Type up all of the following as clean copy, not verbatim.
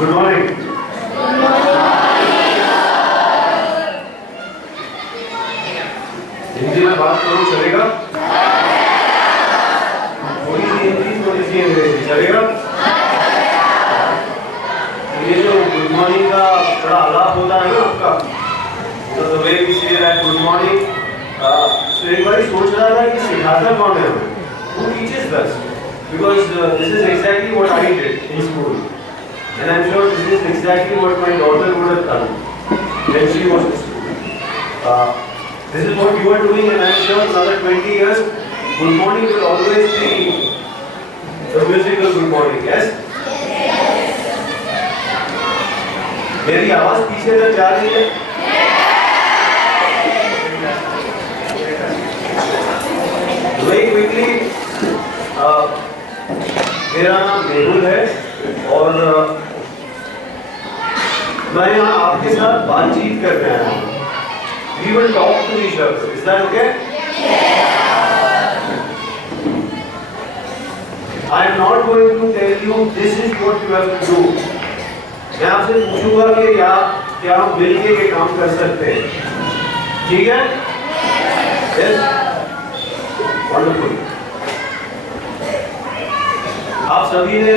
Good morning. Hindi में बात करूं चलेगा? थोड़ी सी हिंदी थोड़ी सी अंग्रेजी चलेगा? ये जो गुड मॉर्निंग का थोड़ा आलाप होता है ना आपका, तो the way we say that good morning, so एक बार सोच रहा था कि सिखाता कौन है हमें? Who teaches us? Because this is exactly what I did in school, and I'm sure this is exactly what my daughter would have done when she was in school. This is what you are doing, and I'm sure another 20 years, good morning will always be the musical good morning. Yes? मेरी आवाज पीछे तक जा रही है? Very quickly, मेरा नाम मेहुल है और मैं यहाँ आपके साथ बातचीत करने आया हूँ। We will talk to each other. Is that okay? I am not going to tell you this is what you have to do. मैं आपसे पूछूंगा कि क्या हम मिलके ये काम कर सकते हैं? ठीक है? Yes? Wonderful. आप सभी ने,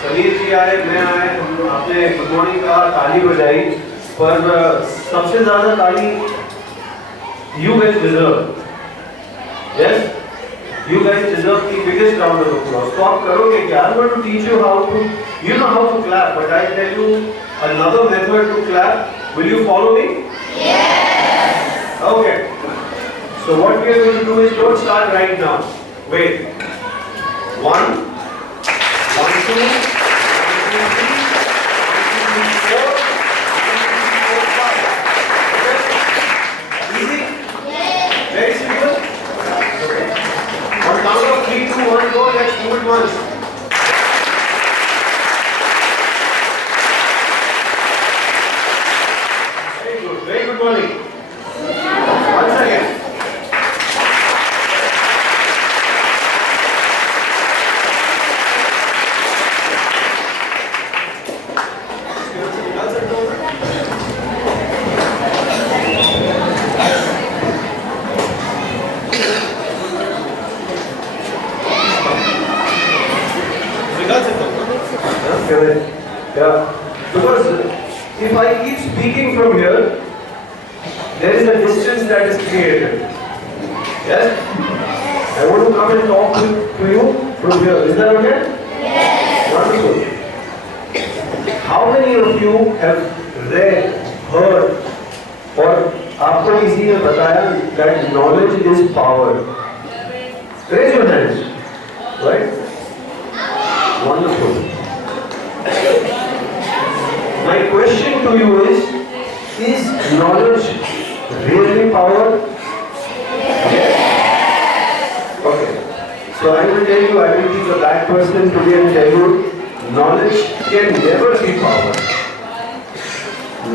समीर जी आए, मैं आए, आपने गुड मॉर्निंग कहा, ताली बजाई, पर सबसे ज्यादा ताली you guys deserve. Yes? You guys deserve the biggest round of applause. तो आप करोगे क्या? I'm going to teach you how to, you know how to clap, but I tell you another method to clap. Will you follow me? Yes. Okay. So what we are going to do is don't start right now. Wait. 1, 1, 2, 3, 4, 5. Easy? Yes. Very simple? Okay. On count of 3, 2, 1, go. Let's do it once. Very good. Very good morning. Once again. Yeah, because if I keep speaking from here, there is a distance that is created. Yes? I want to come and talk to you from here. Is that okay? Yes. Wonderful. How many of you have read, heard, or आपको किसी ने बताया that knowledge is power? Raise your hands. Right? Wonderful. My question to you is knowledge really power? Yes. Okay. So I will tell you, I will be the bad person today and tell you, knowledge can never be power.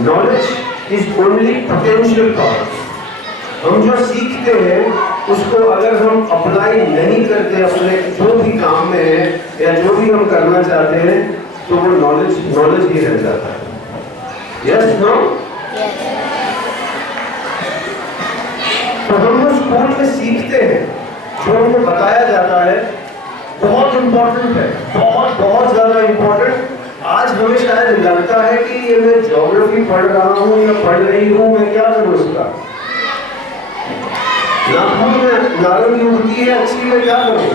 Knowledge is only potential power. हम जो सीखते हैं उसको अगर हम apply नहीं करते अपने जो भी काम में है या जो भी हम करना चाहते हैं तो वो नॉलेज ही रह जाता है। Yes, no? Yes. तो हम जो स्कूल में सीखते हैं, जो हमें बताया जाता है, बहुत इम्पोर्टेंट है, बहुत ज़्यादा इम्पोर्टेंट। आज हमें शायद लगता है कि ये मैं ज्योग्राफी पढ़ रहा हूँ या पढ़ रही हूँ, मैं क्या करूँ इसका? नाखून में नारंगी उगती है, अच्छी मैं क्या करूँ?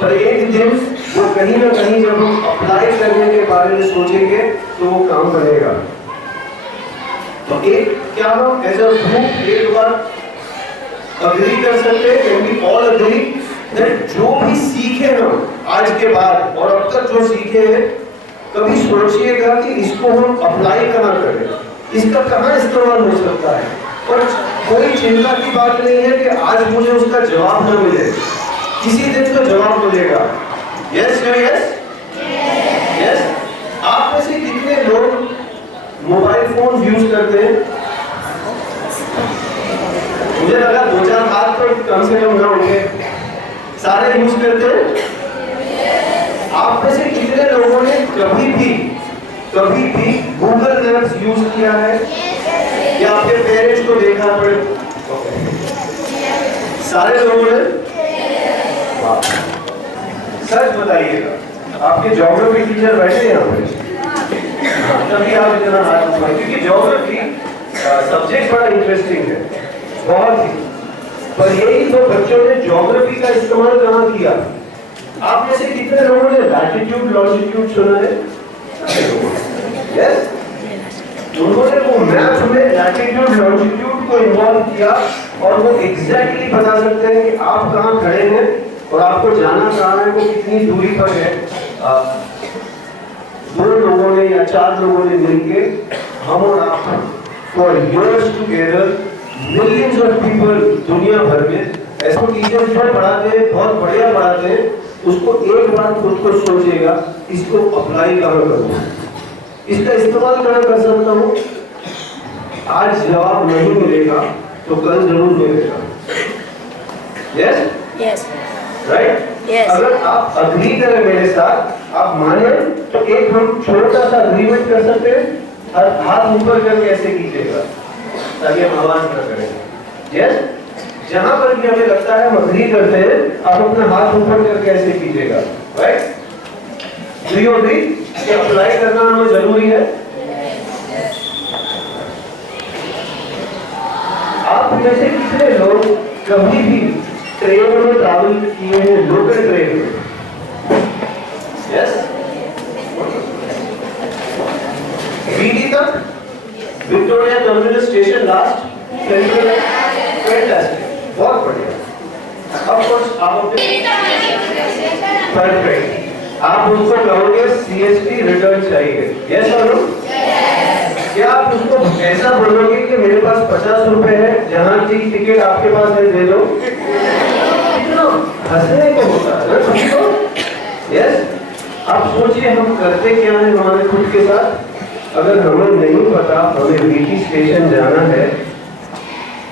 पर एक दिन वो कहीं ना कहीं जब हम अप्लाई करने के बारे में सोचेंगे तो वो काम बनेगा। तो एक क्या हम एज अ ग्रुप एक बार अग्री कर सकते हैं, can we all agree that जो भी सीखे हम आज के बाद और अब तक जो सीखे हैं, कभी सोचिएगा कि इसको हम अप्लाई कहाँ करें, इसका कहाँ इस्तेमाल हो सकता है। और कोई चिंता की बात नहीं है कि आज मुझे उसका जवाब न मिले, किसी दिन तो जवाब मिलेगा। Yes yes yes. आप में से कितने लोग मोबाइल फोन यूज करते हैं? मुझे लगा 2-4 हाथ पर कम से कम ना उठे, सारे यूज करते हैं। आप में से कितने लोगों ने कभी भी गूगल मैप्स यूज किया है या आपके पेरेंट्स को देखा पड़े? सारे लोगों ने? सच बताइएगा, आपके ज्योग्राफी टीचर बैठे यहाँ पे? तभी आप इतना हाथ उठाए, क्योंकि ज्योग्राफी सब्जेक्ट बड़ा इंटरेस्टिंग है, बहुत ही। पर यही तो बच्चों ने ज्योग्राफी का इस्तेमाल कहाँ किया? आप में से कितने लोगों ने लैटिट्यूड लॉन्जिट्यूड सुना है? यस, उन्होंने वो मैप में लैटिट्यूड लॉन्जिट्यूड को इन्वॉल्व किया और वो एग्जैक्टली बता सकते हैं कि आप कहाँ खड़े हैं और आपको जाना कहाँ है, वो कितनी दूरी पर है। 2 लोगों ने या 4 लोगों ने मिलके हम और आप for years together millions of people दुनिया भर में ऐसे टीचर जो पढ़ाते हैं, बहुत बढ़िया पढ़ाते हैं, उसको एक बार खुद को सोचिएगा, इसको अप्लाई कहाँ करूँ, इसका इस्तेमाल कहाँ कर सकता हूँ? आज जवाब नहीं मिलेगा तो कल जरूर मिलेगा। Yes yes right? अगर आप अग्री करें मेरे साथ, आप माने तो एक हम छोटा सा अग्रीमेंट कर सकते हैं। हाथ ऊपर करके ऐसे कीजिएगा ताकि हम आवाज ना करें। यस, जहां पर भी हमें लगता है हम अग्री करते हैं, आप अपना हाथ ऊपर करके ऐसे कीजिएगा। राइट? डू यू अग्री कि अप्लाई करना हमें जरूरी है? आप में से कितने लोग कभी भी ट्रेन में ट्रैवल किए हैं, लोकल ट्रेन में? यस, बीडी तक, Victoria terminus station last, central, fantastic, बहुत बढ़िया। ऑफ कोर्स आप परफेक्ट, आप उसको कहोगे सीएसटी रिटर्न चाहिए। यस और नो? क्या आप उसको ऐसा बोलोगे कि मेरे पास 50 रुपए है, जहां की टिकट आपके पास है दे दो? कितना हंसने को होता है। यस, आप सोचिए हम करते क्या है हमारे खुद के साथ। अगर हमें नहीं पता हमें वीटी स्टेशन जाना है,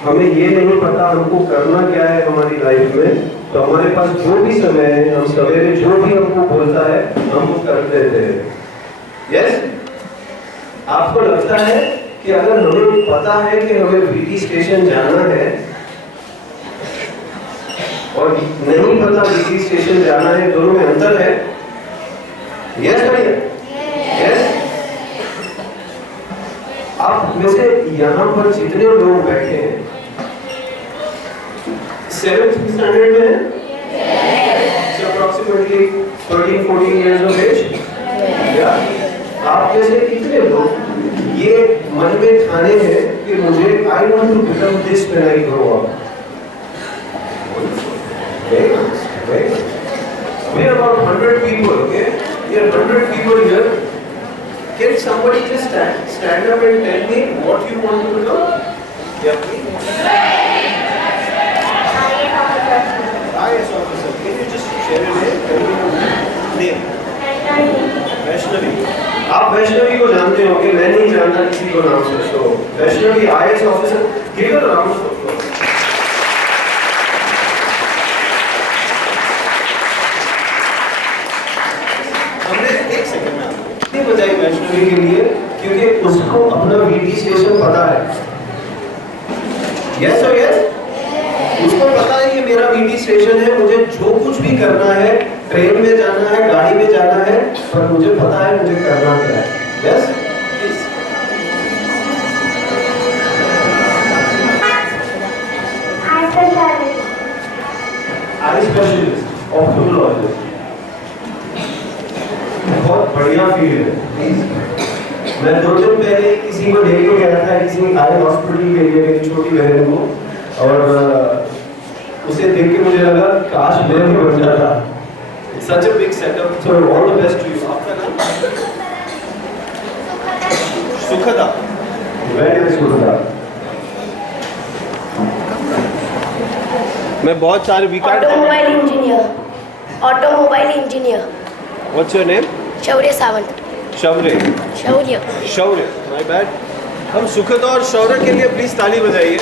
हमें ये नहीं पता हमको करना क्या है हमारी लाइफ में, तो हमारे पास जो भी समय है, हम सवेरे जो भी हमको बोलता है हम वो कर देते हैं। यस, आपको लगता है कि अगर हमें पता है कि हमें वीटी स्टेशन जाना है और नहीं पता वीटी स्टेशन जाना है, दोनों में अंतर है? यस भैया? यस, आप में से यहाँ पर जितने लोग बैठे हैं 7th स्टैंडर्ड में हैं? So approximately 13-14 years of age? Yeah. आप में से कितने लोग ये मन में ठाने हैं कि मुझे I want to become this when I grow up? Very nice, very nice. We are about 100 people, okay? We are 100 people here. Can somebody just stand up and tell me what you want to become? Yeah, please. IAS officer. Can you just share your name? Tell me your name. Vaishnavi. आप वैष्णवी को जानते होंगे, मैं नहीं जानता किसी को नाम से। तो Vaishnavi IAS officer, give a round of applause. हमने एक सेकंड में आपको बजाई वैष्णवी के लिए, क्योंकि उसको अपना वीटी स्टेशन पता है। यस और यस, उसको पता है ये मेरा वीटी स्टेशन है, मुझे जो कुछ भी करना है, ट्रेन में जाना है, गाड़ी में जाना है, पर मुझे पता है मुझे करना क्या है। यस, आई स्पेशलिस्ट, ऑप्थेल्मोलॉजिस्ट, बहुत बढ़िया फील्ड है। मैं 2 दिन पहले किसी को देख के गया था, किसी आई हॉस्पिटल के लिए मेरी छोटी बहन को, और उसे देख के मुझे लगा काश मैं भी बन जाता। Such a big setup, so all the best to you. आपका नाम? सुखदा। Very nice सुखदा। मैं बहुत सारे weekend. Automobile engineer. Automobile engineer. What's your name? Shaurya Sawant. Shaurya. Shaurya. Shaurya. My bad. हम सुखदा और शौर्य के लिए प्लीज ताली बजाइए।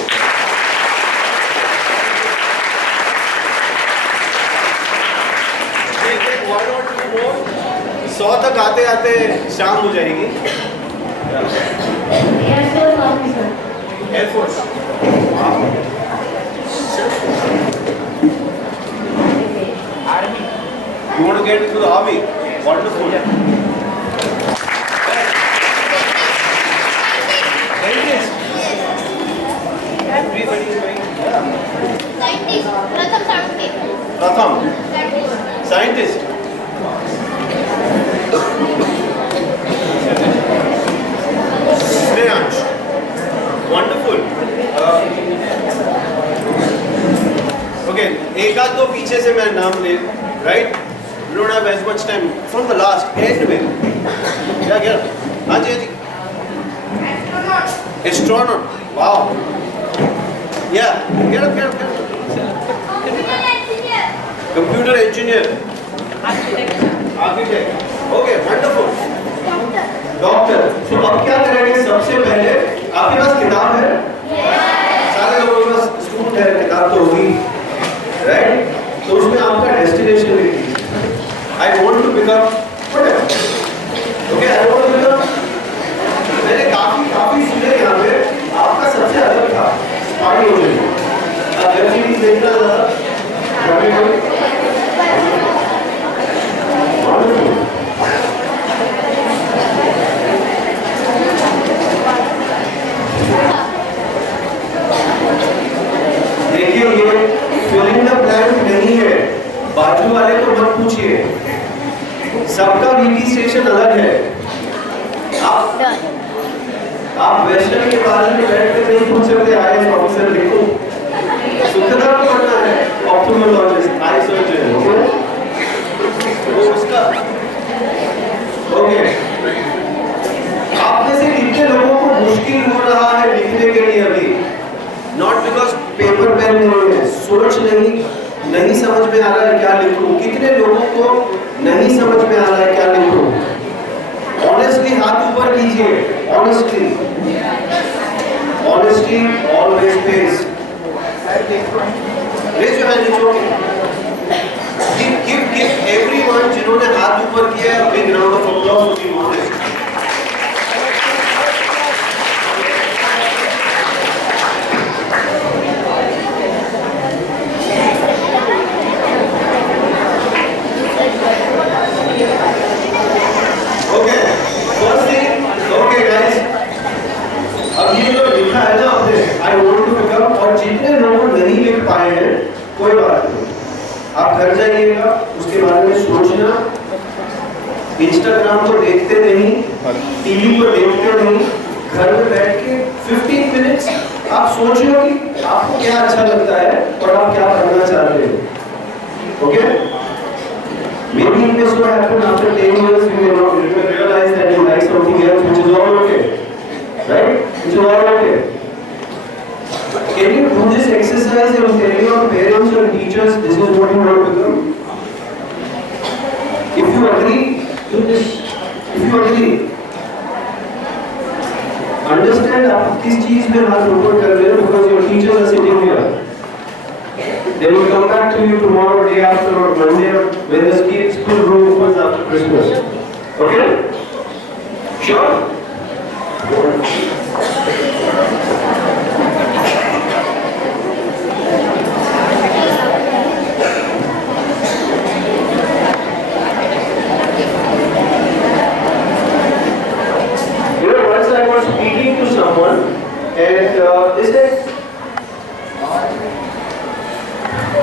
100 तक आते आते शाम हो जाएगी। Air force army, you want to get into the army? Wonderful. Dentist. Everybody is going. Pratham. Scientist. Shreyansh. Wonderful. Okay, एक आध दो पीछे से मैं नाम ले, right? We don't have as much time. From the last, end में. क्या क्या? हाँ जी हाँ जी. Astronaut. Wow. Yeah. Get up. Computer engineer. Architect. Okay, wonderful. Doctor. So अब क्या करेंगे? सबसे पहले आपके पास किताब है? सारे लोगों के पास स्टूडेंट है, किताब तो होगी, right? तो उसमें आपका डेस्टिनेशन लिखिए. I want to become whatever. Okay, I want to become. मैंने काफी सुने यहाँ पे. आपका सबसे अलग था. पानी हो जाएगी. अब वेब सीरीज देखना था. देखिए ये फिलिंग द ब्लैंक नहीं है. बाजू वाले को मत पूछिए. सबका वीटी स्टेशन अलग है. आप वेस्टर्न के बारे में बैठ कर नहीं पूछ सकते. आईएएस ऑफिसर लिखो. सुखदा को पढ़ना है. Ophthalmologist, eye surgeon. वो उसका ओके. आप में से कितने लोगों को मुश्किल हो रहा है लिखने के लिए अभी? नॉट बिकॉज पेपर पेन नहीं है. सोच नहीं समझ में आ रहा है क्या लिखूं. कितने लोगों को नहीं समझ में आ रहा है क्या लिखूं? ऑनेस्टली हाथ ऊपर कीजिए. Honestly always page. Raise your hand. It's okay. Give everyone जिन्होंने हाथ ऊपर किया है big round of applause for being honest. कोई बात नहीं. आप घर जाइएगा, उसके बारे में सोचना. इंस्टाग्राम को देखते नहीं, टीवी को देखते नहीं. घर में बैठ के 15 मिनट्स आप सोचो कि आपको क्या अच्छा लगता है और आप क्या करना चाहते हो. Okay? Maybe this will happen after 10 years. You may not realize that you like something else, which is all okay, right? Which is all okay. Can you do this exercise and tell your parents or teachers this is what you want to become? If you agree, do this. If you agree, understand आप किस चीज में हाथ ऊपर कर रहे हो because your teachers are sitting here. They will come back to you tomorrow, day after, or Monday, or when the school room opens after Christmas. Okay? Sure?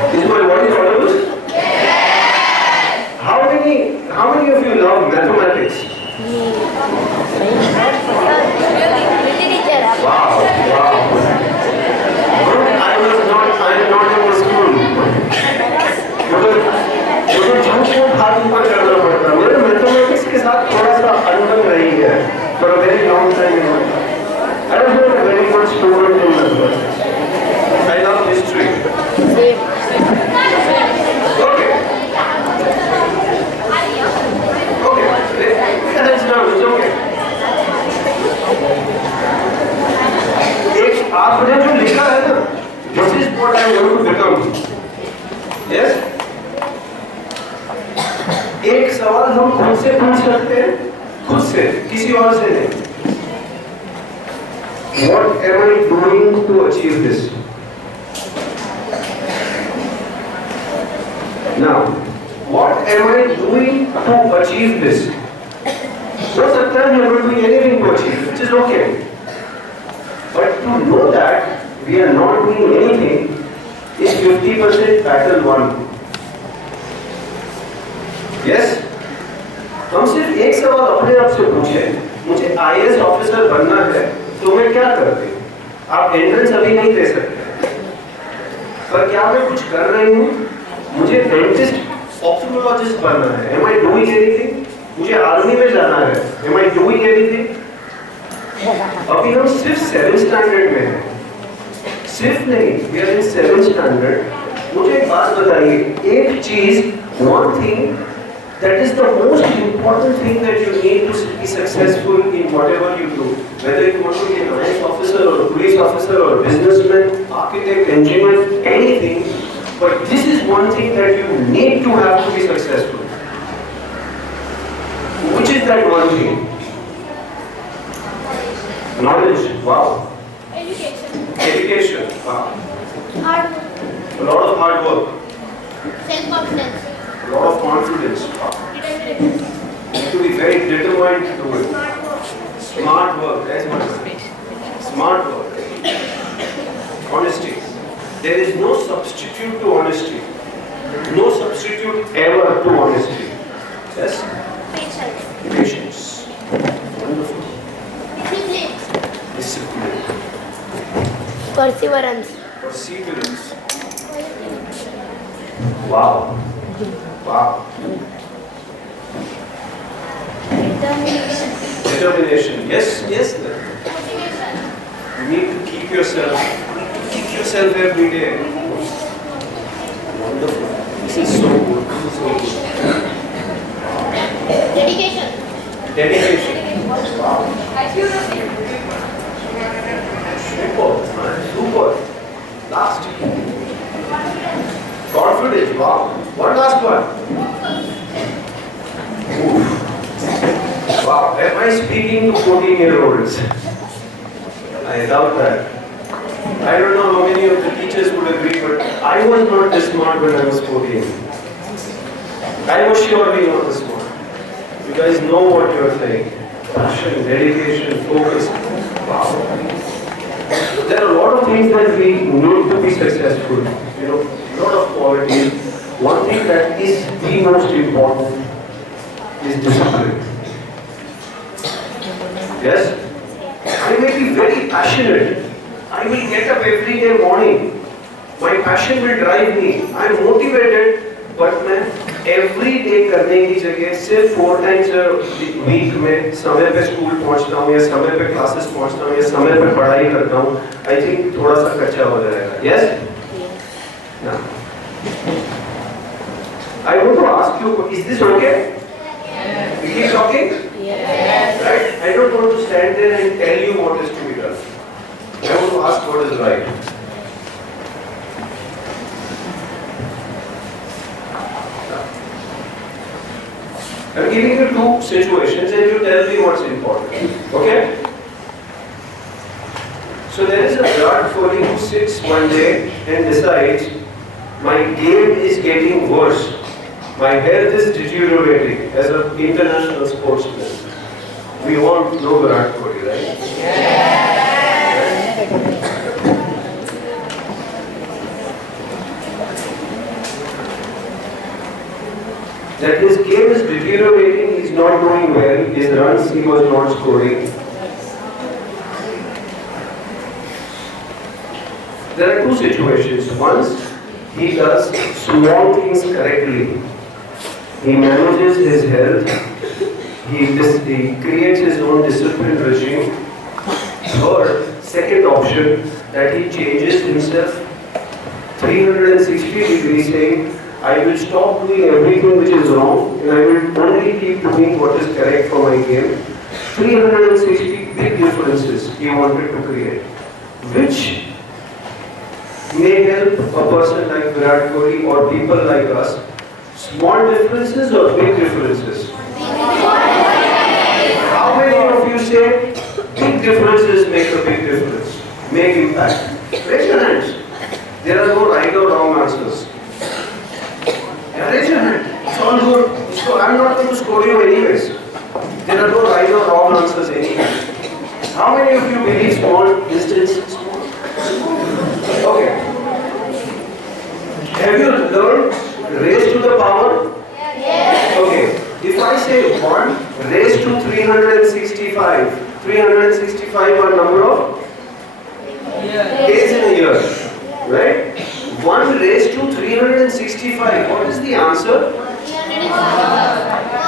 Is my voice audible? Yes. How many of you love mathematics? Wow. I am not in the school. मुझे झूठ हाथ ऊपर करना पड़ता. मेरे mathematics के साथ थोड़ा सा अनुभव नहीं है. For a very long time, I was not a very good student in mathematics. I love history. Okay. That's done. It's okay. आपने जो लिखा है ना, this is what I want to become. Yes? एक सवाल हम खुद से पूछ सकते हैं, खुद से, किसी और से नहीं। What am I doing to achieve this? Now, what am I doing to achieve this? हो सकता है we are not doing anything to achieve, which is okay. But to know that we are not doing anything is 50% battle won. Yes? हम सिर्फ एक सवाल अपने आप से पूछे, मुझे IAS ऑफिसर बनना है, तो मैं क्या करती हूँ? आप एंट्रेंस अभी नहीं दे सकते, पर क्या मैं कुछ कर रही हूँ? मुझे डेंटिस्ट, ऑप्थेल्मोलॉजिस्ट बनना है। Am I doing anything? मुझे आर्मी में जाना है। Am I doing anything? अभी हम सिर्फ 7th स्टैंडर्ड में हैं, सिर्फ नहीं, we are in 7th standard. मुझे एक बात बताइए, एक चीज, one thing that is the most important thing that you need to be successful in whatever you do, whether you want to be an IAS officer or a police officer or a businessman, architect, engineer, anything, but this is one thing that you need to have to be successful. Which is that one thing? Knowledge. Wow. Education. Wow. Hard work. A lot of hard work. Self-confidence. A lot of confidence. Wow. Determination. You have to be very determined to do it. Smart work. Smart work. That's my word. Smart work. Honesty. There is no substitute to honesty. No substitute ever to honesty. Yes? Patience. Patience. Wonderful. Discipline. Discipline. Perseverance. Perseverance. Wow. Wow. Determination. Determination. Yes, yes. Motivation. You need to kick yourself every day. Wonderful. This is so good. This is so good. Dedication. Dedication. Wow. Accuracy. Super. Super. Last. Confidence. Wow. One last one. Oof. Wow. Am I speaking to 14-year-olds? I doubt that. I don't know how many of the teachers would agree, but I was not this smart when I was 14. I was surely not this smart. You guys know what you are saying. Passion, dedication, focus. Wow. There are a lot of things that we need to be successful. You know, a lot of qualities. One thing that is the most important is discipline. Yes? I may be very passionate. I will get up every day morning. My passion will drive me. I am motivated, but मैं every day करने की जगह सिर्फ 4 times a week में समय पे school पहुंचता हूँ या समय पे क्लासेस पहुंचता हूँ या समय पे पढ़ाई करता हूँ, I think थोड़ा सा कच्चा हो जाएगा. Yes? Now, I want to ask you, is this okay? Yes. We keep talking? Yes. Right? I don't want to stand there and tell you what is to be done. I want to ask what is right. I'm giving you 2 situations and you tell me what's important. Okay? So there is a Virat Kohli who sits one day and decides, my game is getting worse. My health is deteriorating as an international sportsman. We all know Virat Kohli, right? That his game is deteriorating, he's not doing well, his runs he was not scoring. There are 2 situations. Once, he does small things correctly. He manages his health, he creates his own discipline regime. Third, second option, that he changes himself 360 degrees, saying, I will stop doing everything which is wrong and I will only keep doing what is correct for my game. 360 big differences he wanted to create, which may help a person like Virat Kohli or people like us Small differences or big differences? How many of you say big differences make a big difference, make impact? Raise your hands. There are no right or wrong answers. Yeah, raise your hand. It's all good. So I'm not going to score you anyways. There are no right or wrong answers anyway. How many of you believe small distance? Okay. Have you learned raised to the power? Yes. Okay. If I say 1 raised to 365, 365 are number of days in a year, right? 1 raised to 365, what is the answer?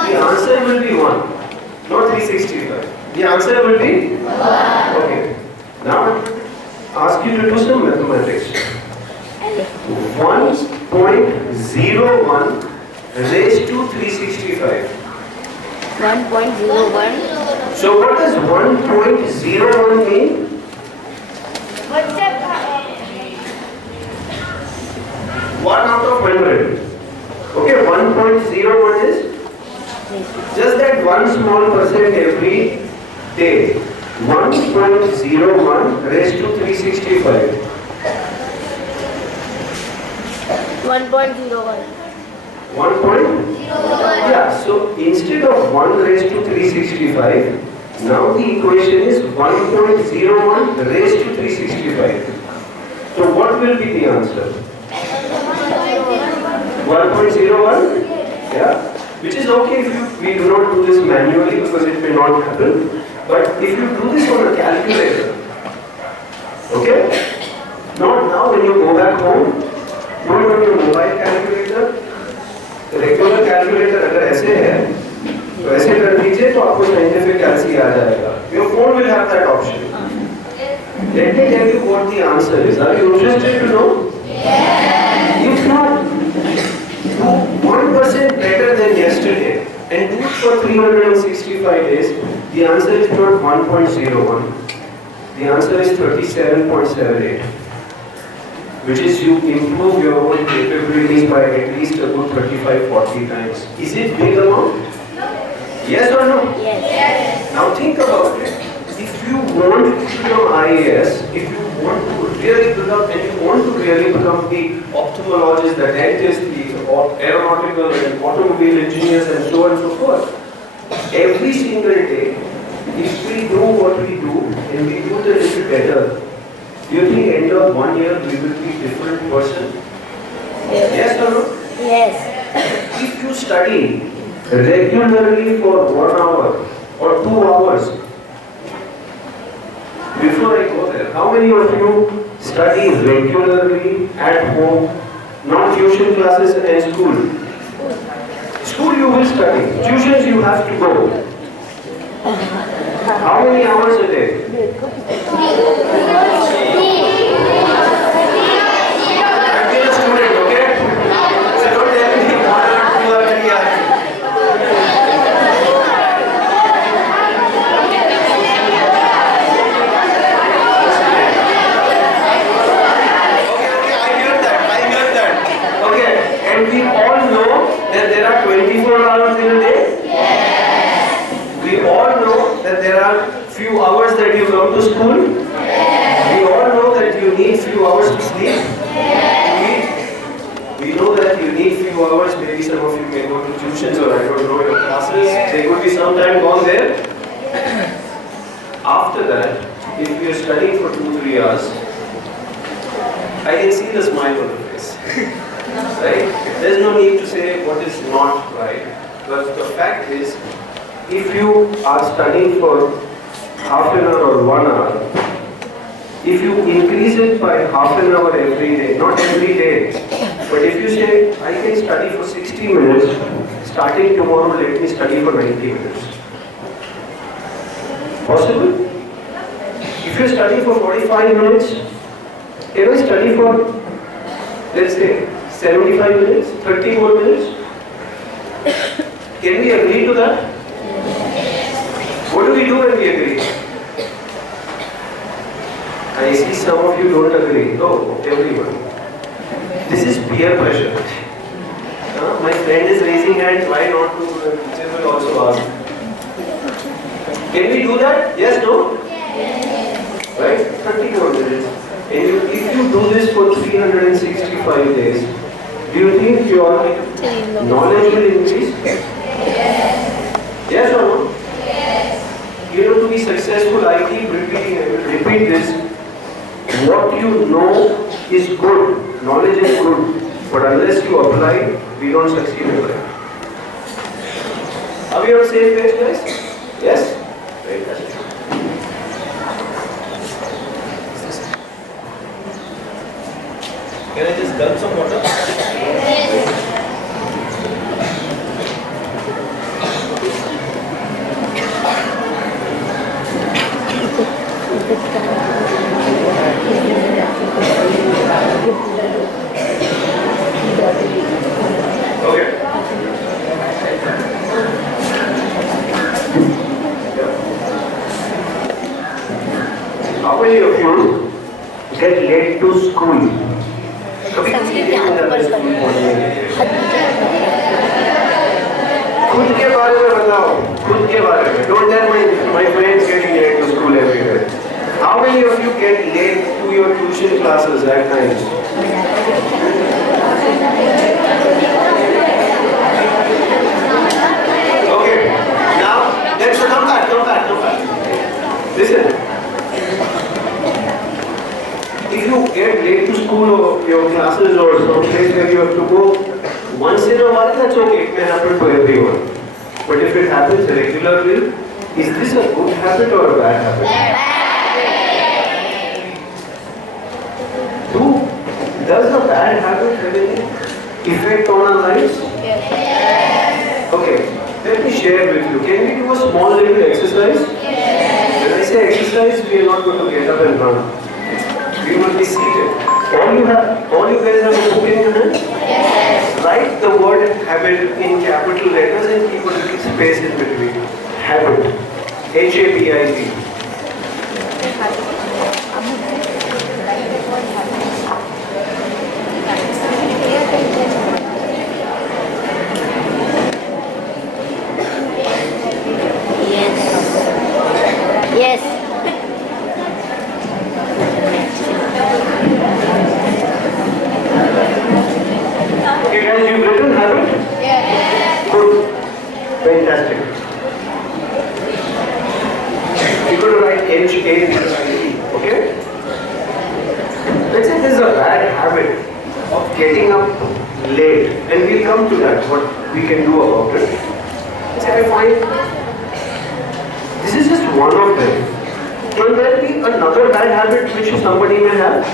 The answer will be 1, not 365. The answer will be 1. Okay. Now, ask you to do some mathematics. 1.01 raised to 365. 1.01. So what does 1.01 mean? What's that? 1 out of 100. Okay, 1.01 is just that one small percent every day. 1.01 raised to 365. 1.01. 1. Yeah, so instead of 1 raised to 365, now the equation is 1.01 raised to 365. So what will be the answer? 1.01? Yeah, which is okay if we do not do this manually because it may not happen. But if you do this on a calculator, okay? Not now when you go back home, do it on your mobile calculator. Regular calculator अगर ऐसे है तो ऐसे कर दीजिए तो आपको scientific कैलसी आ जाएगा. Your phone will have that option. Let me tell you what the answer is. Are you interested to know? Yes. If not, do 1% better than yesterday and do it for 365 days. The answer is not 1.01. The answer is 37.78. Which is you improve your own capabilities by at least a good 35-40 times. Is it big amount? Yes or no? Yes. Now think about it. If you want to become IAS, if you want to really become, and you want to really become the ophthalmologist, the dentist, the aeronautical and automobile engineers and so on and so forth, every single day, if we do what we do and we do it a little better, do you think end of 1 year we will be a different person? Yes or no? Yes. If you study regularly for 1 hour or 2 hours, before I go there, how many of you study regularly at home, not tuition classes and school? School you will study, tuitions you have to go. How many hours a day? Few hours that you come to school? Yes. We all know that you need few hours to sleep? Yes. We know that you need few hours, maybe some of you may go to tuitions or I don't know your classes. Yes. They could be sometime gone there. After that, if you are studying for 2-3 hours, I can see the smile on your face. Right? There's no need to say what is not right. But the fact is, if you are studying for half an hour or 1 hour, if you increase it by half an hour every day, not every day, but if you say, I can study for 60 minutes, starting tomorrow let me study for 90 minutes. Possible? If you study for 45 minutes, can I study for, let's say, 75 minutes, 30 more minutes? Can we agree to that? What do we do when we agree? I see some of you don't agree. Oh, everyone. This is peer pressure. My friend is raising hand. Why not to? Teacher will also ask. Can we do that? Yes, no? Right? 31 minutes. And if you do this for 365 days, do you think your knowledge will increase? Yes or no? You know, to be successful, I keep repeating, I will repeat this. What you know is good, knowledge is good, but unless you apply, we don't succeed in life. Are we on the same page, guys? Yes? Fantastic. Can I just gulp some water? Okay. How many of you get late to school? कभी खुद के बारे में बताओ, खुद के बारे में. Don't tell my friends getting late to school everywhere. How many of you get late to your tuition classes at times? Okay, now let's come back. Listen. If you get late to school or your classes or some place where you have to go, once in a while, that's okay. It may happen to everyone. But if it happens regularly, is this a good habit or a bad habit? Does a bad habit have any effect on our lives? Yes. Okay, let me share with you. Can we do a small little exercise? Yes. When I say exercise, we are not going to get up and run. We will be seated. All you guys have a book in your hand? Yes. Write the word habit in capital letters and keep a little space in between. Habit. H-A-B-I-T. Yes. Okay guys, you've written habit? Yes. Good. Fantastic. You're going to write H-A-B-I-T. Okay? Let's say there's a bad habit of getting up late, and we'll come to that, what we can do about it. Let's say I find this is just one of them. Can there be another bad habit which somebody may have?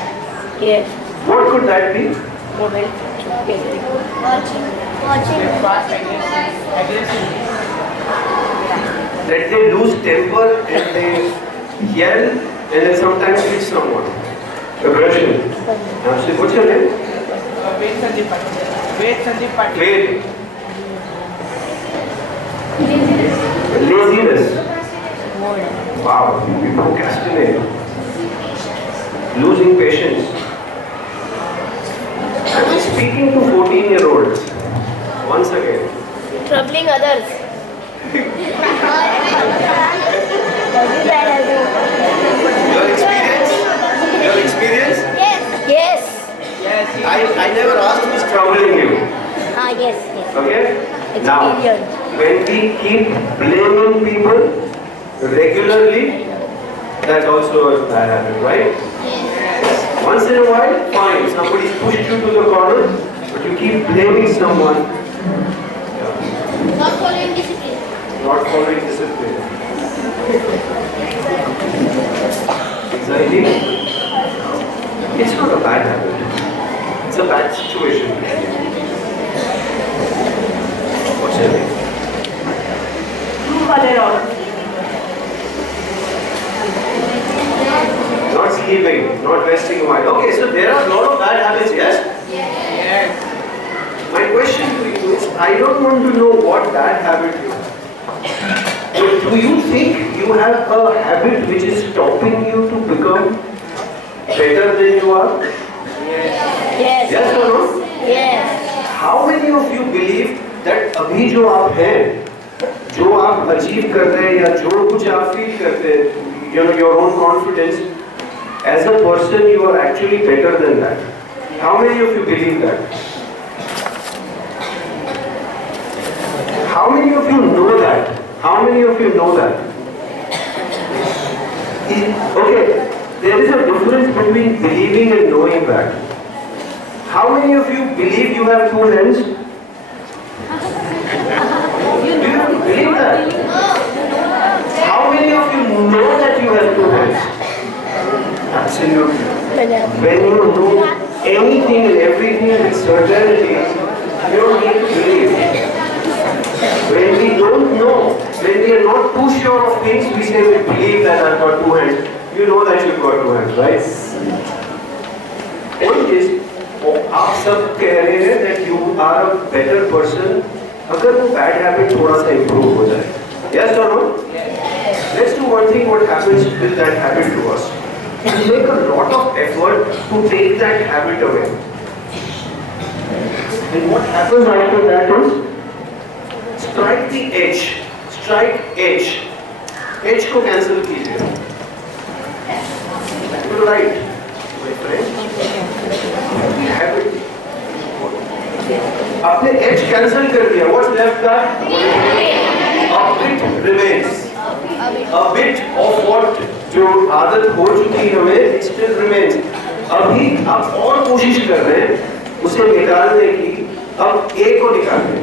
Yes. What could that be? Mobile. Watching. That they lose temper and they yell and then sometimes hit someone. Aggression. Now, what's your name? Wait. Laziness. Wow, we procrastinate. Losing patience. I'm speaking to 14-year-olds. Once again. Troubling others. Your experience? Yes. I never asked who's troubling you. Yes. Okay? Now, when we keep blaming people regularly, that's also a bad habit, right? Yes. Once in a while, fine. Somebody's pushed you to the corner, but you keep blaming someone. Not following discipline. Not following discipline. Anxiety. It's not a bad habit. It's a bad situation. What's your name? Not sleeping, not resting a while. Okay, so there are a lot of bad habits, yes? Yes. My question to you is, I don't want to know what bad habit you have. But do you think you have a habit which is stopping you to become better than you are? Yes. Yes or no? Yes. How many of you believe that अभी जो आप हैं, जो आप achieve करते हैं या जो कुछ आप फील करते हैं, you know, your own confidence, as a person you are actually better than that? How many of you believe that? How many of you know that? How many of you know that? Okay, there is a difference between believing and knowing that. How many of you believe you have two hands? Do you believe that? How many of you know that you have two hands? Absolutely. When you know anything and everything with certainty, you don't need to believe. When we don't know, when we are not too sure of things, we say we believe that I've got two hands. You know that you've got two hands, right? Point is, आप सब कह रहे हैं that you are a better person अगर वो bad habit थोड़ा सा improve हो जाए. Yes or no? Let's do one thing. What happens with that habit to us? We make a lot of effort to take that habit away. And what happens after that is strike the edge. Strike edge. Edge को cancel कीजिए. Right, my friend. Habit. आपने edge cancel कर दिया. What's left का? A bit remains. A bit of what जो आदत हो चुकी है हमें still remains. अभी आप और कोशिश कर रहे हैं उसे निकालने की. अब A को निकालने.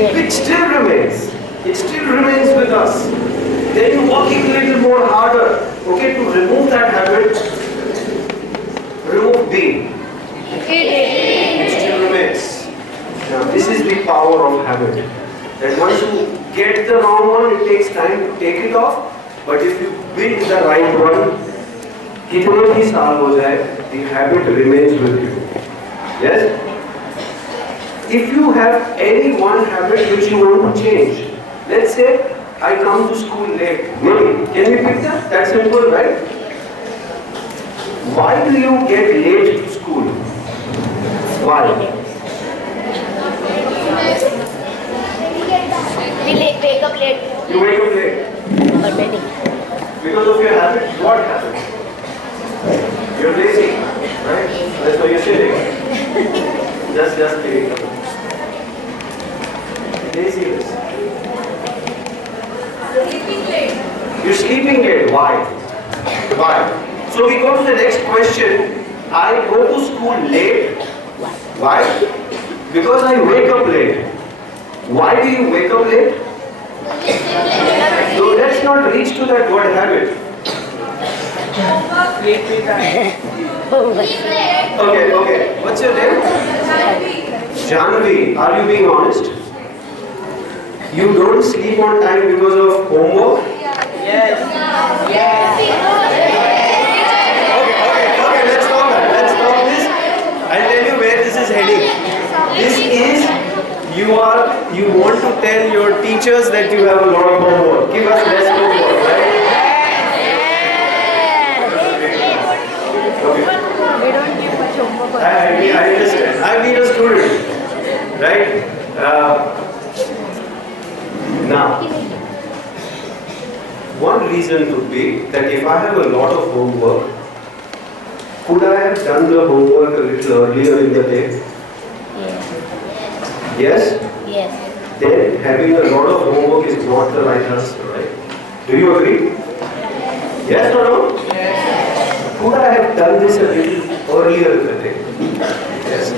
It still remains. It still remains with us. Then you working a little more harder, okay, to remove that habit. Remove B. It still remains. Now this is the power of habit. And once you get the wrong one, it takes time to take it off. But if you build the right one, कितने भी साल हो जाए, the habit remains with you. Yes? If you have any one habit which you want to change, let's say I come to school late. Maybe. Can we pick that? That's simple, right? Why do you get late to school? Why? We wake up late. You wake up late. Already. Because of your habit, what happens? You're lazy, right? That's why you're sitting. Just kidding. Laziness. You're sleeping late. Why? Why? So we go to the next question. I go to school late. Why? Because I wake up late. Why do you wake up late? So let's not reach to that good habit. Okay. What's your name? Janvi. Are you being honest? You don't sleep on time because of homework? Yes. Okay, let's stop that. Let's stop this. I'll tell you where this is heading. This is, you want to tell your teachers that you have a lot of homework. Give us less homework, right? Okay. We don't give much homework. I understand. I've been a student, right? Now, one reason could be that if I have a lot of homework, could I have done the homework a little earlier in the day? Yes? Yes. Then having a lot of homework is not the right answer, right? Do you agree? Yes or no? Yes. Could I have done this a little earlier in the day? Yes.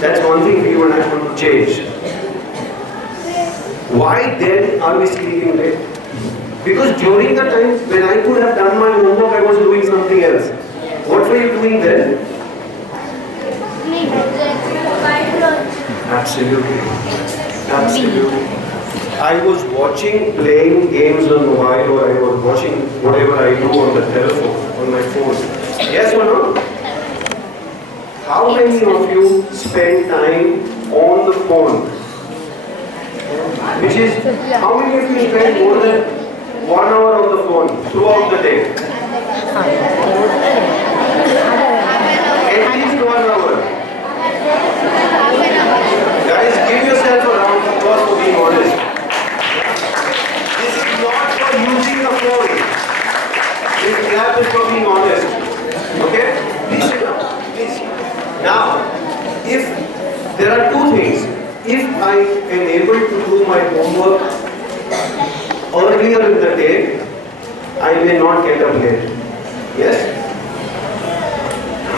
That's one thing we and I want to change. Why then are we sleeping late? Because during the time when I could have done my homework, I was doing something else. What were you doing then? Absolutely. I was playing games on mobile, or I was watching whatever I do on the telephone, on my phone. Yes or no? How many of you spend time on the phone? Which is, how many of you spend more than 1 hour on the phone throughout the day? At least 1 hour. there are two things. If I am able to do my homework earlier in the day, I may not get up late. Yes?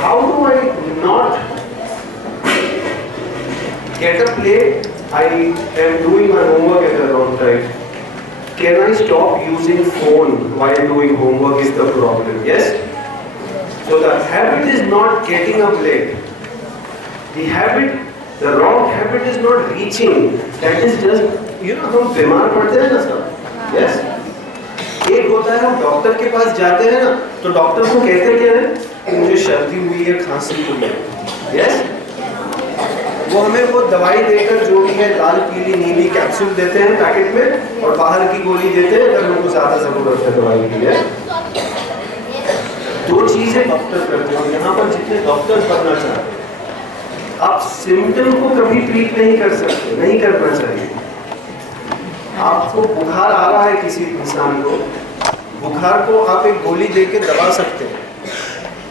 How do I not get up late? I am doing my homework at the wrong time. Can I stop using phone while doing homework is the problem. Yes? So the habit is not getting up late. The wrong habit is not reaching. That is just, हम बीमार पड़ते हैं ना सब. Yes? एक होता है हम डॉक्टर के पास जाते हैं ना, तो डॉक्टर को कहते क्या है कि मुझे सर्दी हुई है, खांसी हुई है. Yes? वो हमें वो दवाई देकर जो भी है लाल पीली नीली कैप्सूल देते हैं पैकेट में और बाहर की गोली देते हैं अगर उनको ज़्यादा ज़रूरत है दवाई की. है दो चीज़ें डॉक्टर करते हैं. यहाँ पर जितने डॉक्टर बनना चाहते हैं, आप सिम्टम को कभी ट्रीट नहीं कर सकते, नहीं करना चाहिए. आपको बुखार आ रहा है किसी इंसान को, बुखार को आप एक गोली देके दबा सकते हैं,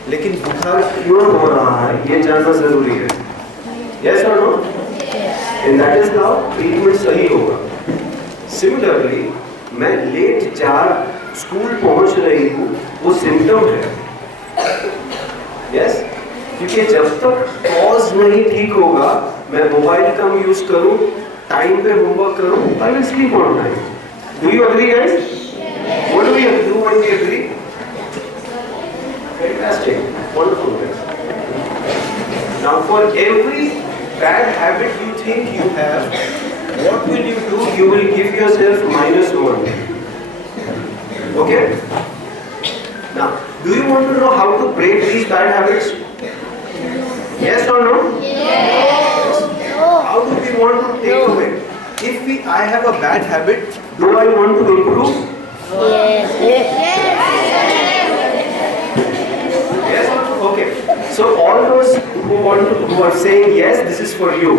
लेकिन बुखार क्यों हो रहा है ये जानना जरूरी है. Yes or no? And that is how treatment सही होगा. Similarly, मैं लेट स्कूल पहुंच रही हूँ, वो सिम्टम है. Yes? क्योंकि जब तक कॉज नहीं ठीक होगा, मैं मोबाइल कम यूज करूँ, टाइम पे होमवर्क करूँ, I will sleep on time. Do you agree, guys? What do we do when we agree? Fantastic, wonderful, guys. Now, for every bad habit you think you have, what will you do? You will give yourself -1. Okay? Now, do you want to know how to break these bad habits? Yes or no? Yes. How do we want to take away? If I have a bad habit, do I want to improve? Yes. Okay. So all those who are saying yes, this is for you.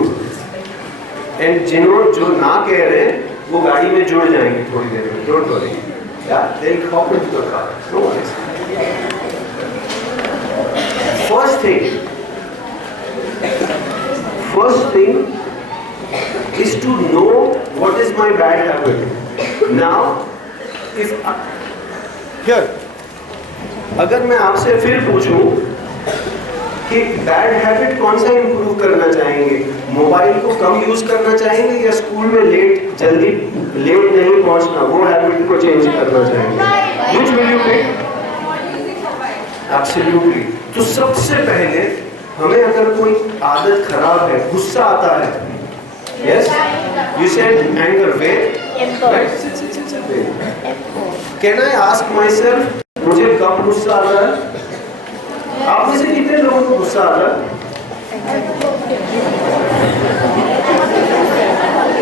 And जो ना कह रहे हैं, वो गाड़ी में जुड़ जाएंगे थोड़ी देर में. Don't worry. Yeah, they'll hop into the car. No worries. First thing is to know what is my bad habit. Now, अगर मैं आपसे फिर पूछूं कि बैड हैबिट कौन सा इंप्रूव करना चाहेंगे, मोबाइल को कम यूज करना चाहेंगे या स्कूल में जल्दी लेट नहीं पहुंचना, वो हैबिट को चेंज करना चाहेंगे? Which will you pick? Absolutely. तो सबसे पहले हमें अगर कोई आदत खराब है, गुस्सा आता है, yes, you said anger, where? Right? Can I ask myself, मुझे कब गुस्सा आता है? आप में से कितने लोगों को गुस्सा आता है?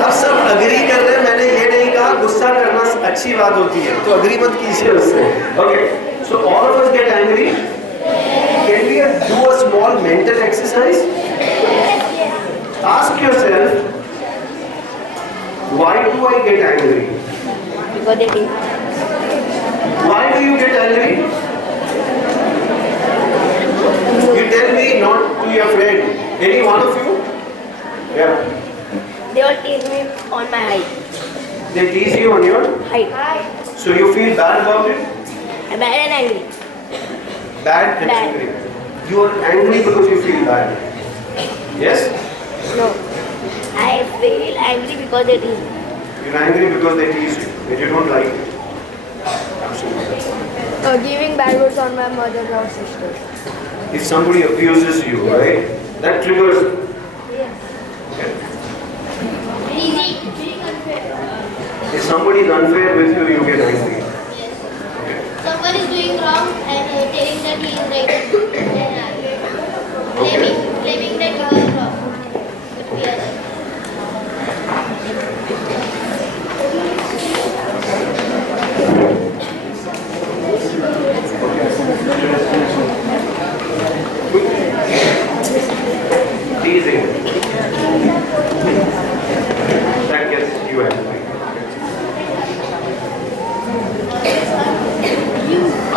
अब सब अग्री कर रहे हैं. मैंने ये नहीं कहा गुस्सा करना अच्छी बात होती है, तो अग्री मत कीजिए उससे. Okay, so all of us get angry. Can we do a small mental exercise? Ask yourself, why do I get angry? Because it is. Why do you get angry? You tell me, not to your friend. Any one of you? Yeah. They all tease me on my height. They tease you on your Height. So you feel bad about it? I'm bad and angry. Bad and angry. You are angry because you feel bad. Yes? No. I feel angry because they tease me. You're angry because they tease you. That you don't like it. Absolutely. Giving bad words on my mother or sister. If somebody abuses you, right? That triggers. Okay. If somebody is unfair with you, you get angry. Someone is doing wrong and telling that he is right. Claiming that you are wrong. But we are right. Teasing. That gets you angry.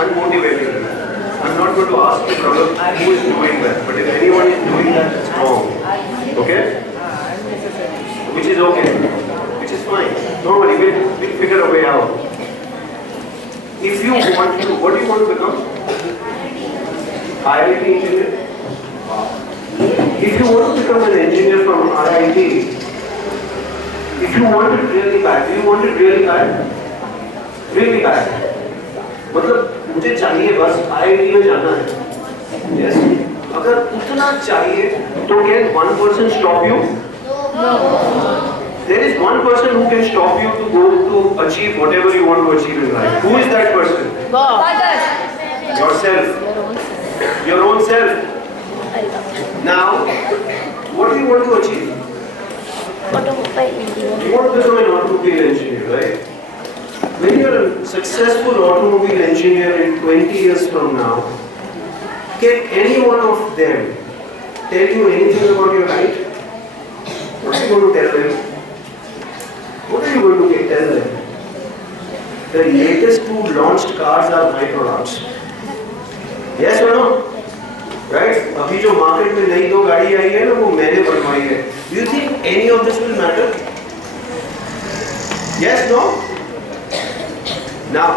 Unmotivating. I'm not going to ask you probably which is okay, which is fine. Don't worry, we'll figure a way out. If you want to, what do you want to become? IIT engineer? If you want to become an engineer from IIT, if you want it really bad, do you want it really bad? Really bad. मतलब मुझे चाहिए बस IIT में जाना है. Yes. अगर उतना चाहिए तो can one person stop you? No. There is one person who can stop you to go to achieve whatever you want to achieve in life. Who is that person? Yourself. Your own self. Now, what do you want to achieve? Automobile engineer. You want to become an automobile engineer, right? When you are a successful automobile engineer in 20 years from now, can any one of them tell you anything about your height? What are you going to tell them? What are you going to tell them? The latest 2 launched cars are my products. Yes or no? Right? अभी जो market में नई 2 गाड़ी आई है ना वो मैंने बनवाई है. Do you think any of this will matter? Yes, no? Now,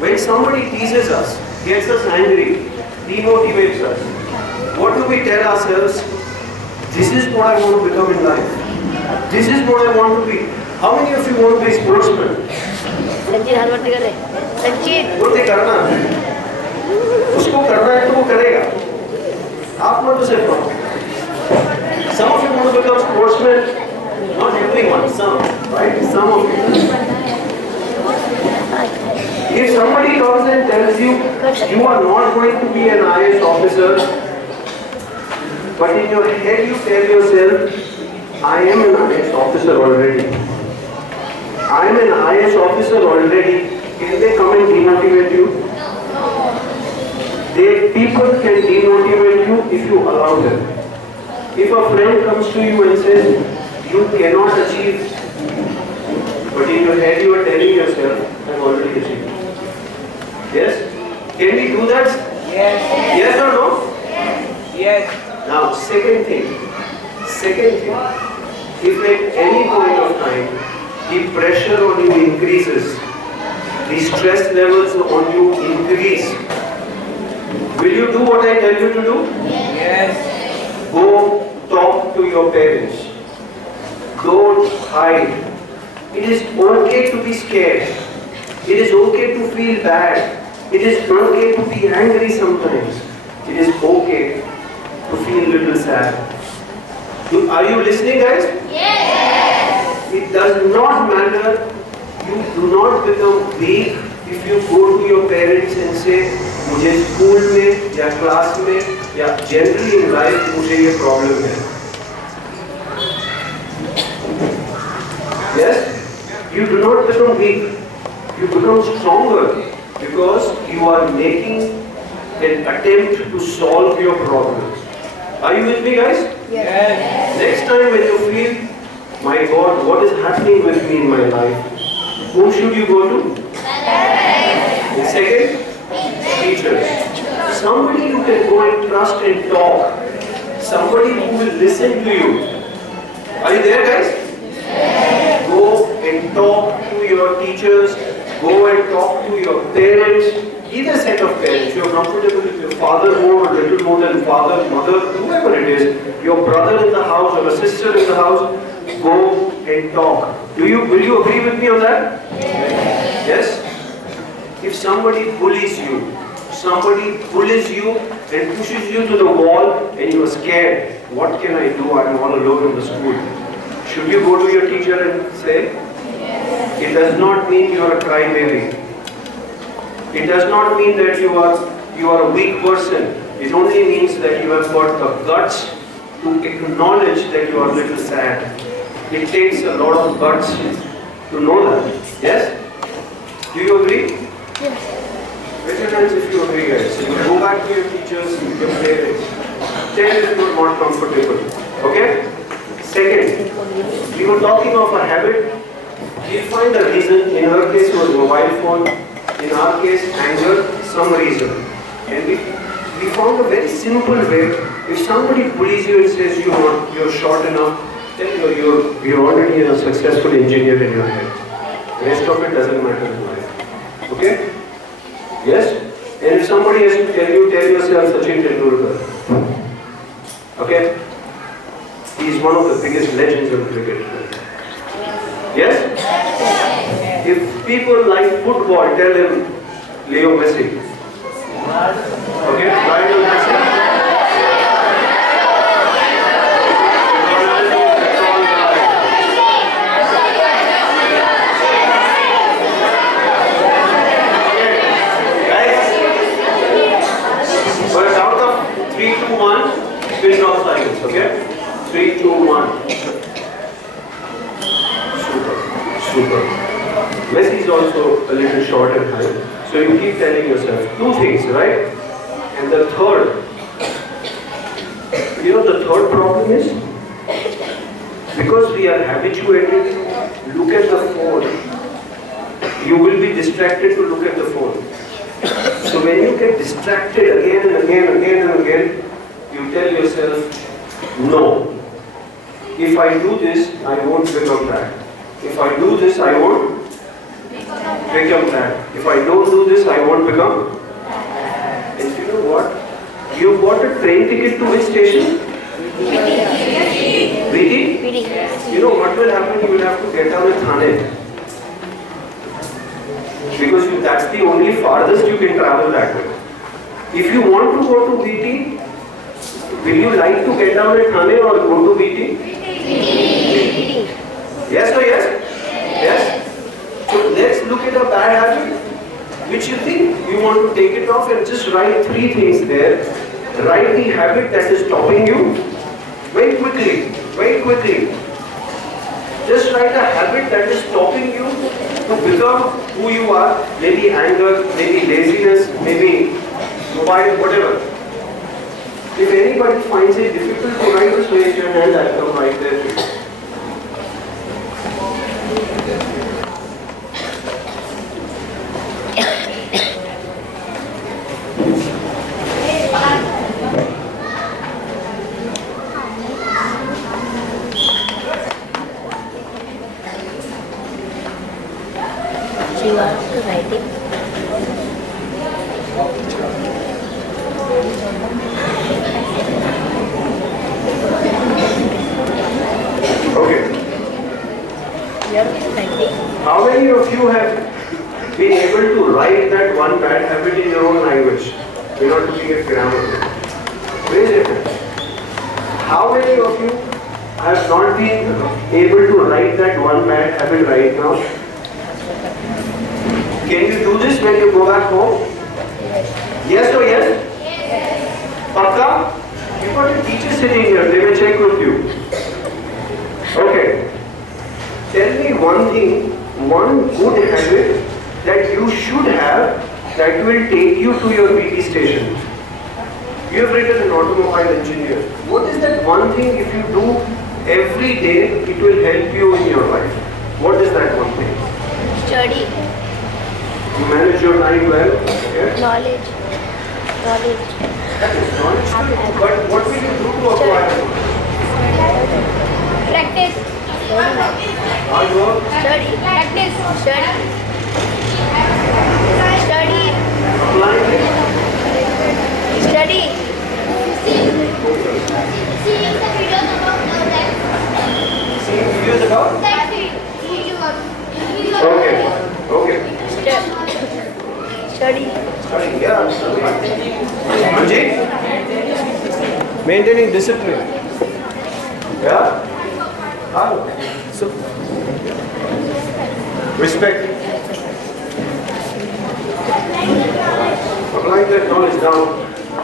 when somebody teases us, gets us angry, demotivates us, what do we tell ourselves? This is what I want to become in life. This is what I want to be. How many of you want to be sportsmen? संचित हाथ मत करे. संचित. बोलते करना है. उसको करना है तो वो करेगा. आप मत उसे करो. Some of you want to become sportsmen. Not everyone, some, right? Some of you. If somebody comes and tells you you are not going to be an IAS officer, but in your head you tell yourself, I am an IAS officer already. I am an IAS officer already. Can they come and demotivate you? People can demotivate you if you allow them. If a friend comes to you and says, you cannot achieve, but in your head you are telling yourself, I have already achieved. Yes? Can we do that? Yes. Yes or no? Yes. Now, second thing, if at any point of time the pressure on you increases, the stress levels on you increase, will you do what I tell you to do? Yes. Go talk to your parents. Don't hide. It is okay to be scared. It is okay to feel bad. It is okay to be angry sometimes. It is okay to feel a little sad. Are you listening, guys? Yes. It does not matter. You do not become weak if you go to your parents and say, मुझे school में या class में या generally in life मुझे ये problem है. Yes? You do not become weak. You become stronger because you are making an attempt to solve your problems. Are you with me, guys? Yes. Next time when you feel, my God, what is happening with me in my life? Whom should you go to? And second, teachers. Somebody you can go and trust and talk. Somebody who will listen to you. Are you there, guys? Go and talk to your teachers. Go and talk to your parents. Either set of parents. You're comfortable with your father more, a little more than father, mother, whoever it is. Your brother in the house or a sister in the house. Go and talk. Will you agree with me on that? Yes? If somebody bullies you and pushes you to the wall and you are scared, what can I do? I'm all alone in the school. Should you go to your teacher and say? It does not mean you are a crybaby. It does not mean that you are a weak person. It only means that you have got the guts to acknowledge that you are a little sad. It takes a lot of guts to know that. Yes? Do you agree? Yes. Raise your hands if you agree, guys. So you go back to your teachers, your parents. Tell if you are not comfortable. Okay? Second, we were talking of a habit. We'll find a reason. In her case, it was mobile phone. In our case, anger, some reason. And we found a very simple way. If somebody bullies you and says you're short enough, Tell you're already a successful engineer in your head. The rest of it doesn't matter in life. Okay? Yes? And if somebody has to tell yourself Sachin Tendulkar. Okay? He is one of the biggest legends of cricket. Yes? If people like football, tell them Leo Messi. Okay? Lionel Messi. Pin drop silence, okay? 3, 2, 1. Super. Messi is also a little short and high. So you keep telling yourself 2 things, right? And the third, the third problem is, because we are habituated, look at the phone. You will be distracted to look at the phone. So when you get distracted again and again, you tell yourself, no. If I do this, I won't become that. If I do this, I won't become that. If I don't do this, I won't become. And you know what? You bought a train ticket to which station? VT? You know what will happen? You will have to get down at Thane. Because that's the only farthest you can travel that way. If you want to go to VT, will you like to get down at Thane or go to VT? VT. Yes or yes? Yes? So let's look at a bad habit which you think you want to take it off and just write 3 things there. Write the habit that is stopping you. Very quickly. Just write a habit that is stopping you to become who you are. Maybe anger, maybe laziness, maybe mobile, whatever. If anybody finds it difficult to write, just raise your hand, I'll come right there. She wants to write it. Okay. How many of you have been able to write that one bad habit in your own language? We're not looking at grammar. Raise your hand. How many of you have not been able to write that one bad habit right now? Can you do this when you go back home? Yes or yes? Yes. Pakka? You've got a teacher sitting here, they will check with you. Okay. Tell me one thing, one good habit that you should have that will take you to your PT station. You have written an automobile engineer. What is that one thing if you do every day, it will help you in your life? What is that one thing? Study. You manage your time well? Okay. Knowledge. That is knowledge. But what will you do to acquire knowledge? Practice. Hard work. Study. Practice. Study. Applying it. Study. Seeing the videos about that. Seeing videos about? That video. Okay. Study. Yeah. Manjeet? Maintaining discipline. Yeah? So, respect. Applying that knowledge now.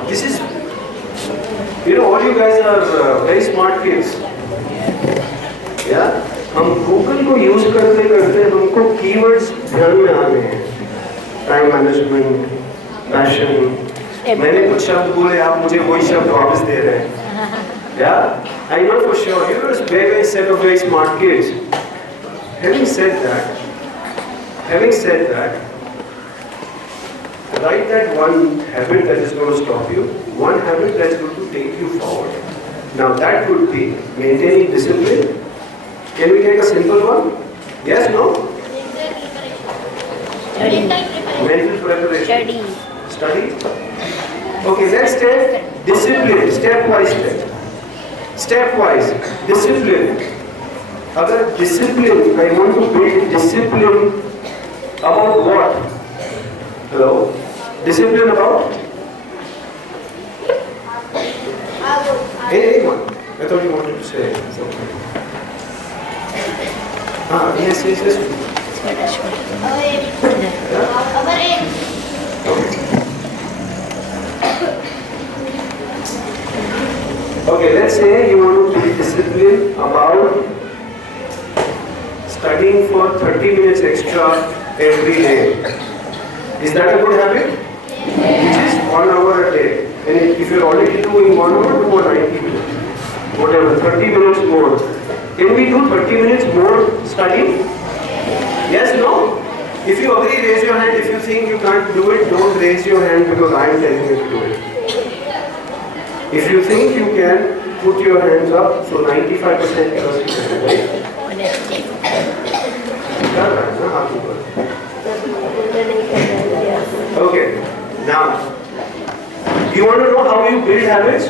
This is, all you guys are very smart kids. Yeah? हम Google को use करते करते हमको keywords ध्यान में आ गए हैं. Time management, passion. मैंने कुछ शब्द बोले, आप मुझे वही शब्द वापस दे रहे हैं. Yeah? I know for sure you're a very set of very smart kids. Having said that, write that one habit that is going to stop you, one habit that's going to take you forward. Now that would be maintaining discipline Can we take a simple one? Yes, no? Mental preparation. Study. Study. Okay, let's take discipline, step-wise step. Step-wise, discipline. Agar discipline, I want to build discipline about what? Hello? Discipline about? Anyone? I thought you wanted to say something. Yes. Okay, let's say you want to be disciplined about studying for 30 minutes extra every day. Is that a good habit? Which is 1 hour a day. And if you're already doing 1 hour, do 90 minutes. Whatever, 30 minutes more. Can we do 30 minutes more studying? Yes, no? If you agree, raise your hand. If you think you can't do it, don't raise your hand because I am telling you to do it. If you think you can, put your hands up. So 95% right? Okay, now, you want to know how you build habits?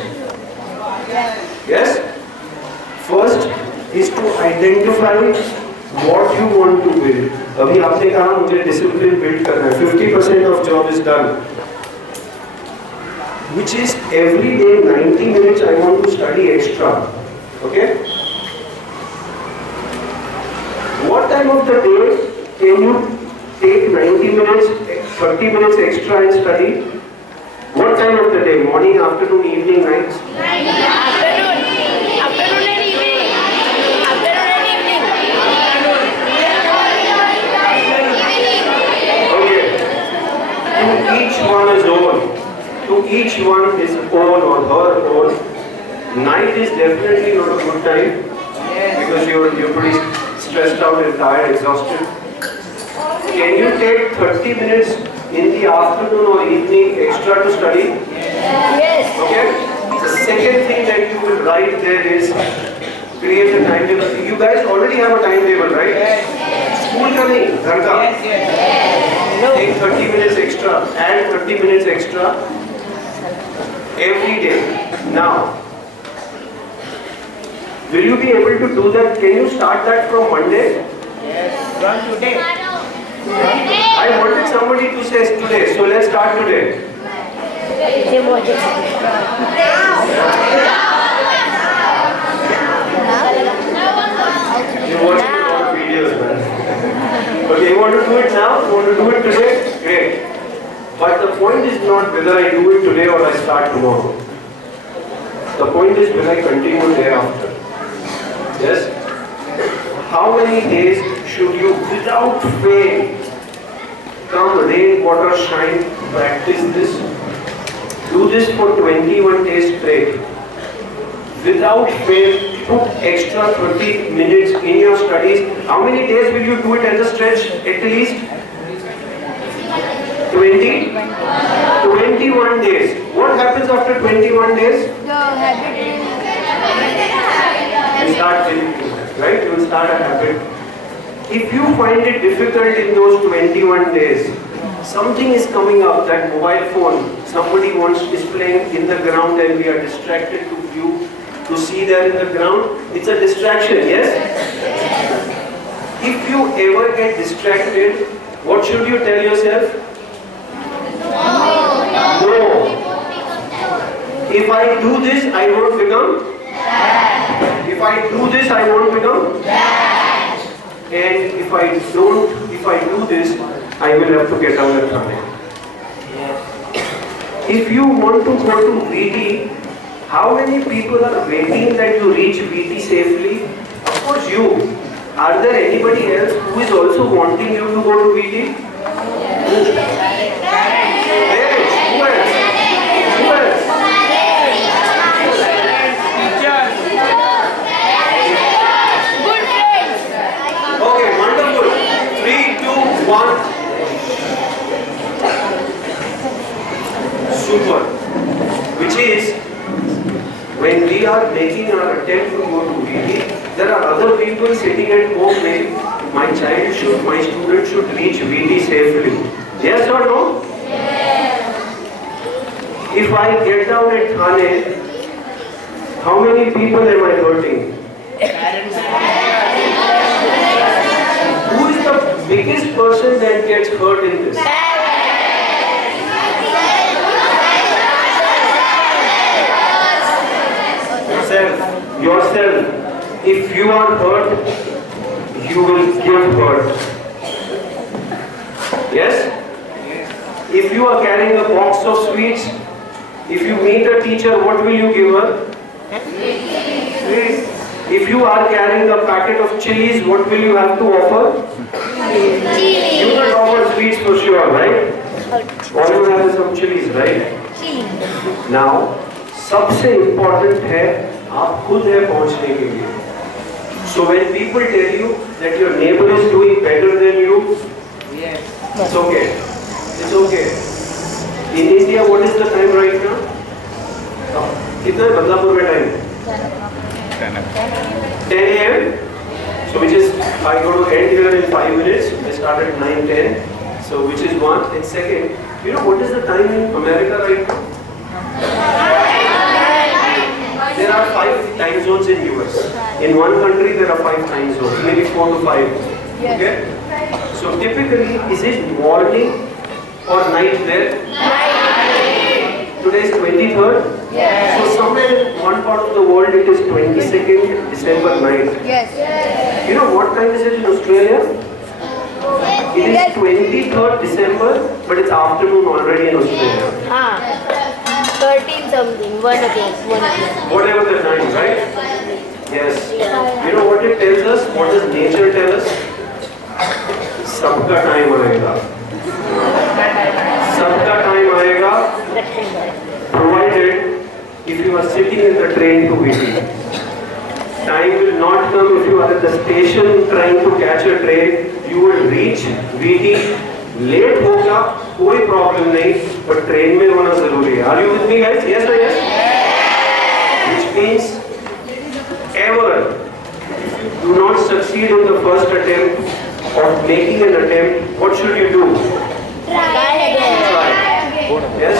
Yes? First is to identify what you want to build. अभी आपने कहा मुझे discipline build करना है. 50% of job is done. Which is every day 90 minutes I want to study extra. Okay? What time of the day can you take 90 minutes, 30 minutes extra and study? What time of the day? Morning, afternoon, evening, night? Afternoon and evening. Okay. To each one is own. To each one is own or her own. Night is definitely not a good time because you're pretty stressed out and tired, exhausted. Can you take 30 minutes in the afternoon or evening extra to study? Yes. Okay? The second thing that you will write there is create a timetable. You guys already have a timetable, right? School ka nahi, ghar ka. Take 30 minutes extra, add 30 minutes extra every day. Now, will you be able to do that? Can you start that from Monday? Yes, from today. I wanted somebody to say today, so let's start today. They watch it. You watch a lot of videos, man. Okay, you want to do it now? You want to do it today? Great. But the point is not whether I do it today or I start tomorrow. The point is will I continue thereafter? Yes? How many days should you, without fail, come rain, water, shine, practice this? Do this for 21 days straight. Without fail, put extra 30 minutes in your studies. How many days will you do it as a stretch? At least 20? 21 days. What happens after 21 days? The habit You start changing, right? You will start a habit. If you find it difficult in those 21 days, something is coming up, that mobile phone, somebody wants displaying in the ground and we are distracted to view, to see there in the ground, it's a distraction, yes? If you ever get distracted, what should you tell yourself? No. If I do this, I won't become? If I do this, I won't become? And if I do this, I will have to get down and come in. If you want to go to VT, how many people are waiting that you reach VT safely? Of course you. Are there anybody else who is also wanting you to go to VT? Parents, who else? Who else? good friends. Okay, wonderful. 3, 2, 1. Super. Which is, when we are making our attempt to go to VT, there are other people sitting at home saying, my student should reach VT safely. Yes or no? If I get down at Thane, how many people am I hurting? Who is the biggest person that gets hurt in this? Yourself. If you are hurt, you will give hurt. Yes? If you are carrying a box of sweets, if you meet a teacher, what will you give her? If you are carrying a packet of chilies, what will you have to offer? You will offer sweets for sure, right? All you have is some chilies, right? Now, सबसे important है आप खुद है पहुंचने के लिए. So when people tell you that your neighbor is doing better than you, it's okay. It's okay. In India, what is the time right now? कितना है बदलापुर में time? 10 a.m. So which is, I go to end here in 5 minutes. I start at 9:10. So which is one. And second, you know what is the time in America right now? There are 5 time zones in US. In one country there are 5 time zones, maybe 4 to 5. Okay? So typically, is it morning or night there? Today is 23rd. So somewhere in one part of the world it is 22nd December night. You know what time is it in Australia? It is 23rd December, but it's afternoon already in Australia. 13 something, 1 o'clock. Whatever the time, right? Yes. You know what it tells us? What does nature tell us? सबका time आएगा. सबका time आएगा. Provided if you are sitting in the train to VT. Time will not come if you are at the station trying to catch a train. You will reach VT. Late होगा कोई problem नहीं, पर train में होना जरूरी है. Are you with me, guys? Yes or yes? Which means ever if you do not succeed in the first attempt of making an attempt, what should you do? Try. Yes?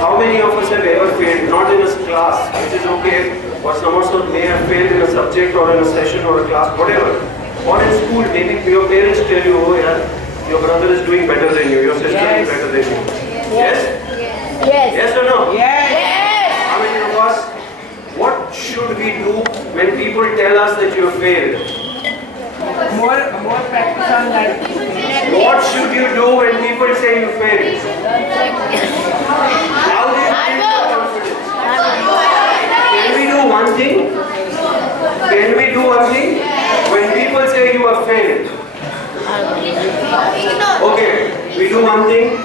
How many of us have ever failed? Not in a class, which is okay, or some of us may have failed in a subject or in a session or a class, whatever. Or in school, maybe your parents tell you, oh yeah, your brother is doing better than you, your sister is better than you. Yes? Yes or no? Yes. How many of us, what should we do when people tell us that you have failed? More practice on that. What should you do when people say you failed? How do you build your confidence? Can we do one thing? Can we do one thing? When people say you have failed. Okay, we do one thing.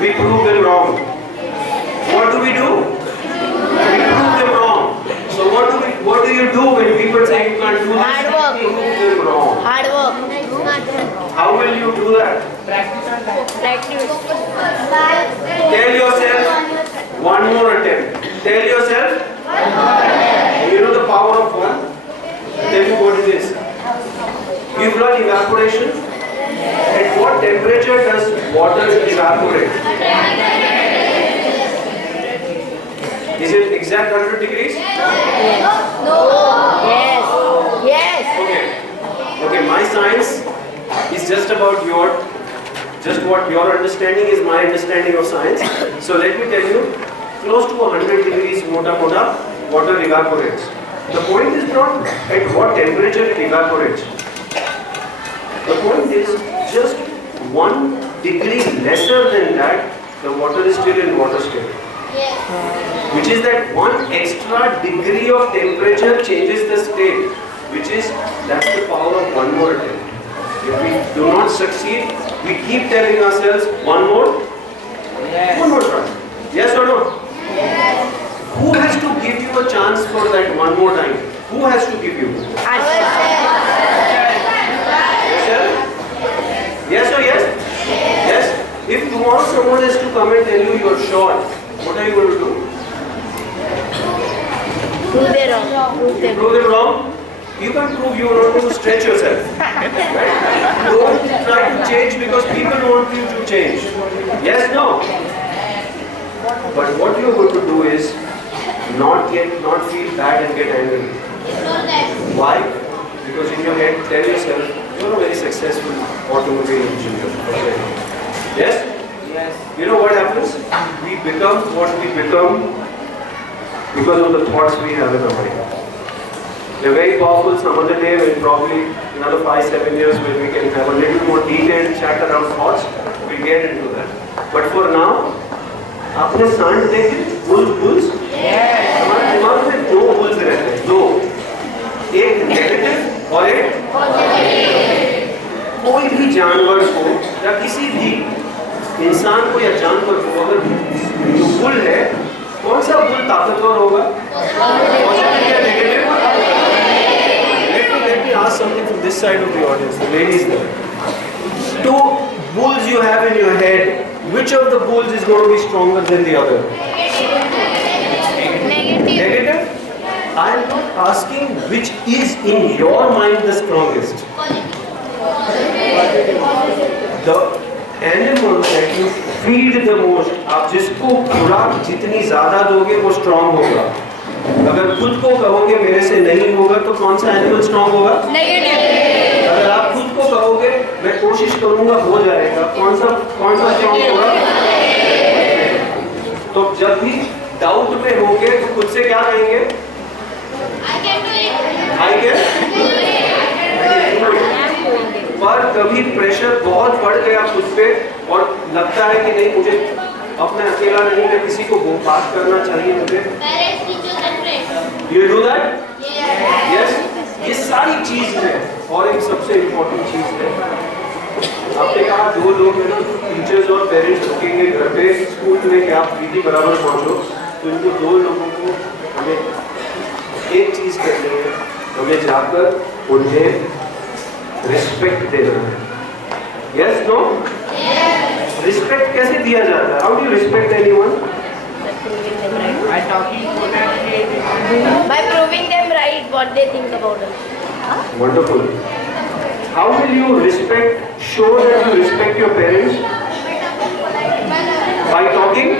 We prove them wrong. What do? We prove them wrong. So what do you do when people say you can't do this? Hard work. Prove them wrong. Hard work. How will you do that? Practice. Tell yourself one more attempt. Tell yourself. You know the power of one? Tell you what it is. You've learned evaporation. At what temperature does water evaporate? Is it exact 100 degrees? No. Yes. Okay, my science is just about what your understanding is my understanding of science. So let me tell you, close to 100 degrees mota water evaporates. The point is not at what temperature it evaporates. The point is just 1 degree lesser than that, the water is still in water state. Which is that 1 extra degree of temperature changes the state. That's the power of one more attempt. If we do not succeed, we keep telling ourselves one more try. Yes or no? Yes. Who has to give you a chance for that one more time? Who has to give you? Yourself? Yes or yes? Yes. If tomorrow someone has to come and tell you you're short, what are you going to do? Prove them wrong. Prove them wrong? You can't prove you are not going to stretch yourself. Right? Don't try to change because people want you to change. Yes, no. But what you're going to do is not feel bad and get angry. Ignore that. Why? Because in your head, tell yourself, you're a very successful automobile engineer. Okay. Yes? Yes. You know what happens? We become what we become because of the thoughts we have in our mind. They're very powerful. Some other day, when probably another 5-7 years, when we can have a little more detailed chat around thoughts, we'll get into that. But for now, आपने सांड देखे? Bulls? हमारे दिमाग में 2 bulls रहते हैं, 2. एक negative और एक पॉजिटिव. कोई भी जानवर को या किसी भी इंसान को या जानवर को अगर जो बुल है, कौन सा बुल ताकतवर होगा? पॉजिटिव या negative? Let me ask something from this side of the audience, the ladies there. 2 bulls you have in your head. Which of the bulls is going to be stronger than the other? Negative. I am not asking which is in your mind the strongest. The animal that you feed the most, आप जिसको खुराक जितनी ज़्यादा दोगे वो strong होगा. अगर खुद को कहोगे मेरे से नहीं होगा तो कौन सा एनिमल स्ट्रॉन्ग होगा? नेगेटिव. अगर आप खुद को कहोगे मैं कोशिश करूंगा हो जाएगा, कौन सा स्ट्रॉन्ग होगा? तो जब भी डाउट में होगे तो खुद से क्या कहेंगे? I can. पर कभी प्रेशर बहुत बढ़ गया खुद पे और लगता है कि नहीं मुझे अपना अकेला नहीं मैं किसी को बात करना चाहिए मुझे. You do that? Yes. ये सारी चीज है. और एक सबसे इम्पोर्टेंट चीज है, आपने कहा 2 लोग हैं ना, टीचर्स और पेरेंट्स रुकेंगे घर पे स्कूल में कि आप दीदी बराबर पहुंचो, तो इनको 2 लोगों को हमें एक चीज करनी है, हमें जाकर उन्हें रिस्पेक्ट देना है. Yes no? रिस्पेक्ट कैसे दिया जाता है? How do you respect anyone? By talking politely. By proving them right what they think about us. Wonderful. How will you show that you respect your parents? By talking?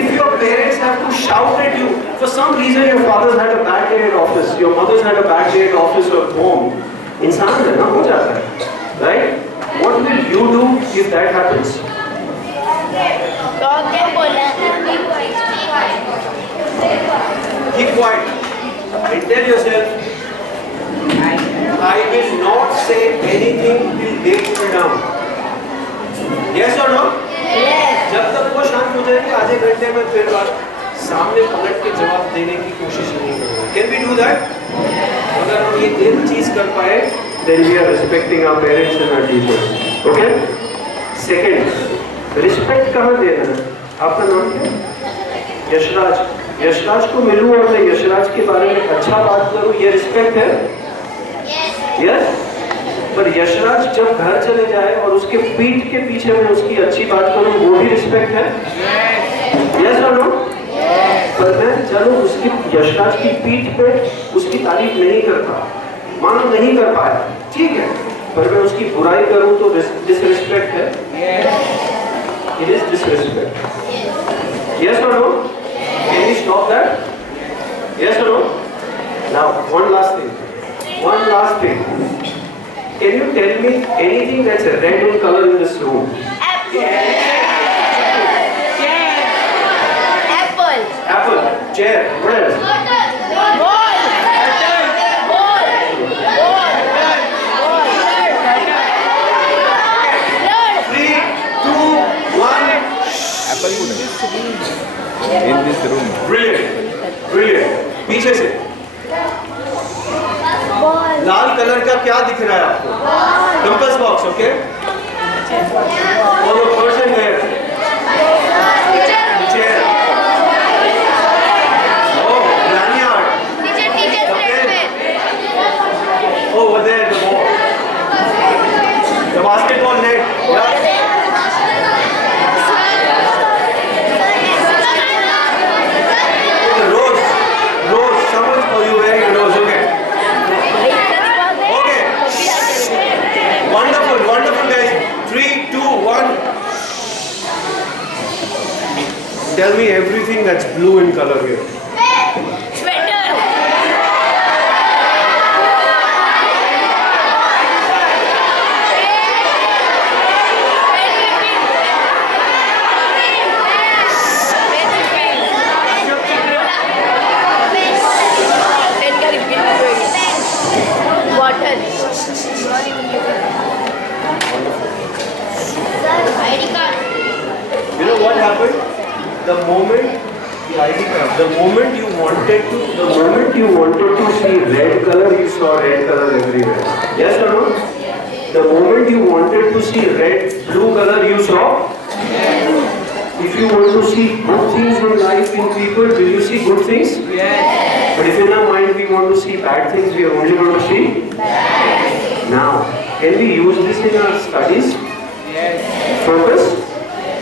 If your parents have to shout at you, for some reason your father's had a bad day at office, your mother's had a bad day at office or home, इंसान है ना, हो जाता है, right? What will you do if that happens? Talk them बोलना. Keep quiet and tell yourself, I will not say anything till they cool down. Yes or no? Yes. जब तक वो शांत हो जाएंगे आधे घंटे में फिर सामने पलट के जवाब देने की कोशिश नहीं करेंगे. Can we do that? अगर हम ये एक चीज कर पाए, then we are respecting our parents and our teachers. Okay? Second, respect कहाँ देना है? आपका नाम क्या है? यशराज. यशराज को मिलूं और मैं यशराज के बारे में अच्छा बात करूं, ये रिस्पेक्ट है? यस. पर यशराज जब घर चले जाए और उसके पीठ के पीछे मैं उसकी अच्छी बात करूं, वो भी रिस्पेक्ट है? यस और नो? पर मैं चलो उसकी यशराज की पीठ पे उसकी तारीफ नहीं करता, मानो नहीं कर पाया, ठीक है, पर मैं उसकी बुराई करूं तो डिसरिस्पेक्ट है? It is disrespect. यस और no? Can you stop that? Yes or no? Now, one last thing. Can you tell me anything that's red in color in this room? Apple. Apple. Chair. What else? Three, two, one. Apple in this room. Brilliant. पीछे से. लाल colour का क्या दिख रहा है आपको? Compass box. Okay. और वो पर्सन है. Chair. Oh, lanyard. Oh, over there the ball. The basketball net. Yeah. Rose. Someone. Oh, you wearing a rose. Okay. something that's blue in color here? Sweater. Water. ID card. You know what happened? The moment the ID card, the moment you wanted to see red color, you saw red color everywhere. Yes or no? The moment you wanted to see red, blue color, you saw. If you want to see good things in life in people, will you see good things? Yes. But if in our mind we want to see bad things, we are only going to see bad. Now, can we use this in our studies? Yes. Focus.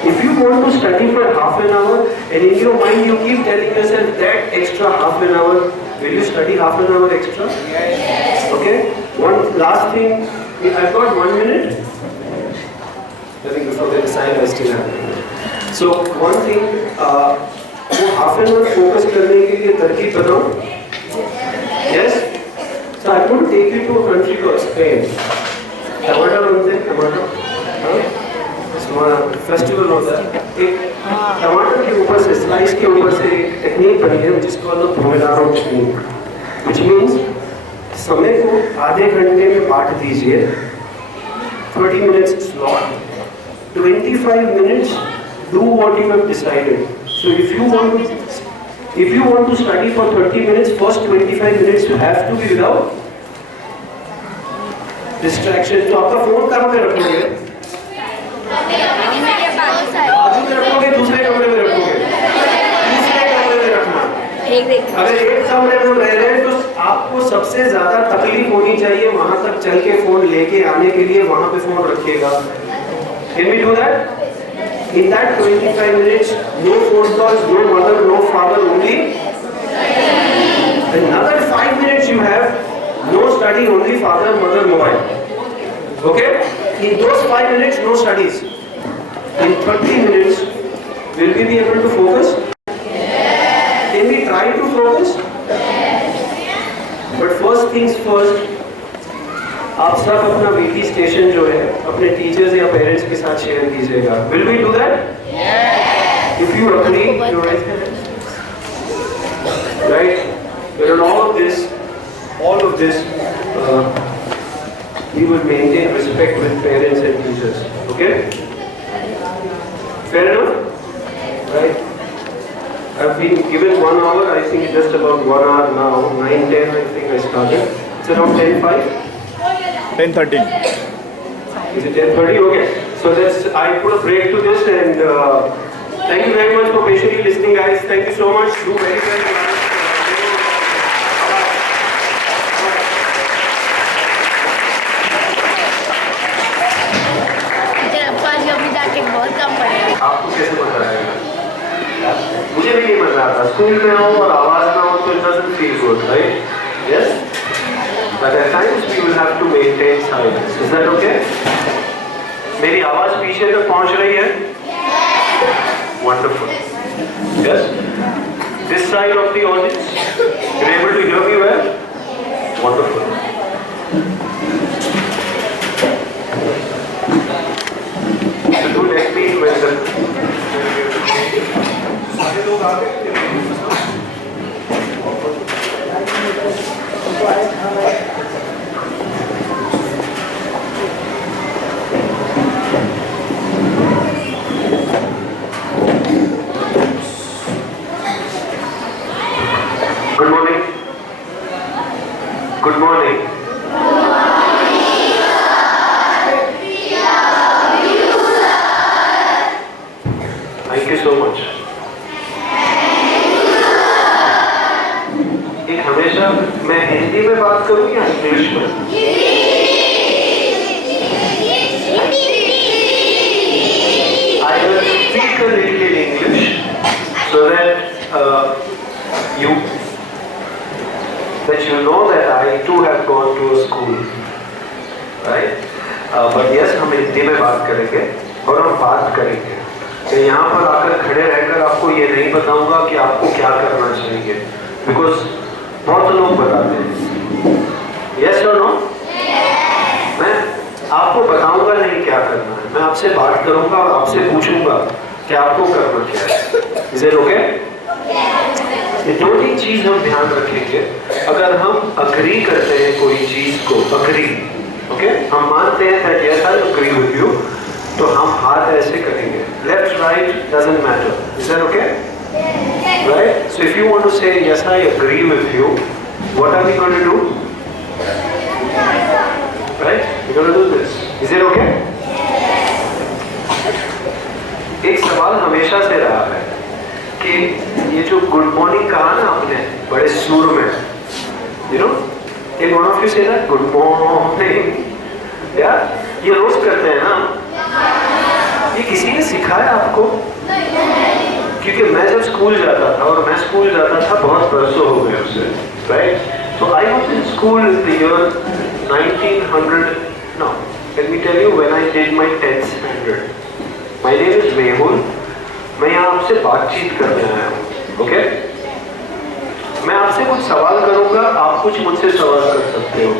If you want to study for half an hour and in your mind you keep telling yourself that extra half an hour, will you study half an hour extra? Yes. Okay? One last thing, I've got 1 minute. I think before the sign I still have. So one thing, वो half an hour focus करने के लिए तरकीब बताऊं? Yes? So I'm going to take you to a country called Spain. टमाटर बनते हैं, टमाटर. फेस्टिवल होता है, एक टमाटर के ऊपर से स्लाइस के ऊपर से एक टेक्निक बनी है जिसको हम पोमेडारो टेक्निक, which means समय को आधे घंटे में बांट दीजिए. 30 minutes slot, 25 minutes do what you have decided. So if you want to study for 30 minutes, first 25 minutes you have to be without distraction. तो आपका फोन कहाँ पे रखोगे? बाजू में रखोगे, दूसरे कमरे में रखोगे, दूसरे कमरे में रखना. अगर एक कमरे में रह रहे हैं तो आपको सबसे ज्यादा तकलीफ होनी चाहिए वहां तक चल के फोन लेके आने के लिए, वहां पे फोन रखिएगा. Can we do that? In that 25 minutes, no phone calls, no mother, no father, only another 5 minutes you have, no study, only father, mother, mobile. Okay? In those 5 minutes, no studies. In 30 minutes, will we be able to focus? Can we try to focus? But first things first, आप सब अपना VT station जो है अपने teachers या parents के साथ share कीजिएगा. Will we do that? Yes. If you agree, you raise your hand. Right? But in all of this, we will maintain respect with parents and teachers. Okay? Fair enough? Right? I've been given 1 hour. I think it's just about 1 hour now. 9:10 I think I started. It's around 10:05. 10:13. Is it 10:30? Okay. So I put a break to this and thank you very much for patiently listening, guys. Thank you so much. Do very well. बहुत कम पड़ेगा. आपको कैसे मजा आएगा? मुझे भी नहीं मजा आता. स्कूल में आओ और आवाज ना हो तो it doesn't feel good, right? Yes? But at times we will have to maintain silence. Is that okay? मेरी आवाज पीछे तक पहुंच रही है? Wonderful. Yes? This side of the audience, you're able to hear me well? Wonderful. So do let me when the सारे लोग आ गए. Good morning. Good morning. Thank you so much. एक हमेशा मैं हिंदी में बात करूं या इंग्लिश में? I will speak a little in English so that you know that I too have gone to a school, right? But yes, हम हिंदी में बात करेंगे और हम बात करेंगे. मैं यहाँ पर आकर खड़े रहकर आपको ये नहीं बताऊंगा कि आपको क्या करना चाहिए, बिकॉज बहुत लोग बताते हैं। यस और नो? मैं आपको बताऊंगा नहीं क्या करना है, मैं आपसे बात करूंगा और आपसे पूछूंगा कि आपको करना क्या है। Is it okay? ये दो तीन चीज हम ध्यान रखेंगे। अगर हम अग्री करते हैं कोई चीज को, अग्री, ओके, हम मानते हैं that yes I agree with you, तो हम हाथ ऐसे करेंगे, left right doesn't matter. Is that okay? Right? So if you want to say yes I agree with you, what are we going to do? Right? We going to do this. Is it okay? एक सवाल हमेशा से रहा है कि ये जो good morning कहा ना आपने बड़े सुर में, यू नो, एक वन ऑफ यू से दैट गुड मॉर्निंग, यार ये रोज करते हैं ना, ये किसी ने सिखाया आपको? क्योंकि मैं जब स्कूल जाता था, और मैं स्कूल जाता था बहुत बरसों हो गए उससे, right? So I was in school in the year 1900. No, let me tell you when I did my 10th standard. My name is Mehul. मैं यहाँ आपसे बातचीत करने आया हूँ, ओके? मैं आपसे कुछ सवाल करूँगा, आप कुछ मुझसे सवाल कर सकते हो।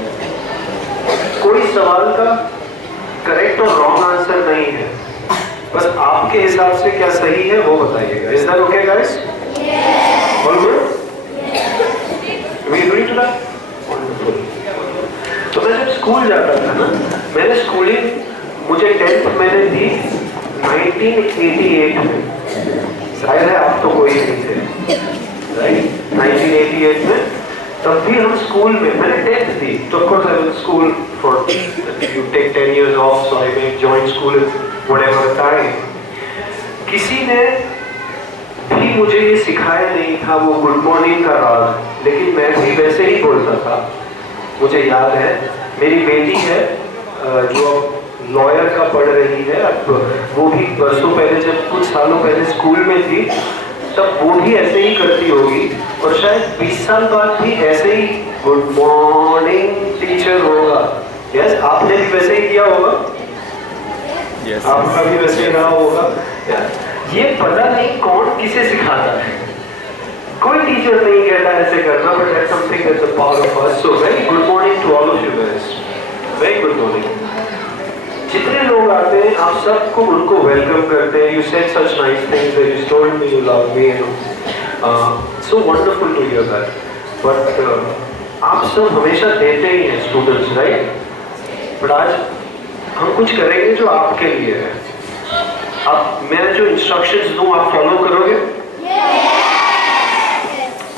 कोई सवाल का करेक्ट और रॉन्ग आंसर नहीं है, बस आपके हिसाब से क्या सही है वो बताइएगा। Is that okay guys? All good? We agree to that? Wonderful. तो मैं जब स्कूल जाता था ना, मैंने स्कूलिंग, मुझे 10th मैंने दी 1988 में। शायद है आप तो कोई नहीं थे, राइट? 1988 में, तब भी हम स्कूल में, मैंने 10th दी, तो of course I was school for, you take 10 years of, so I may join school whatever time. किसी ने भी मुझे ये सिखाया नहीं था वो गुड मॉर्निंग का राज, लेकिन मैं भी वैसे ही बोलता था। मुझे याद है, मेरी बेटी है जो लॉयर का पढ़ रही है, अब वो भी बरसों पहले, जब कुछ सालों पहले स्कूल में थी, तब वो भी ऐसे ही करती होगी, और शायद 20 साल बाद भी ऐसे ही गुड मॉर्निंग टीचर होगा। यस, आपने भी वैसे ही किया होगा? Yes. आपका भी वैसे ही रहा होगा। ये पता नहीं कौन किसे सिखाता है, कोई टीचर नहीं कहता ऐसे करना, but that's something that's a part of us. So very good morning to all of you guys, very good morning. जितने लोग आते हैं आप सबको उनको वेलकम करते हैं। You said such nice things, you told me you love me, so wonderful to hear that. But आप सब हमेशा देते ही हैं स्टूडेंट्स, राइट? बट आज हम कुछ करेंगे जो आपके लिए है। आप, मैं जो इंस्ट्रक्शंस दूं आप फॉलो करोगे?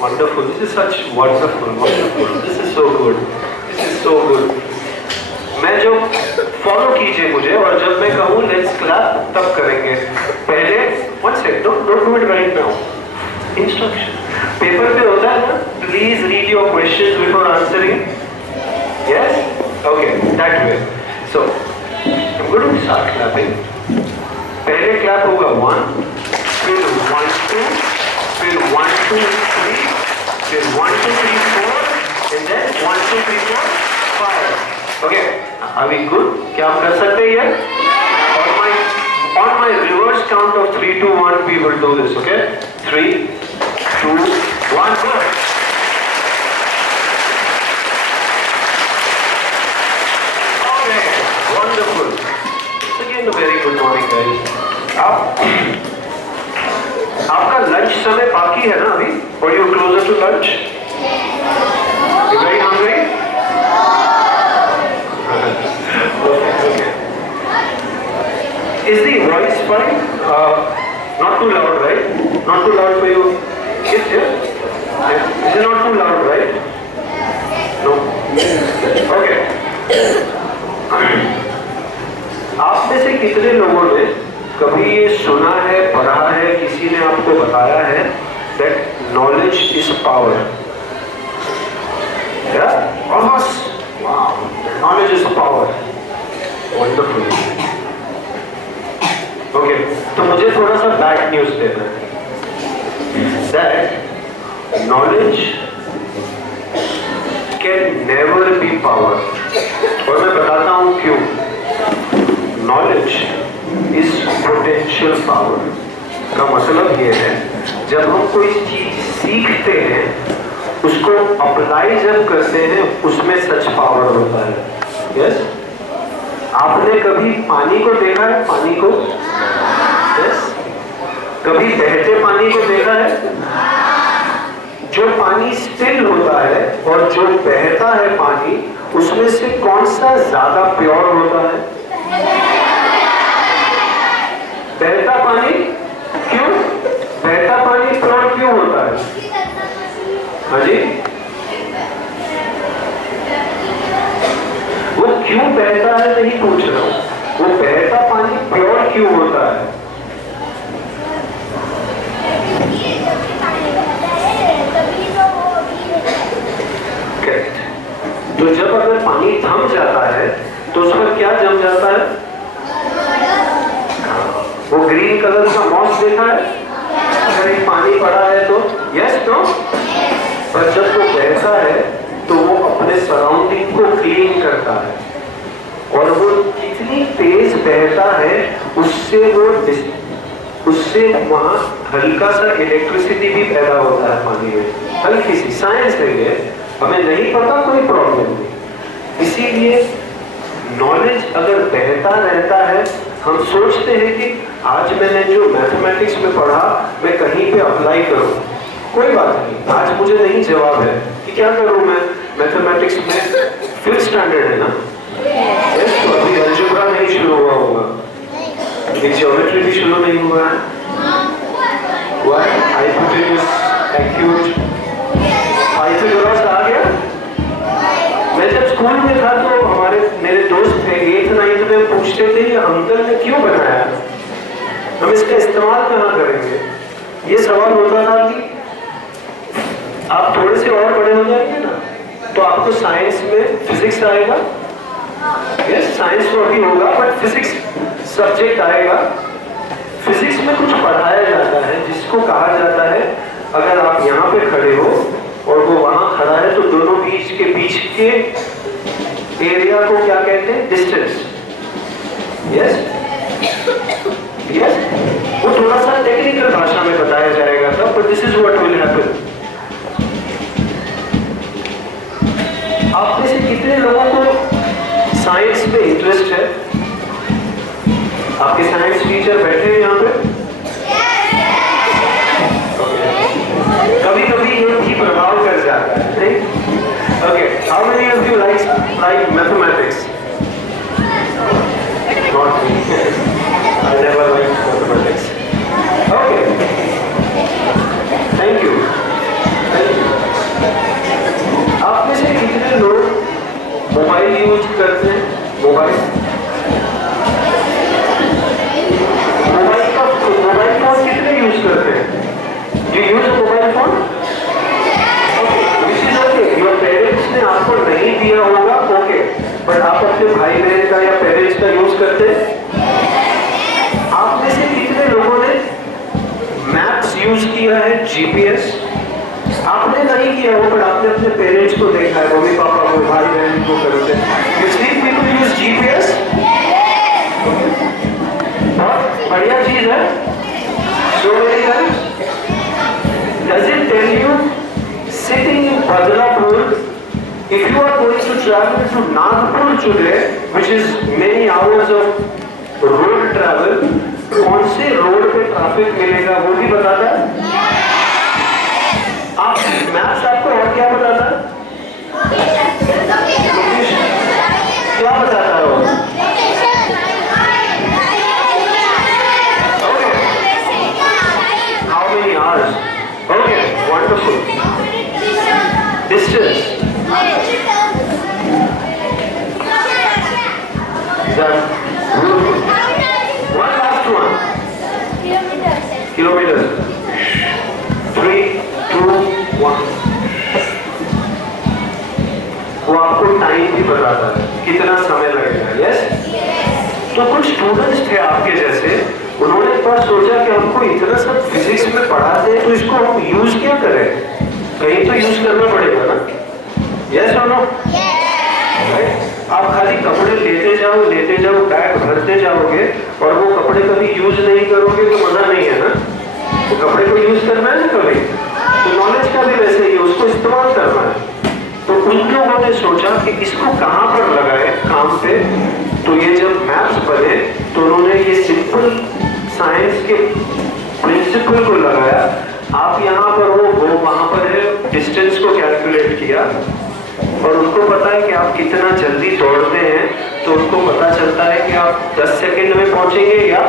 Wonderful, this is such wonderful, wonderful, this is so good, this is so good. मैं जो फॉलो कीजिए मुझे, और जब मैं कहूँ लेट्स क्लैप तब करेंगे। पहले one second, don't do it right now. Instruction paper पे होता है ना, please read your questions before answering. Yes, okay, that way. So I'm going to start clapping. पहले क्लैप होगा 1, फिर 1 2, फिर 1 2 3, फिर 1 2 3 4, and then 1 2 3 4 5. Okay, are we good? क्या आप कर सकते हैं ये? On my reverse count of 3 2 1, we will do this. Okay, 3 2 1 go. Wonderful. Again, a very good morning, guys. आपका लंच समय बाकी है ना अभी? Or you closer to lunch? You very hungry? Okay. Is the voice fine? Not too loud, right? Not too loud for you? Yes, yeah? Is it not too loud, right? No? Okay. आप में से कितने लोगों ने कभी ये सुना है, पढ़ा है, किसी ने आपको बताया है that knowledge is power? Yeah? Almost. Wow. Knowledge is power. Wonderful. Okay. तो मुझे थोड़ा सा बैड न्यूज देना है। That knowledge can never be power. और मैं बताता हूँ क्यों। Knowledge is पोटेंशियल पावर का मतलब ये है, जब हम कोई चीज सीखते हैं, उसको अप्लाई जब करते हैं, उसमें सच पावर होता है। यस, आपने कभी पानी को देखा है? पानी को? यस, कभी बहते पानी को देखा है? जो पानी स्टिल होता है और जो बहता है पानी, उसमें से कौन सा ज्यादा प्योर होता है? बहता पानी। क्यों बहता पानी प्योर क्यों होता है? हाँ जी, वो क्यों बहता है नहीं पूछ रहा हूं, वो बहता पानी प्योर क्यों होता है? करेक्ट। तो जब अगर पानी थम जाता है तो उस पर क्या जम जाता है? वो ग्रीन कलर का मॉस देखा है? अगर एक पानी पड़ा है तो यस नो, पर जब वो बहता है तो वो अपने सराउंडिंग को क्लीन करता है, और वो कितनी तेज बहता है उससे वहां हल्का सा इलेक्ट्रिसिटी भी पैदा होता है पानी में, हल्की सी। साइंस है ये, हमें नहीं पता कोई प्रॉब्लम नहीं। इसीलिए नॉलेज अगर बहता रहता है, हम सोचते हैं कि आज मैंने जो मैथमेटिक्स में पढ़ा मैं कहीं पे अप्लाई करूं, कोई बात नहीं, आज मुझे नहीं जवाब है कि क्या करूं मैं मैथमेटिक्स में। 5th स्टैंडर्ड है ना, तो अभी अलजेब्रा नहीं शुरू हुआ होगा, ज्योमेट्री भी शुरू नहीं हुआ है। Why? Hypotenuse, acute, पाइथागोरस आ गया। मैं जब स्कूल में था तो मेरे दोस्त थे 8th 9th में, पूछते थे ये अंकल ने क्यों बनाया, हम इसका इस्तेमाल कहाँ करेंगे। ये सवाल होता था कि आप थोड़े से और बड़े हो जाएंगे ना तो आपको साइंस में फिजिक्स आएगा। यस, साइंस तो अभी होगा बट फिजिक्स सब्जेक्ट आएगा। फिजिक्स में कुछ पढ़ाया जाता है जिसको कहा जाता है, अगर आप यहाँ पे खड़े हो और वो वहां खड़ा है तो दोनों बीच के एरिया को क्या कहते हैं? डिस्टेंस। यस यस, वो थोड़ा सा टेक्निकल भाषा में बताया जाएगा तब, but this is what will happen. आप में से कितने लोगों को साइंस में इंटरेस्ट है? आपके साइंस टीचर बैठे हैं यहाँ पे? कभी कभी ये भी प्रभाव कर जाता है, नहीं? Okay, how many of you like mathematics? Not me, I never like mathematics. Okay, thank you. आप में से कितने लोग मोबाइल यूज करते हैं? मोबाइल फोन कितने यूज करते हैं? You use a mobile phone? Okay, which is okay. Your parents ने आपको नहीं दिया होगा, okay, but आप अपने भाई बहन का या पेरेंट्स का यूज करते हैं? आप में से कितने लोगों ने मैप्स यूज किया है? जीपीएस आपने नहीं किया हो, पर आपने अपने पेरेंट्स को देखा है, मम्मी पापा को, भाई बहन को करते हैं। You see people use GPS? बहुत बढ़िया चीज है। So many times. Does it tell you sitting in Badlapur, if you are going to travel to Nagpur today, which is many hours of road travel, कौन से road पे traffic मिलेगा वो भी बताता है? आप मैप्स आपको और क्या बताता है? क्या बताता है वो? How many hours? Okay, wonderful. Distance. That one last one. Kilometers. 3, 2, 1. वो आपको टाइम भी बताता है कितना समय लगेगा। यस, तो कुछ स्टूडेंट्स थे आपके जैसे, उन्होंने एक बार सोचा कि हमको इतना सब फिजिक्स में पढ़ाते हैं तो इसको हम यूज क्या करें, कहीं तो यूज करना पड़ेगा ना। यस और नो? आप खाली कपड़े लेते लेते जाओ, बैग भरते जाओगे और वो कपड़े कभी यूज नहीं करोगे तो मजा नहीं है ना। तो कपड़े को यूज करना है ना कभी, तो नॉलेज का भी वैसे ही, उसको इस्तेमाल करना है। तो उन लोगों ने सोचा कि इसको कहाँ पर लगाए काम पे। तो ये जब मैप्स बने तो उन्होंने ये सिंपल साइंस के प्रिंसिपल को लगाया। आप यहाँ पर हो, वो वहां पर है, डिस्टेंस को कैलकुलेट किया और उनको पता है कि आप कितना जल्दी दौड़ते हैं, तो उनको पता चलता है कि आप 10 सेकंड में पहुंचेंगे या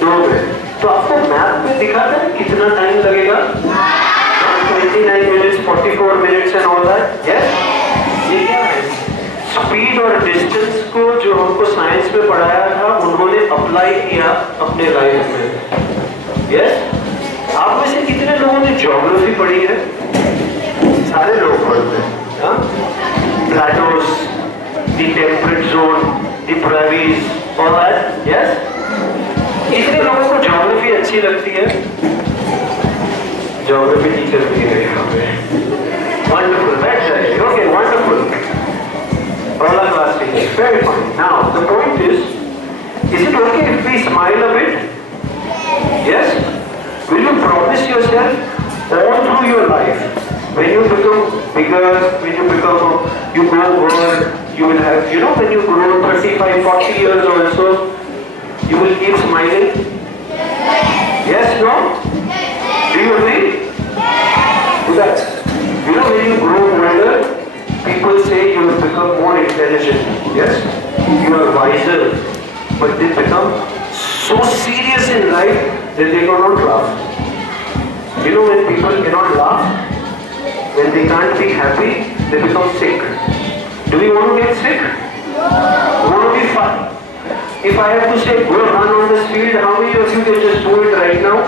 2 में। तो आपको मैप में दिखाता है कितना टाइम लगेगा, 29 minutes, 44 minutes and all that. Yes, ये क्या है? स्पीड और डिस्टेंस को जो हमको साइंस में पढ़ाया था उन्होंने अप्लाई किया अपने लाइफ में। यस, आप में से कितने लोगों ने ज्योग्राफी पढ़ी है? सारे लोग पढ़ते हैं। Plateaus, the temperate zone, the prairies, all that. Yes? कितने लोगों को ज्योग्राफी अच्छी लगती है? ज्योग्राफी टीचर भी है यहाँ पे। Wonderful, that's right. Okay, wonderful. All our class teachers, very fine. Now the point is it okay if we smile a bit? Yes? Will you promise yourself all through your life? When you become bigger, when you become, you go world, you will have, you know, when you grow 35, 40 years also, you will keep smiling? Yes, no? Do you agree? Because, you know, when you grow older, people say you have become more intelligent. Yes? You are wiser. But they become so serious in life that they cannot laugh. You know, when people cannot laugh, when they can't be happy, they become sick. Do we want to get sick? Want to be fun? If I have to say go run on this field, how many of you can just do it right now?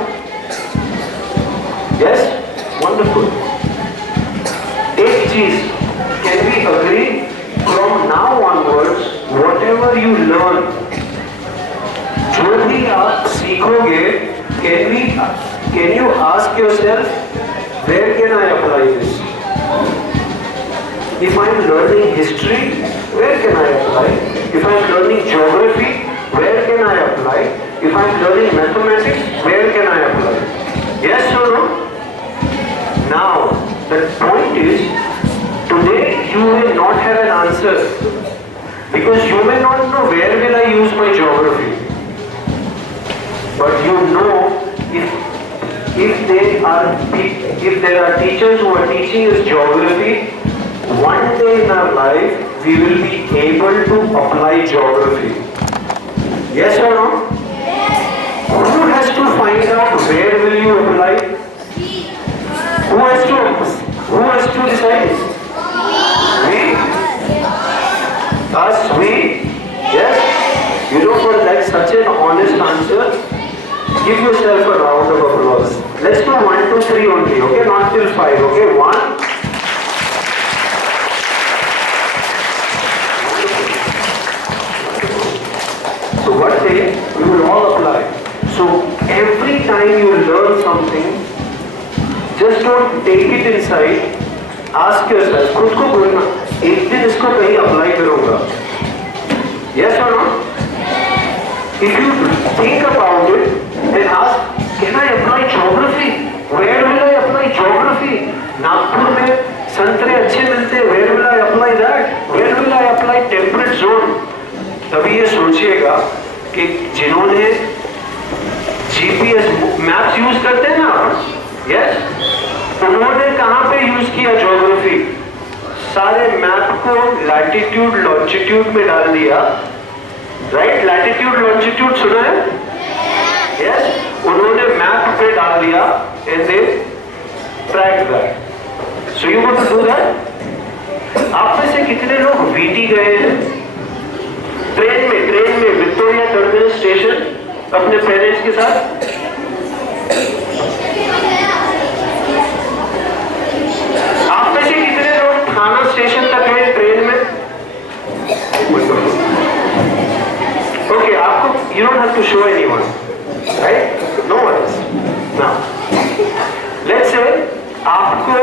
Yes? Wonderful. एक चीज, can we agree from now onwards, whatever you learn, जो भी आप सीखोगे, can you ask yourself, where can I apply this? If I am learning history, where can I apply? If I am learning geography, where can I apply? If I am learning mathematics, where can I apply? Yes or no? Now, the point is, today you may not have an answer because you may not know where will I use my geography. But you know, if there are teachers who are teaching us geography, one day in our life we will be able to apply geography. Yes or no? Yes. Who has to find out where will you apply? Who has to decide? We? Us? We? Yes? You know, for that such an honest answer, give yourself a round of applause. Let's do 1, 2, 3 only, okay? Not till 5, okay? 1. So what day we will all apply. So every time you learn something, just don't take it inside. Ask yourself, खुद को बोलना, एक दिन इसको कहीं apply करूँगा. Yes or no? If you think about it, then ask, can I apply geography? Where will I apply geography? Nagpur में संतरे अच्छे मिलते हैं. Where will I apply that? Where will I apply temperate zone? तभी ये सोचिएगा कि जिन्होंने GPS मैप्स यूज करते हैं ना, यस, उन्होंने कहाँ पे यूज किया ज्योग्राफी? सारे मैप को लैटिट्यूड लॉन्जिट्यूड में डाल दिया. राइट? लैटिट्यूड लॉन्जिट्यूड सुना है? यस, उन्होंने मैप पे डाल दिया and they track that. So you want to do that? आप में से कितने लोग वीटी गए हैं? ट्रेन में विक्टोरिया टर्मिनल स्टेशन अपने पेरेंट्स के साथ? आप में से कितने लोग थाना स्टेशन तक गए ट्रेन में? ओके, आपको you don't have to show anyone, right? No worries. Now let's say आपको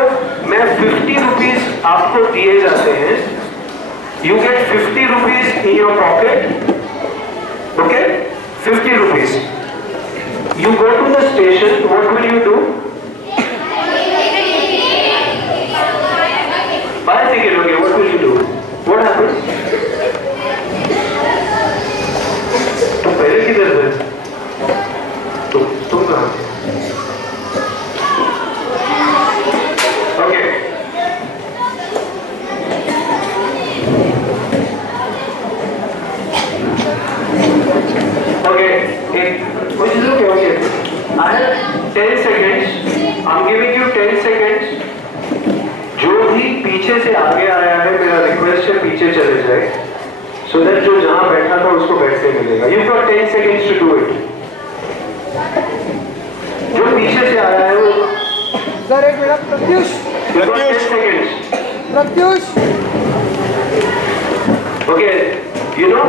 मैं 50 रुपीज आपको दिए जाते हैं. You get 50 rupees in your pocket. Okay? 50 rupees. You go to the station, what will you do? Buy a ticket, okay, what will you do? What happens? तो पहले किधर थे? तुम कहाँ थे? Okay. Okay, which is okay. I have 10 seconds. I'm giving you 10 seconds. जो भी पीछे से आगे आया है, मेरा रिक्वेस्ट है पीछे चले जाए, so that जो जहाँ बैठा था उसको बैठने मिलेगा. You've got 10 seconds to do it. जो पीछे से आया है वो सर एक minute Pratyush You've got 10 seconds. Pratyush Okay, you know,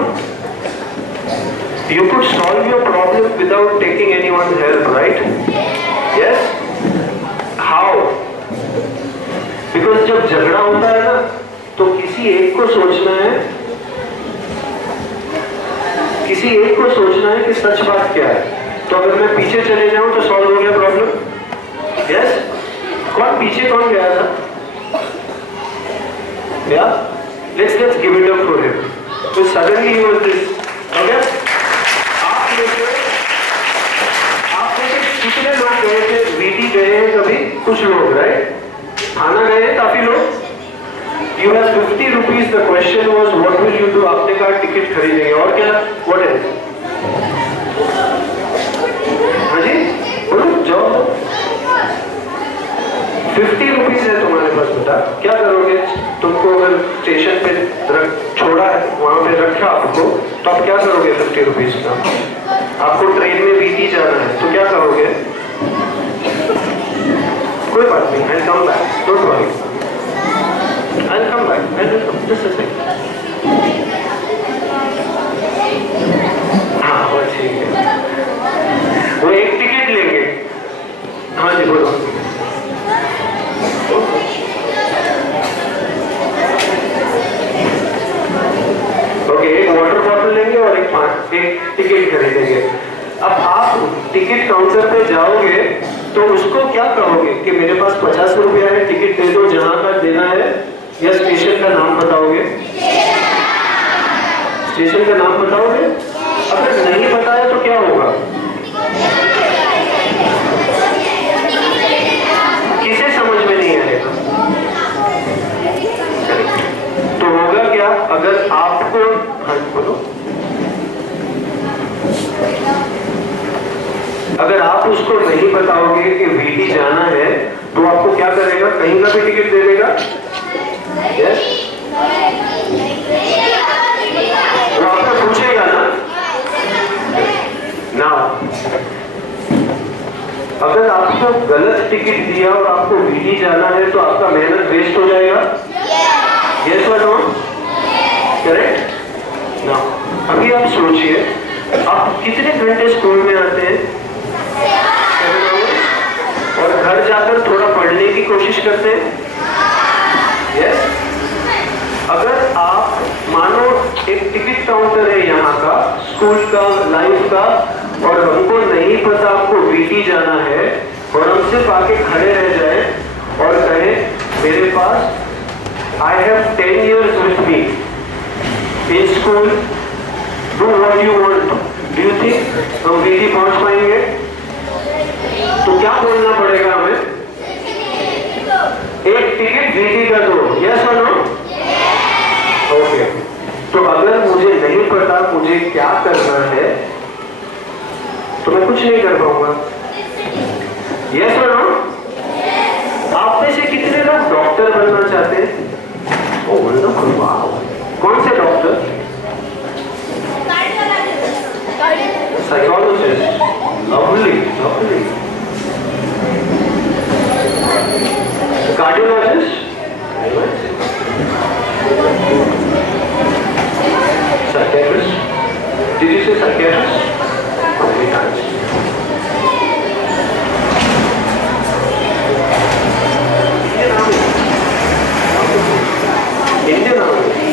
you could solve your problem without taking anyone's help, right? Yes? How? Because जब झगड़ा होता है ना, तो किसी एक को सोचना है कि सच बात क्या है. तो अगर मैं पीछे चले जाऊं तो सॉल्व हो गया प्रॉब्लम. यस? कौन पीछे कौन गया था? या? Let's give it up for him. So suddenly he was this. Okay? आप में से कितने लोग गए थे? वीटी गए हैं कभी? कुछ लोग, राइट? खाना गए हैं काफी लोग? You have 50 rupees. The question was, what will you do? आपने कहा टिकट खरीदेंगे. और क्या? What else? हाँ जी? बोलो, जाओ. 50 rupees है तुम्हारे पास बेटा. क्या करोगे? तुमको अगर स्टेशन पे छोड़ा है, वहाँ पे रखा आपको, तो आप क्या करोगे 50 rupees का? आपको ट्रेन में वीटी जाना है, तो क्या करोगे? कोई बात नहीं. I'll come back. Don't worry. I'll come back. Just a second. हाँ, वो ठीक है. वो एक टिकट लेंगे. हाँ जी, बोलो. ओके, एक वाटर बॉटल लेंगे और एक टिकट खरीदेंगे. अब आप टिकट काउंटर पे जाओगे तो उसको क्या कहोगे कि मेरे पास 50 रुपया है, टिकट दे दो, जहां का देना है, या स्टेशन का नाम बताओगे? स्टेशन का नाम बताओगे? अगर नहीं बताया तो क्या होगा? किसे समझ में नहीं आएगा? तो होगा क्या अगर आपको, हाँ बोलो, अगर आप उसको नहीं बताओगे कि वीटी जाना है, तो आपको क्या करेगा? कहीं का भी टिकट दे देगा? यस? वो आपको पूछेगा ना? नाउ अगर आपको गलत टिकट दिया और आपको वीटी जाना है, तो आपका मेहनत वेस्ट हो जाएगा? यस और नो? करेक्ट? नाउ अभी आप सोचिए, आप कितने घंटे स्कूल में आते हैं? और घर जाकर थोड़ा पढ़ने की कोशिश करते हैं? यस? अगर आप मानो एक टिकट काउंटर है यहाँ का, स्कूल का, लाइफ का, और हमको नहीं पता आपको वीटी जाना है, और हम सिर्फ आके खड़े रह जाए और कहें मेरे पास I have 10 years with me in school, do what you want. Do you think हम वीटी पहुंच पाएंगे? तो क्या बोलना पड़ेगा हमें? एक टिकट वीटी का दो. यस और नो? ओके. तो अगर मुझे नहीं पता मुझे क्या करना है, तो मैं कुछ नहीं कर पाऊंगा. यस और नो? आप में से कितने लोग डॉक्टर बनना चाहते हैं? ओह वंडरफुल. वाओ. कौन से doctor? Psychologist. Lovely, lovely. Cardiologist. Psychiatrist. Did you say psychiatrist? Very nice. Indian Army.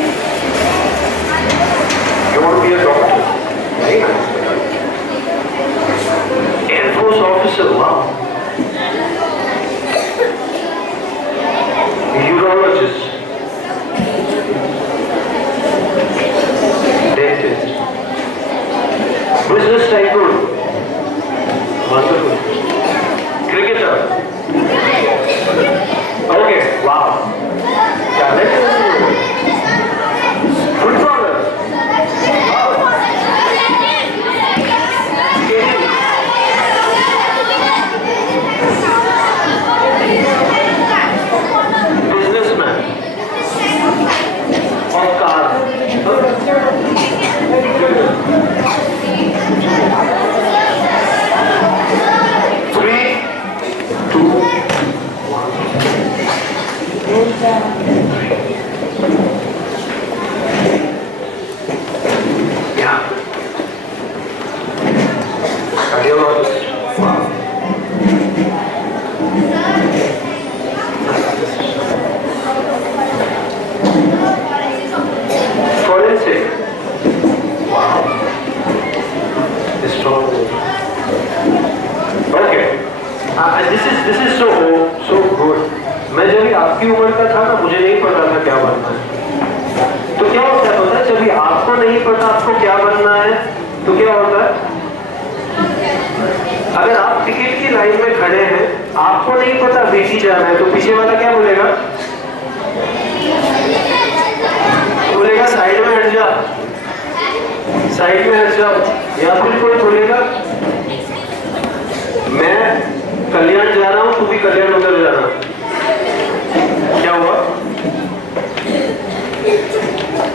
नहीं पता आपको क्या बनना है तो क्या होता है? अगर आप टिकट की लाइन में खड़े हैं, आपको नहीं पता वीटी जाना है, तो पीछे वाला क्या बोलेगा? बोलेगा साइड में हट जा, साइड में हट जाओ। या फिर कोई बोलेगा मैं कल्याण जा रहा हूं, तू भी कल्याण उधर जाना। क्या हुआ?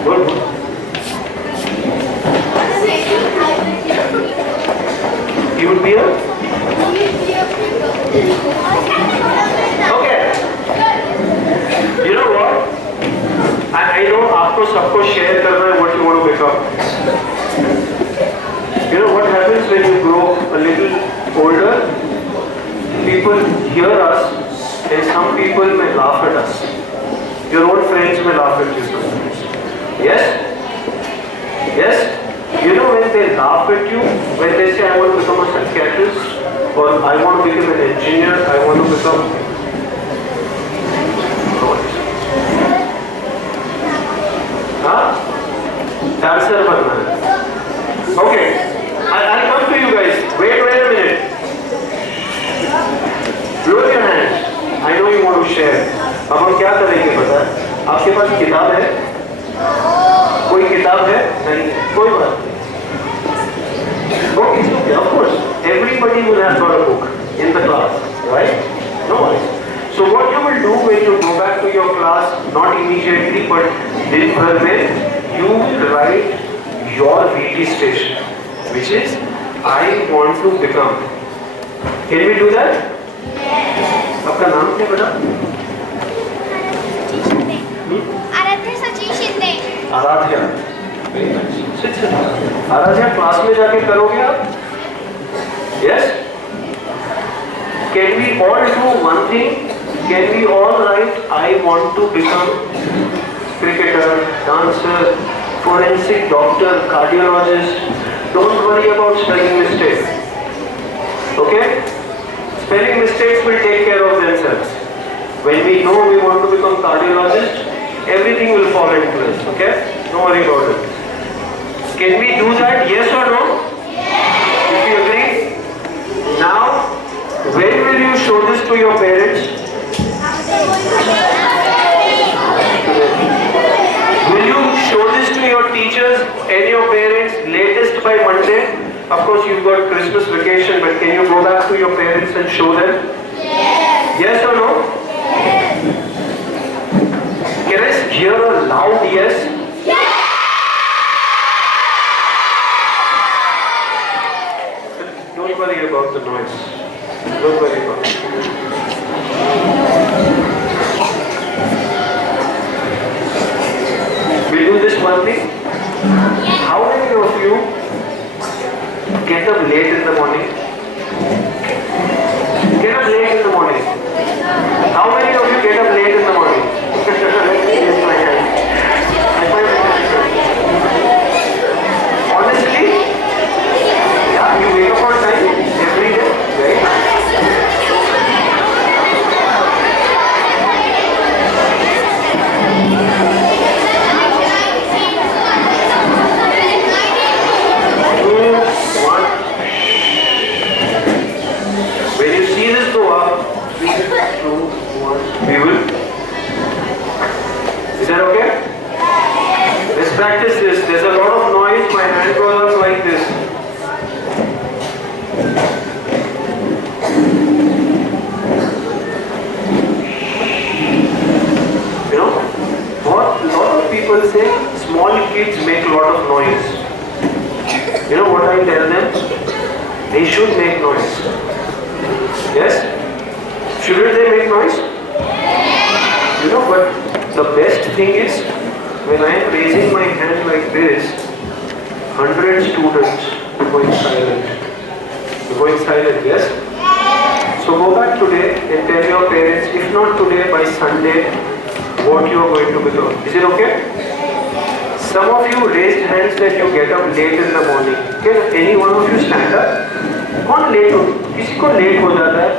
बोल। You would be a? Okay. You know what? I know आपको सबको शेयर करना है what you want to become. You know what happens when you grow a little older? People hear us and some people may laugh at us. Your own friends may laugh at you sometimes. Yes? Yes? You know when they laugh at you, when they say I want to become a psychiatrist or I want to become an engineer, I want to become dancer बनना है. Okay, I'll come to you guys. Wait a minute. Raise your hands. I know you want to share. अब हम क्या करेंगे पता है? आपके पास किताब है? कोई किताब है? नहीं, कोई बात नहीं. Okay, of course. Everybody will have got a book in the class, right? No worries. So what you will do when you go back to your class, not immediately, but दिन भर में, you will write your VT station, which is I want to become. Can we do that? आपका नाम क्या बेटा? Aaradhya Sachin Shinde. Aaradhya. Aaradhya class में जाके करोगे आप? Yes? Can we all do one thing? Can we all write I want to become cricketer, dancer, forensic doctor, cardiologist? Don't worry about spelling mistakes. Okay? Spelling mistakes will take care of themselves. When we know we want to become cardiologist, everything will fall in place. Okay? Don't worry about it. Can we do that? Yes or no? Yes. If you agree, now when will you show this to your parents? Will you show this to your teachers and your parents latest by Monday? Of course, you've got Christmas vacation, but can you go back to your parents and show them? Yes. Yes or no? Yes. Can I hear a loud yes? Yes. Don't worry about the noise. Don't worry about it. We do this one thing. How many of you get up late in the morning? Get up late in the morning. How many of you get up late in the morning? Yes, my hand. Honestly, yeah, you wake up on time every day, right? When you see this go up, 3, 2, 1, we will. Is that okay? Let's practice this. There's a lot of noise. My hand goes up like this. You know, what a lot of people say, small kids make a lot of noise. You know what I tell them? They should make noise. Yes? Shouldn't they make noise? You know, but the best thing is, when I am raising my hand like this, 100 students are going silent. They're going silent, yes? So go back today and tell your parents, if not today, by Sunday, what you are going to become. Is it okay? Some of you raised hands that you get up late in the morning. Can any one of you stand up? कौन late हो? किसी को late हो जाता है?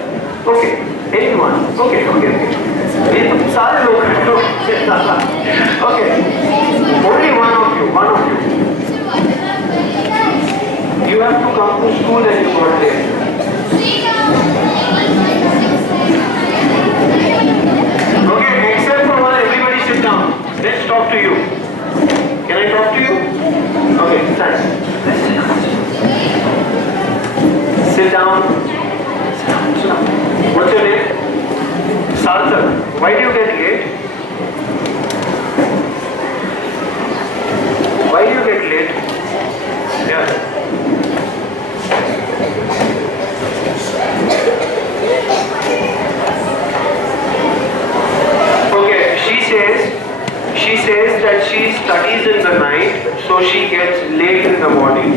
Okay, anyone? Okay. ये तो सारे लोग हैं. Okay, only one of you. Okay, stand. Sit down. Sit down. What's your name? Sarthak. Why do you get late? Why do you get late? Yeah. Okay, she says that she studies in the night, so she gets late in the morning.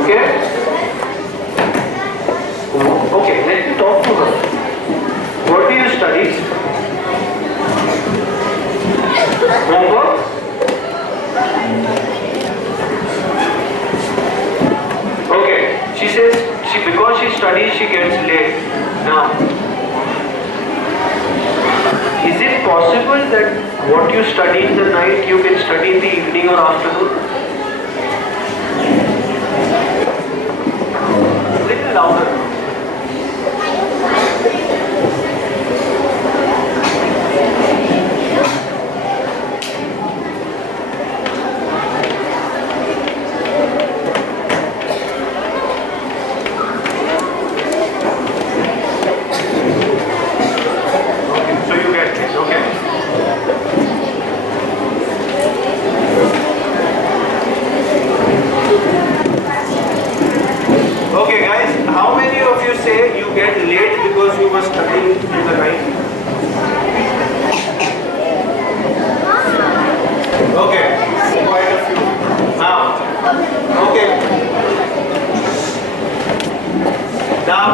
Okay? Okay, let me talk to her. What do you study? Homework? Okay, she says because she studies she gets late. Now, is it possible that what you study in the night you can study in the evening or afternoon? Little louder. Okay guys, how many of you say you get late because you were studying in the night? Okay, quite a few. Now, okay. Now,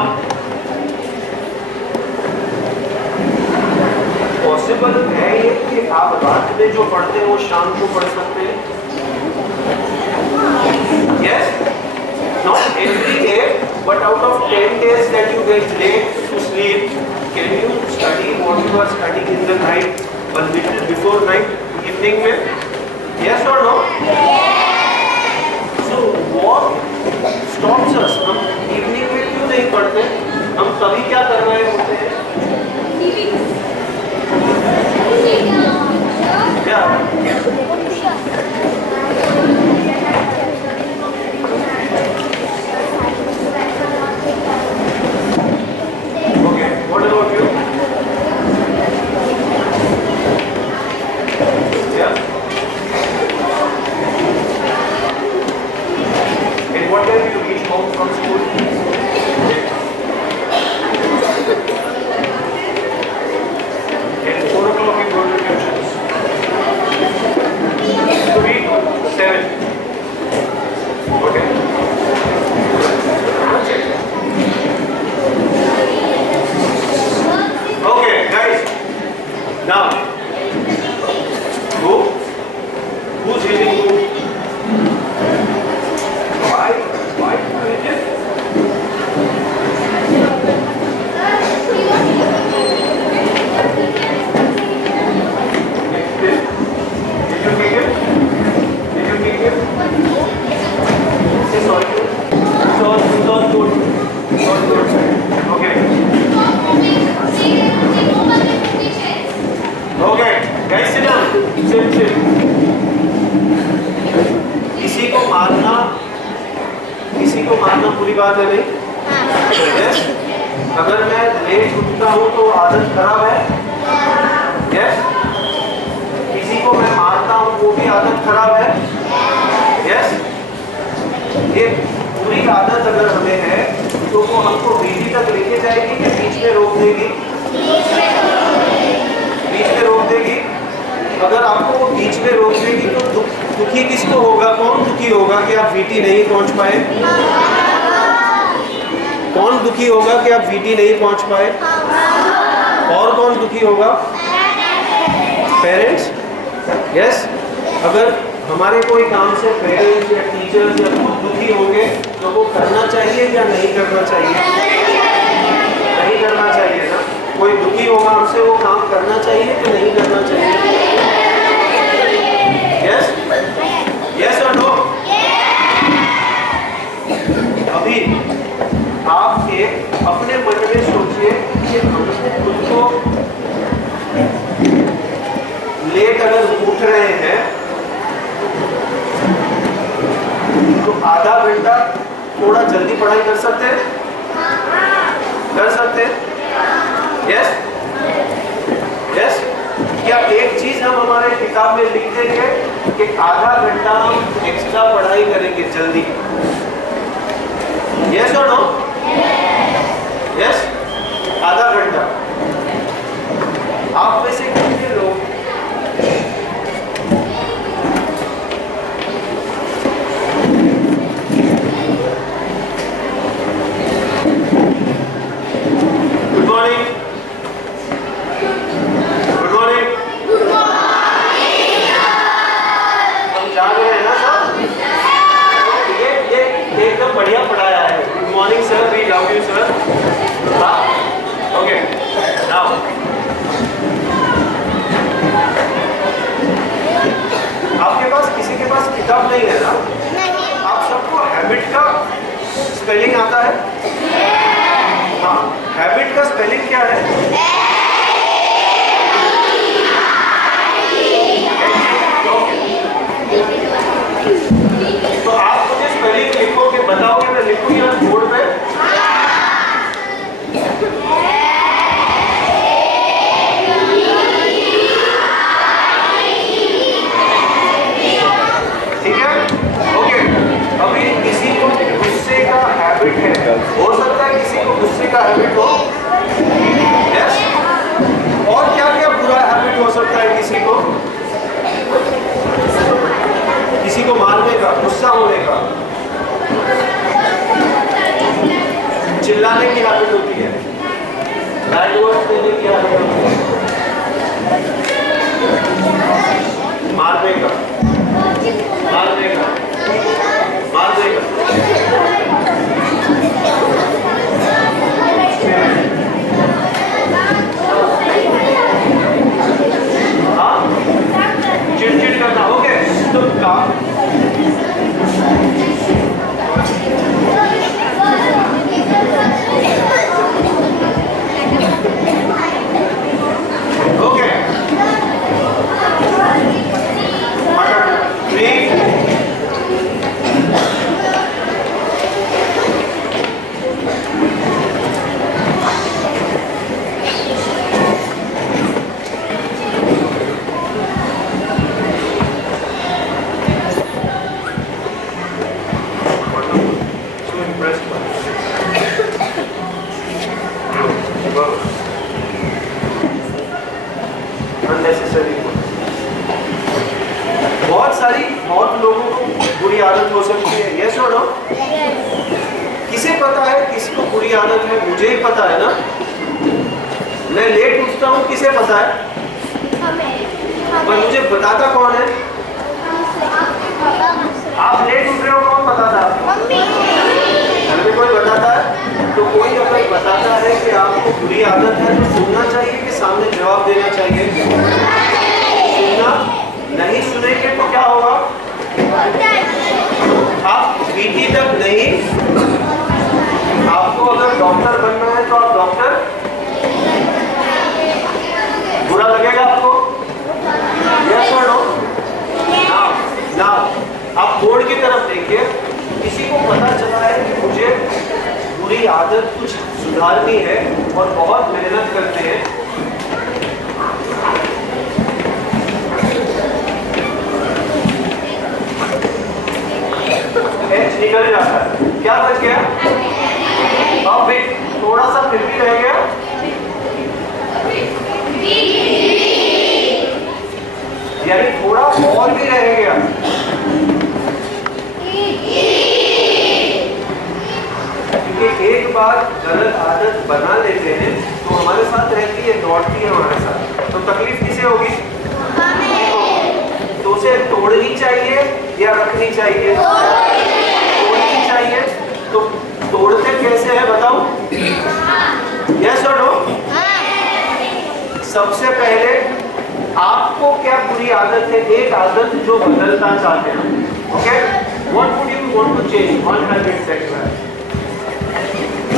possible है ये कि आप रात में जो पढ़ते हैं वो शाम को पढ़ सकते हैं? Yes? Not every day, but out of 10 days that you get late to sleep, can you study what you are studying in the night, a little before night, evening में? Yes or no? So what stops us? हम evening में क्यों नहीं पढ़ते? हम तभी क्या कर रहे होते हैं? Okay, what about you? Yeah. And what time do you reach home from school? And 4 o'clock you go to tuitions. 3 to 7. Okay. Okay, guys. Now, who? Who's hitting who? Why? Why do you hit it? Did you kick him? Did you kick him? Say sorry. It's all good. It's all good. Okay. Okay, guys, sit down. Sit. किसी को मारना बुरी बात है नहीं? Yes? अगर मैं late उठता हूँ तो आदत खराब है? Yes? किसी को मैं मारता हूँ वो भी आदत खराब है? Yes? ये बुरी आदत अगर हमें है तो वो हमको वीडी तक लेके जाएगी कि बीच में रोक देगी? बीच में रोक देगी? अगर आपको वो बीच में रोक देगी तो दुखी किसको होगा? कौन दुखी होगा कि आप वीटी नहीं पहुंच पाए? कौन दुखी होगा कि आप वीटी नहीं पहुंच पाए? और कौन दुखी होगा? पेरेंट्स? यस? अगर हमारे कोई काम से पेरेंट्स या टीचर्स या खुद दुखी होंगे तो वो करना चाहिए या नहीं करना चाहिए? नहीं करना चाहिए ना? कोई दुखी होगा हमसे, वो काम करना चाहिए कि नहीं करना चाहिए? यस? यस और नो? अभी आप अपने मन में सोचिए कि हम खुद को लेट अगर उठ रहे हैं तो आधा घंटा थोड़ा जल्दी पढ़ाई कर सकते हैं? कर सकते हैं? Yes yes. क्या एक चीज हम हमारे किताब में लिख देंगे कि आधा घंटा हम एक्स्ट्रा पढ़ाई करेंगे जल्दी? यस और नो? यस। आधा घंटा। आप में से कितने लोग गुड मॉर्निंग गुड मॉर्निंग हम जान रहे हैं ना सब? ये एकदम बढ़िया पढ़ाया है। Good morning sir, we love you sir. Okay now आपके पास किसी के पास किताब नहीं है ना? आप सबको हैबिट का स्पेलिंग आता है? हाँ, हैबिट का स्पेलिंग क्या है? तो आप मुझे स्पेलिंग लिखोगे, बताओगे, मैं लिखूँ यहाँ बोर्ड पे? ठीक है? ओके। अभी किसी को गुस्से का हैबिट है, हो सकता है किसी को गुस्से का हैबिट हो। यस। और क्या क्या बुरा हैबिट हो सकता है किसी को? किसी को मारने का, गुस्सा होने का, चिल्लाने की हैबिट होती है, बैड वर्ड देने की हैबिट होती है, मारने का, मारने का, मारने का। हाँ, चिड़चिड़ करना। ओके, तो काम ओके। बहुत लोगों को बुरी आदत हो सकती है। यस और नो? किसे पता है किसी को बुरी आदत है? मुझे ही पता है ना। मैं लेट उठता हूँ, किसे पता है? पर मुझे बताता कौन है? आप लेट उठ रहे हो, कौन बताता है? घर में कोई बताता है? तो कोई अगर बताता है कि आपको बुरी आदत है तो सुनना चाहिए कि सामने जवाब देना चाहिए? सुनना। नहीं सुनेंगे तो क्या होगा? आप पीटी तक नहीं, आपको अगर डॉक्टर बनना है तो आप डॉक्टर, बुरा लगेगा आपको? यस और नो? नाउ आप बोर्ड की तरफ देखिए। किसी को पता चला है कि मुझे बुरी आदत कुछ सुधारनी है और बहुत मेहनत करते हैं, एच निकल जाता है, क्या बच गया? अब भी थोड़ा सा फिर भी रह गया, यानी थोड़ा और भी रह गया। क्योंकि एक बार गलत आदत बना लेते हैं तो हमारे साथ रहती है, दौड़ती है हमारे साथ, तो तकलीफ किसे होगी? तो उसे तोड़नी चाहिए या रखनी चाहिए? तोड़नी चाहिए। तो तोड़ते कैसे है बताओ? यस और नो? सबसे पहले आपको क्या बुरी आदत है, एक आदत जो बदलना चाहते हैं? Okay, what would you want to change? One habit that you have.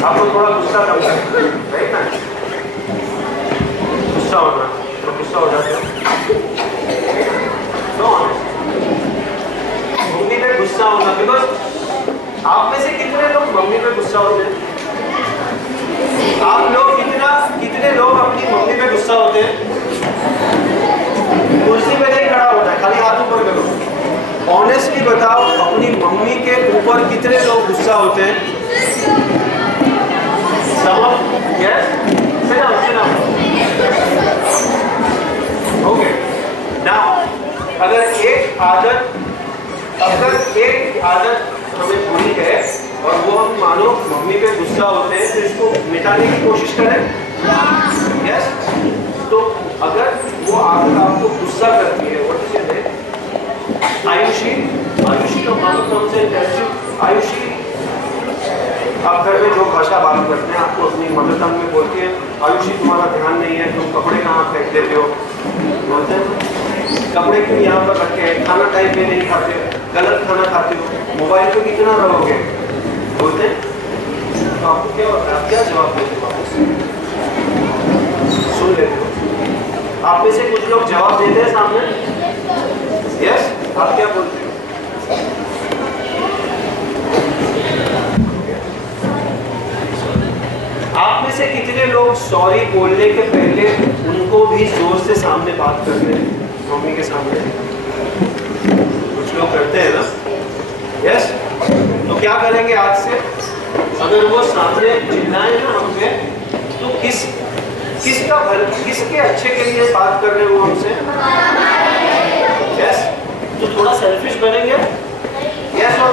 आपको थोड़ा गुस्सा कम करना, राइट ना? गुस्सा होना, तो गुस्सा हो जाते हो। नो, हिंदी में गुस्सा होना, बिकॉज आप में से कितने लोग मम्मी पे गुस्सा होते हैं? आप लोग कितने लोग अपनी मम्मी पे गुस्सा होते हैं? कुर्सी पे नहीं खड़ा होता है, खाली हाथ ऊपर करो। ऑनेस्टली बताओ, अपनी मम्मी के ऊपर कितने लोग गुस्सा होते हैं? ओके, नाउ अगर एक आदत हमें बुरी है और वो हम मानो मम्मी पे गुस्सा होते हैं, तो इसको मिटाने की कोशिश करें। यस, तो अगर वो आदत आपको गुस्सा करती है, व्हाट इज इट? आयुषी का मतलब कौन से इंटेंसिव? आयुषी, आप घर में जो भाषा बात करते हैं, आपको अपनी मदर टंग में बोलती है, आयुषी तुम्हारा ध्यान नहीं है, तुम कपड़े कहाँ फेंक देते हो? बोलते हैं कपड़े क्यों यहाँ पर रखे हैं, खाना टाइम पे नहीं खाते, गलत खाना खाते हो, मोबाइल पे कितना रहोगे? बोलते हैं। तो आपको क्या होता है, आप क्या जवाब देते हो? सुन लेते हो। आप में से कुछ लोग जवाब देते हैं सामने। यस, आप क्या बोलते हो? आप में से कितने लोग सॉरी बोलने के पहले उनको भी जोर से सामने बात करते हैं, मम्मी के सामने? कुछ लोग करते हैं ना। यस, तो क्या करेंगे आज से? अगर वो सामने चिल्लाए ना हम पे, तो किसके अच्छे के लिए बात कर रहे हो हमसे? यस, तो थोड़ा सेल्फिश बनेंगे। यस, और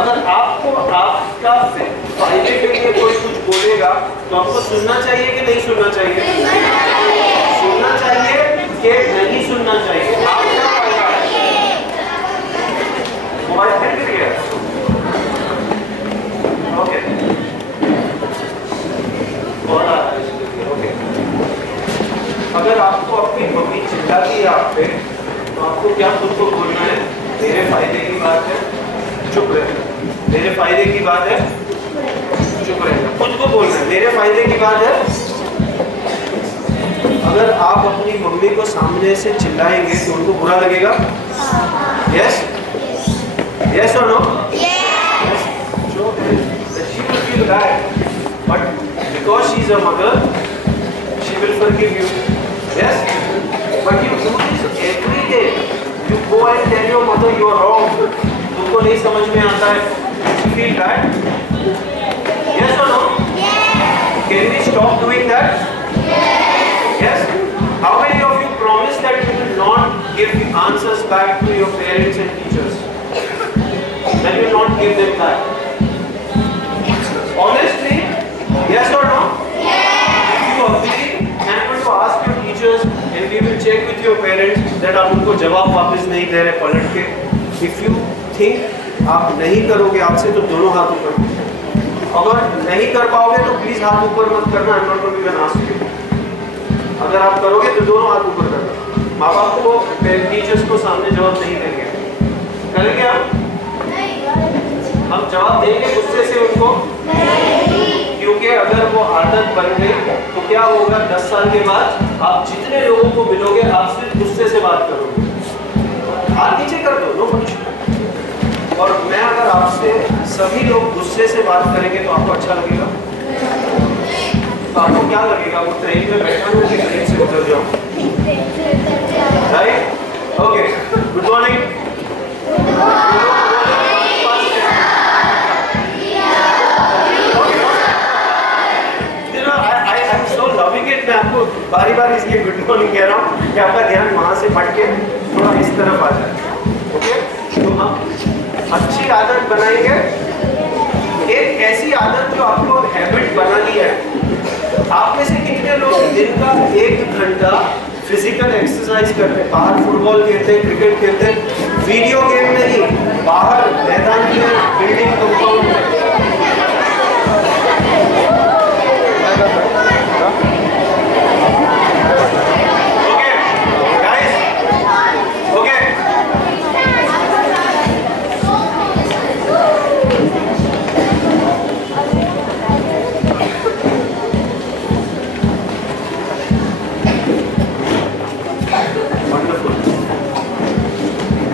अगर आपको आपका फायदे के लिए कोई कुछ बोलेगा तो आपको सुनना चाहिए कि नहीं सुनना चाहिए? सुनना चाहिए कि नहीं सुनना चाहिए? आपका फायदा है। मोबाइल फेंक दिया। ओके, और ओके, अगर आपको अपनी मम्मी चिल्लाती है आप पे, तो आपको क्या खुद को बोलना है? मेरे फायदे की बात है, चुप रहना। मेरे फायदे की बात है, चुप रहना। खुद को बोलना है, मेरे फायदे की बात है। अगर आप अपनी मम्मी को सामने से चिल्लाएंगे तो उनको बुरा लगेगा? यस, यस और no? Yes. She will feel bad, but because she is a mother, she will forgive you. Yes, but you do this every day. You go and tell your mother you are wrong. तुमको नहीं समझ में आता है, you feel bad? Yes or no? Yes. Can we stop doing that? Yes. Yes. How many of you promise that you will not give the answers back to your parents and teachers? That you will not give them back? Honestly, yes or no? Yes. If you agree, I'm going to ask your teachers and we will check with your parents that आप उनको जवाब वापस नहीं दे रहे पलट के. If you think आप नहीं करोगे आपसे, तो दोनों हाथ ऊपर. अगर नहीं कर पाओगे तो प्लीज हाथ ऊपर मत करना. I'm not going to even ask you. अगर आप करोगे तो दोनों हाथ ऊपर करना. माँ बाप को टीचर्स को सामने जवाब नहीं देंगे. करेंगे आप? हम जवाब देंगे गुस्से से उनको? क्योंकि अगर वो आदत बन गई तो क्या होगा, 10 साल के बाद आप जितने लोगों को मिलोगे आप सिर्फ गुस्से से बात करोगे. हाथ नीचे कर दो, नो पनिशमेंट. और मैं अगर आपसे सभी लोग गुस्से से बात करेंगे तो आपको अच्छा लगेगा? तो आपको क्या लगेगा? वो ट्रेन में बैठा हूँ कि ट्रेन से उतर जाऊँ? राइट? Okay, good morning. मैं आपको बारी बारी इसलिए गुड मॉर्निंग कह रहा हूँ कि आपका ध्यान वहाँ से हट के थोड़ा इस तरफ आ जाए. ओके, तो हम अच्छी आदत बनाएंगे, एक ऐसी आदत जो आपको हैबिट बनानी है. आप में से कितने लोग दिन का 1 घंटा फिजिकल एक्सरसाइज करते हैं? बाहर फुटबॉल खेलते हैं, क्रिकेट खेलते हैं, वीडियो गेम नहीं, बाहर मैदान में, बिल्डिंग कंपाउंड में.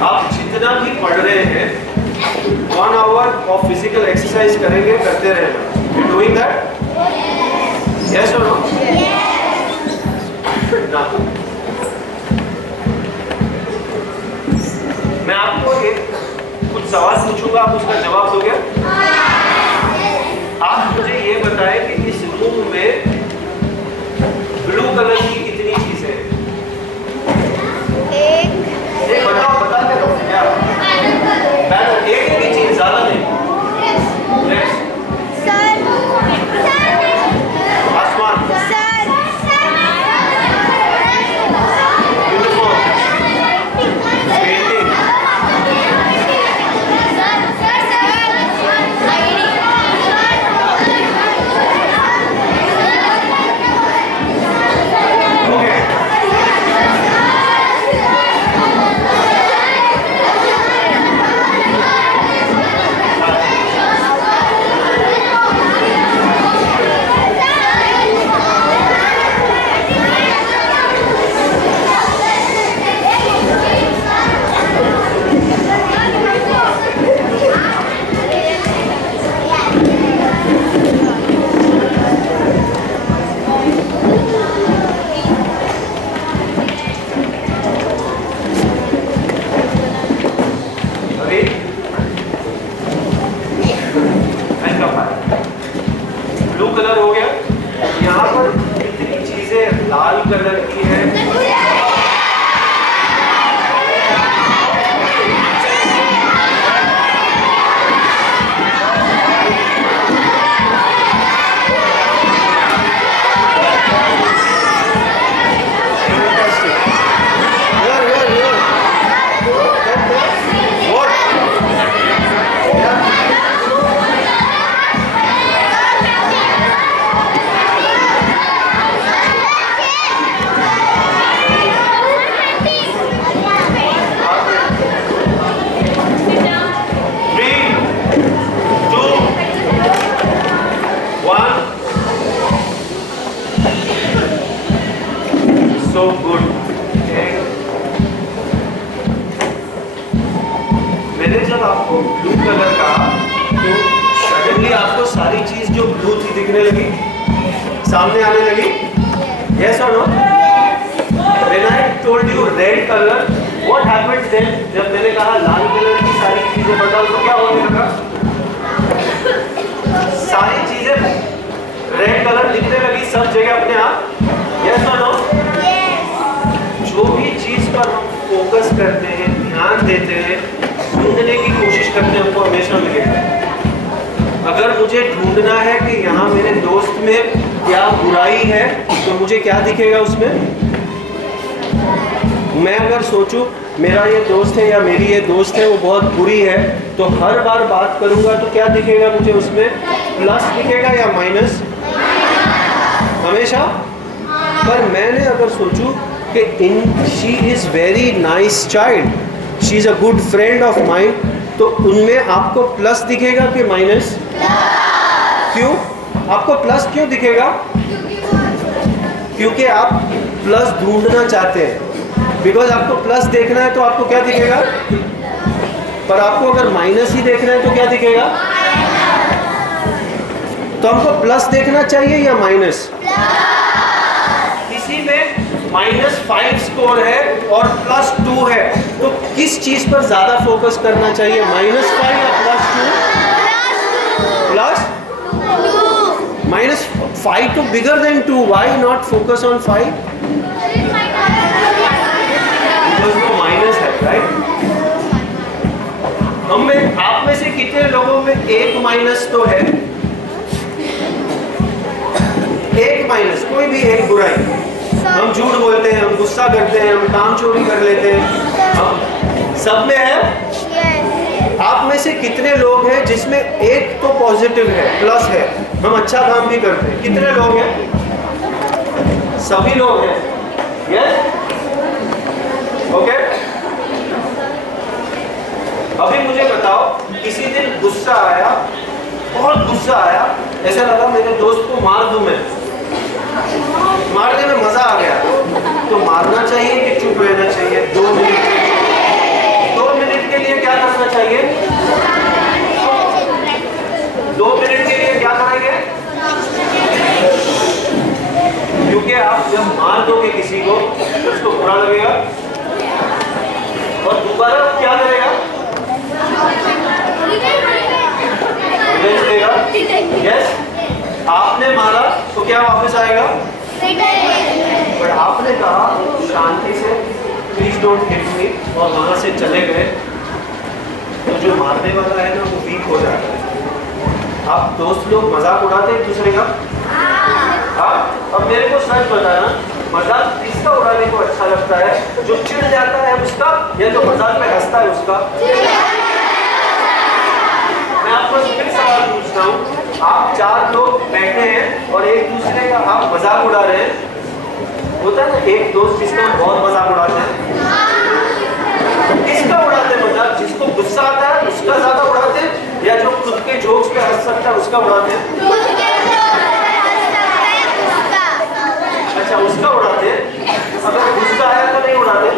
आप जितना भी पढ़ रहे हैं, 1 ऑफ फिजिकल एक्सरसाइज करेंगे, करते रहना। You doing that? यस और नो? ना। मैं आपको कुछ सवाल पूछूंगा, आप उसका जवाब दोगे? आप मुझे ये बताएं कि इस रूम में ब्लू कलर की कितनी चीजें हैं? एक बताओ, बताते रहो क्या? एक ही चीज, ज्यादा नहीं। आसमान, यूनिफॉर्म, पेंटिंग, ब्लू कलर हो गया। यहाँ पर कितनी चीजें लाल कलर की है? So good. मैंने जब आपको ब्लू कलर कहा तो सडनली आपको सारी चीज जो ब्लू थी दिखने लगी, सामने आने लगी? Yes or no? When I told you red color, what happened then? जब मैंने कहा लाल कलर की सारी चीजें बताओ तो क्या होने लगा? सारी चीजें रेड कलर दिखने लगी सब जगह अपने आप। Yes or no? जो भी चीज पर हम फोकस करते हैं, ध्यान देते हैं, ढूंढने की कोशिश करते हैं, हमको हमेशा मिलेगा। अगर मुझे ढूंढना है कि यहाँ मेरे दोस्त में क्या बुराई है तो मुझे क्या दिखेगा उसमें? मैं अगर सोचूं मेरा ये दोस्त है या मेरी ये दोस्त है वो बहुत बुरी है तो हर बार बात करूंगा तो क्या दिखेगा मुझे उसमें? प्लस दिखेगा या माइनस? हमेशा। पर मैंने अगर सोचूं कि she is very nice child, she is a good friend of mine, तो उनमें आपको प्लस दिखेगा कि माइनस? क्यों? आपको प्लस क्यों दिखेगा? क्योंकि आप प्लस ढूंढना चाहते हैं। बिकॉज आपको प्लस देखना है तो आपको क्या दिखेगा? पर आपको अगर माइनस ही देखना है तो क्या दिखेगा? तो हमको प्लस देखना चाहिए या माइनस? किसी में -5 स्कोर है और +2 है तो किस चीज पर ज्यादा फोकस करना चाहिए? -5 या +2? -5 to bigger than 2. Why not focus on 5? Because वो माइनस है, राइट? हम में, आप में से कितने लोगों में एक माइनस तो है? एक माइनस, कोई भी एक बुराई। हम झूठ बोलते हैं, हम गुस्सा करते हैं, हम काम चोरी कर लेते हैं, हम सब में है। आप में से कितने लोग हैं जिसमें एक तो पॉजिटिव है, प्लस है, हम अच्छा काम भी करते हैं? कितने लोग हैं? सभी लोग हैं। यस? ओके। अभी मुझे बताओ, किसी दिन गुस्सा आया, बहुत गुस्सा आया, ऐसा लगा मेरे दोस्त को मार दूं मैं, मारने में मजा आ गया, तो मारना चाहिए कि चुप रहना चाहिए? 2 मिनट के लिए क्या करना चाहिए? क्या वापस आएगा? पर आपने कहा शांति से प्लीज डोंट हिट मी और वहां से चले गए, तो जो मारने वाला है ना वो वीक हो जाता है। आप दोस्त लोग मजाक उड़ाते हैं एक दूसरे का? हाँ। अब मेरे को सच बताना, मजाक किसका उड़ाने को अच्छा लगता है? जो चिढ़ जाता है उसका, या जो मजाक में हंसता है उसका? मैं आपको फिर सवाल पूछता हूँ, आप 4 लोग बैठे हैं और एक दूसरे का आप मजाक उड़ा रहे हैं, होता है ना एक दोस्त जिसका बहुत मजाक उड़ाते हैं, किसका उड़ाते हैं मजाक? जिसको गुस्सा आता है उसका ज्यादा उड़ाते हैं, या जो खुद के जोक्स पे हंस सकता है उसका उड़ाते हैं? अच्छा, उसका उड़ाते हैं। अगर गुस्सा आया तो नहीं उड़ाते?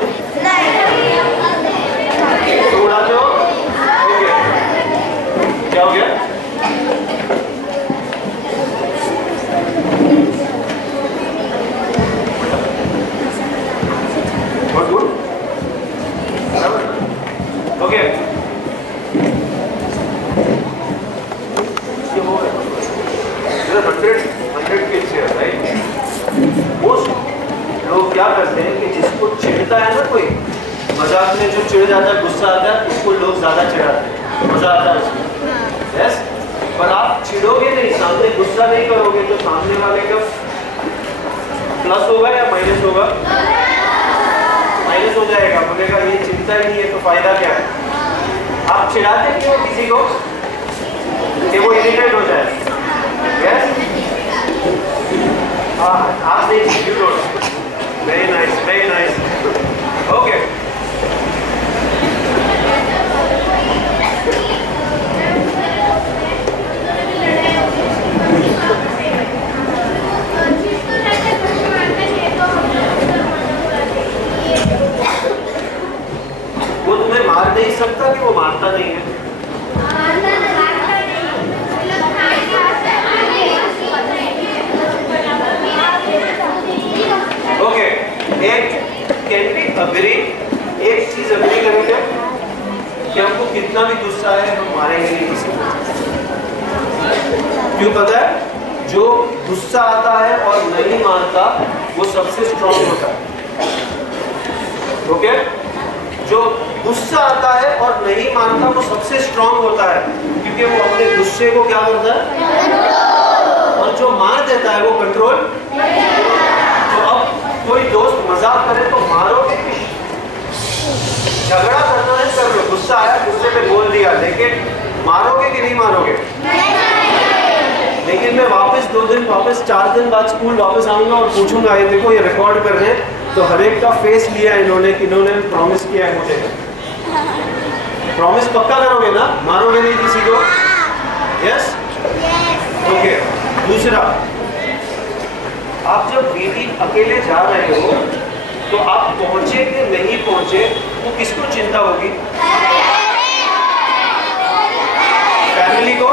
तो उड़ाते हो? क्या हो गया? गुड। ओके, ये हो गया। 100 kids here, right? लोग क्या करते हैं कि जिसको चिढ़ता है ना कोई, मजाक में जो चिढ़ जाता है, गुस्सा आता है, उसको लोग ज्यादा चिढ़ाते हैं, मजा आता है उसमें। यस, पर आप चिढ़ोगे नहीं, सामने गुस्सा नहीं करोगे, तो सामने वाले का प्लस होगा या माइनस होगा? माइनस हो जाएगा, बोलेगा ये चिंता ही नहीं है तो फायदा क्या है? आप चिढ़ाते क्यों किसी को? कि वो इरिटेट हो जाए। यस, आप नहीं, very nice, okay. वो तुम्हें मार नहीं सकता कि वो मारता नहीं है? ओके, कैन वी अग्री, एक चीज अग्री करेंगे कि हमको कितना भी गुस्सा है हम मारेंगे नहीं किसी को। क्यों पता है? जो गुस्सा आता है और नहीं मारता वो सबसे स्ट्रॉन्ग होता है। ओके, जो गुस्सा आता है और नहीं मारता वो सबसे स्ट्रॉन्ग होता है, क्योंकि वो अपने गुस्से को क्या करता है, और जो मार देता है वो कंट्रोल। तो अब कोई दोस्त मजाक करे तो मारोगे कि झगड़ा करना है कर लो, गुस्सा आया गुस्से पे बोल दिया, लेकिन मारोगे कि नहीं मारोगे? लेकिन मैं वापस 2 दिन, वापस 4 दिन बाद स्कूल वापस आऊंगा और पूछूंगा, ये देखो ये रिकॉर्ड कर रहे हैं, तो हर एक का फेस लिया है इन्होंने कि इन्होंने प्रॉमिस किया है मुझे। प्रॉमिस पक्का करोगे ना? मारोगे नहीं किसी को? Yes, okay. दूसरा, आप जब मीटिंग अकेले जा रहे हो तो आप पहुंचे कि नहीं पहुंचे तो किसको चिंता होगी? फैमिली को?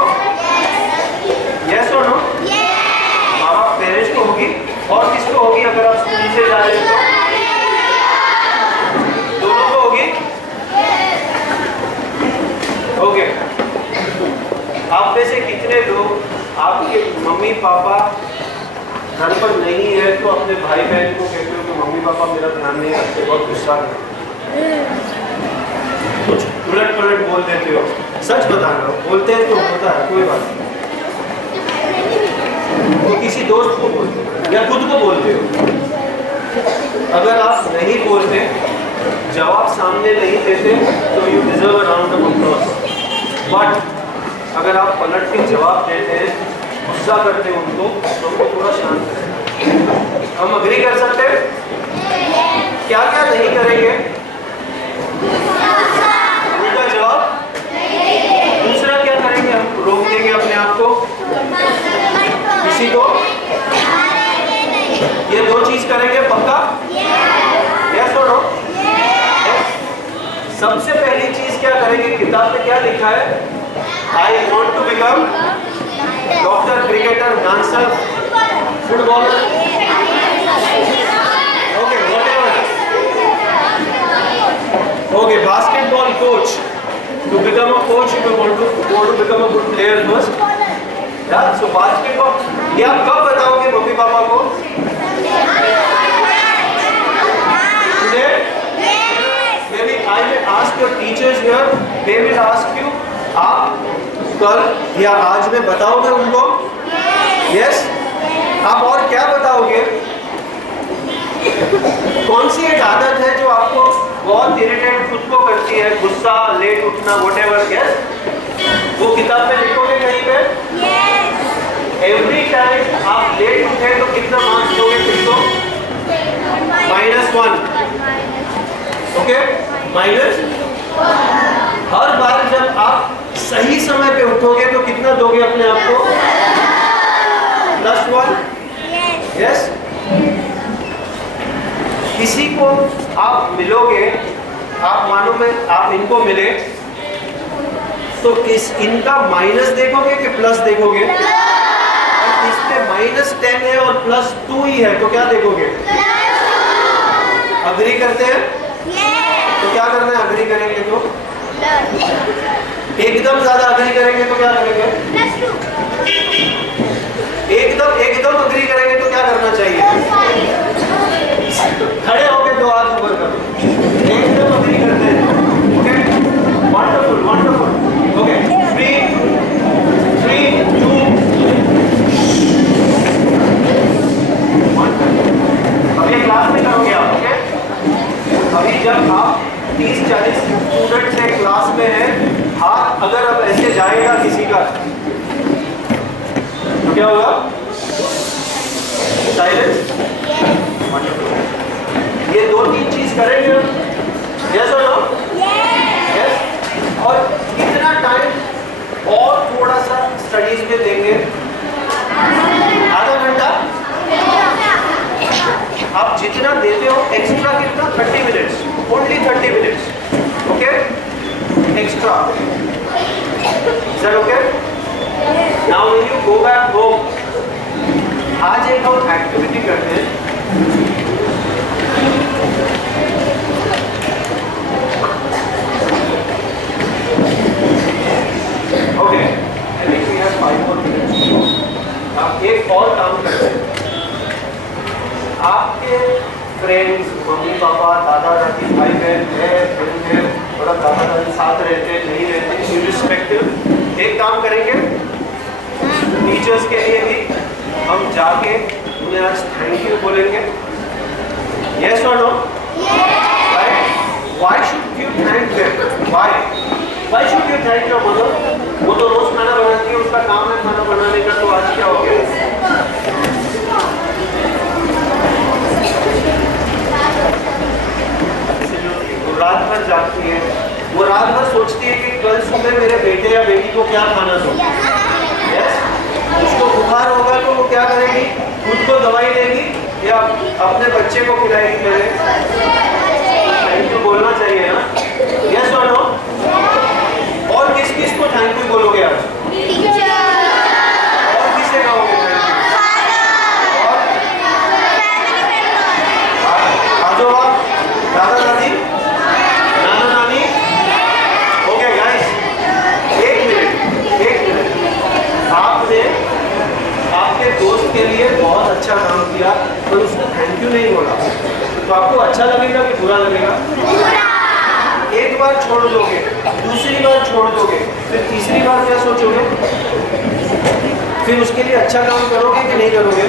यस और नो? माँ बाप पेरेंट्स को होगी, और किसको होगी अगर आप स्कूल से जा रहे हो तो? दोनों को होगी? ओके। आप में से कितने लोग, आपके मम्मी पापा घर पर नहीं है तो अपने भाई बहन को कहते हो कि मम्मी पापा मेरा ध्यान नहीं रखते, बहुत गुस्सा है, कुछ उलट पलट बोल देते हो? सच बताना, बोलते हैं तो होता है, कोई बात नहीं। तो किसी दोस्त को बोलते हो या खुद को बोलते हो? अगर आप नहीं बोलते, जवाब सामने नहीं देते, तो you deserve a round of applause. But अगर आप पलट के जवाब देते हैं, गुस्सा करते हैं उनको, तो उनको थोड़ा शांत करें। हम अग्री कर सकते हैं? क्या क्या नहीं करेंगे? उनका जवाब। दूसरा क्या करेंगे? हम रोक देंगे अपने आप को, किसी को। ये 2 चीज करेंगे पक्का? यस और नो? सबसे पहली चीज क्या करेंगे? किताब में क्या लिखा है? I want to become doctor, cricketer, dancer, footballer, okay, whatever, okay, basketball coach. To become a coach, you want to become a good player first. यार सो बास्केटबॉल ये आप कब बताओगे मम्मी पापा को? Today? Maybe I will ask your teachers here. They will ask you. आप कल या आज में बताओगे उनको? Yes? आप और क्या बताओगे? कौन सी एक आदत है जो आपको बहुत इरिटेट खुद को करती है? गुस्सा, लेट उठना, whatever. Yes? वो किताब में लिखोगे कहीं पे? एवरी टाइम आप लेट उठे तो कितना मार्क्स दोगे खुद को? -1. ओके? माइनस हर बार जब आप सही समय पे उठोगे तो कितना दोगे अपने आप को? +1. यस? किसी को आप मिलोगे, आप मानो में आप इनको मिले तो किस इनका माइनस देखोगे कि प्लस देखोगे? और इसमें -10 है और +2 ही है तो क्या देखोगे? अग्री करते हैं? तो क्या करना है? अग्री करेंगे तो एकदम ज्यादा अग्री करेंगे तो क्या करेंगे? एकदम अग्री करेंगे तो क्या करना चाहिए? खड़े होके दो हाथ ऊपर करो। एकदम अग्री करते हैं। ओके? Wonderful wonderful. ओके 3 2 1। अब ये क्लास में करोगे आप। ओके? अभी जब आप 30-40 स्टूडेंट से क्लास में हैं, हाथ अगर अब ऐसे जाएगा किसी का तो क्या होगा? साइलेंस। ये 2-3 चीज करेंगे। यस और नो? यस। और कितना टाइम और थोड़ा सा स्टडीज में देंगे? आधा घंटा। आप जितना देते हो एक्स्ट्रा कितना? 30 minutes. Only 30 minutes. Okay? Extra. Is that okay? Now when you go back home, आज एक हम एक्टिविटी करते हैं। Okay, I think we have 5 more minutes. आप एक और काम करते हैं। आपके फ्रेंड्स, मम्मी पापा, दादा दादी, भाई बहन है, और दादा दादी साथ रहते हैं नहीं रहते, इररिस्पेक्टिव एक काम करेंगे। टीचर्स के लिए भी हम जाके उन्हें आज थैंक यू बोलेंगे। यस और no? Why should you thank them? Why should you thank your mother? वो तो रोज खाना बनाती है, उसका काम है खाना बनाने का, तो आज क्या हो गया? रात भर जागती है, वो रात भर सोचती है कि कल सुबह मेरे बेटे या बेटी को क्या खाना दूं। यस? उसको बुखार होगा तो वो क्या करेगी? खुद को दवाई लेगी या अपने बच्चे को खिलाएगी? पहले थैंक यू बोलना चाहिए ना? यस और नो? और किस किस को थैंक यू बोलोगे आज? और किसे कहोगे थैंक यू? आज आप दादा दादी, नाना नानी। ओके गाइस, एक मिनट। आपने आपके दोस्त के लिए बहुत अच्छा काम किया पर उसने थैंक यू नहीं बोला, तो आपको अच्छा लगेगा कि बुरा लगेगा? एक बार छोड़ दोगे, दूसरी बार छोड़ दोगे, फिर तीसरी बार क्या सोचोगे? फिर उसके लिए अच्छा काम करोगे कि नहीं करोगे?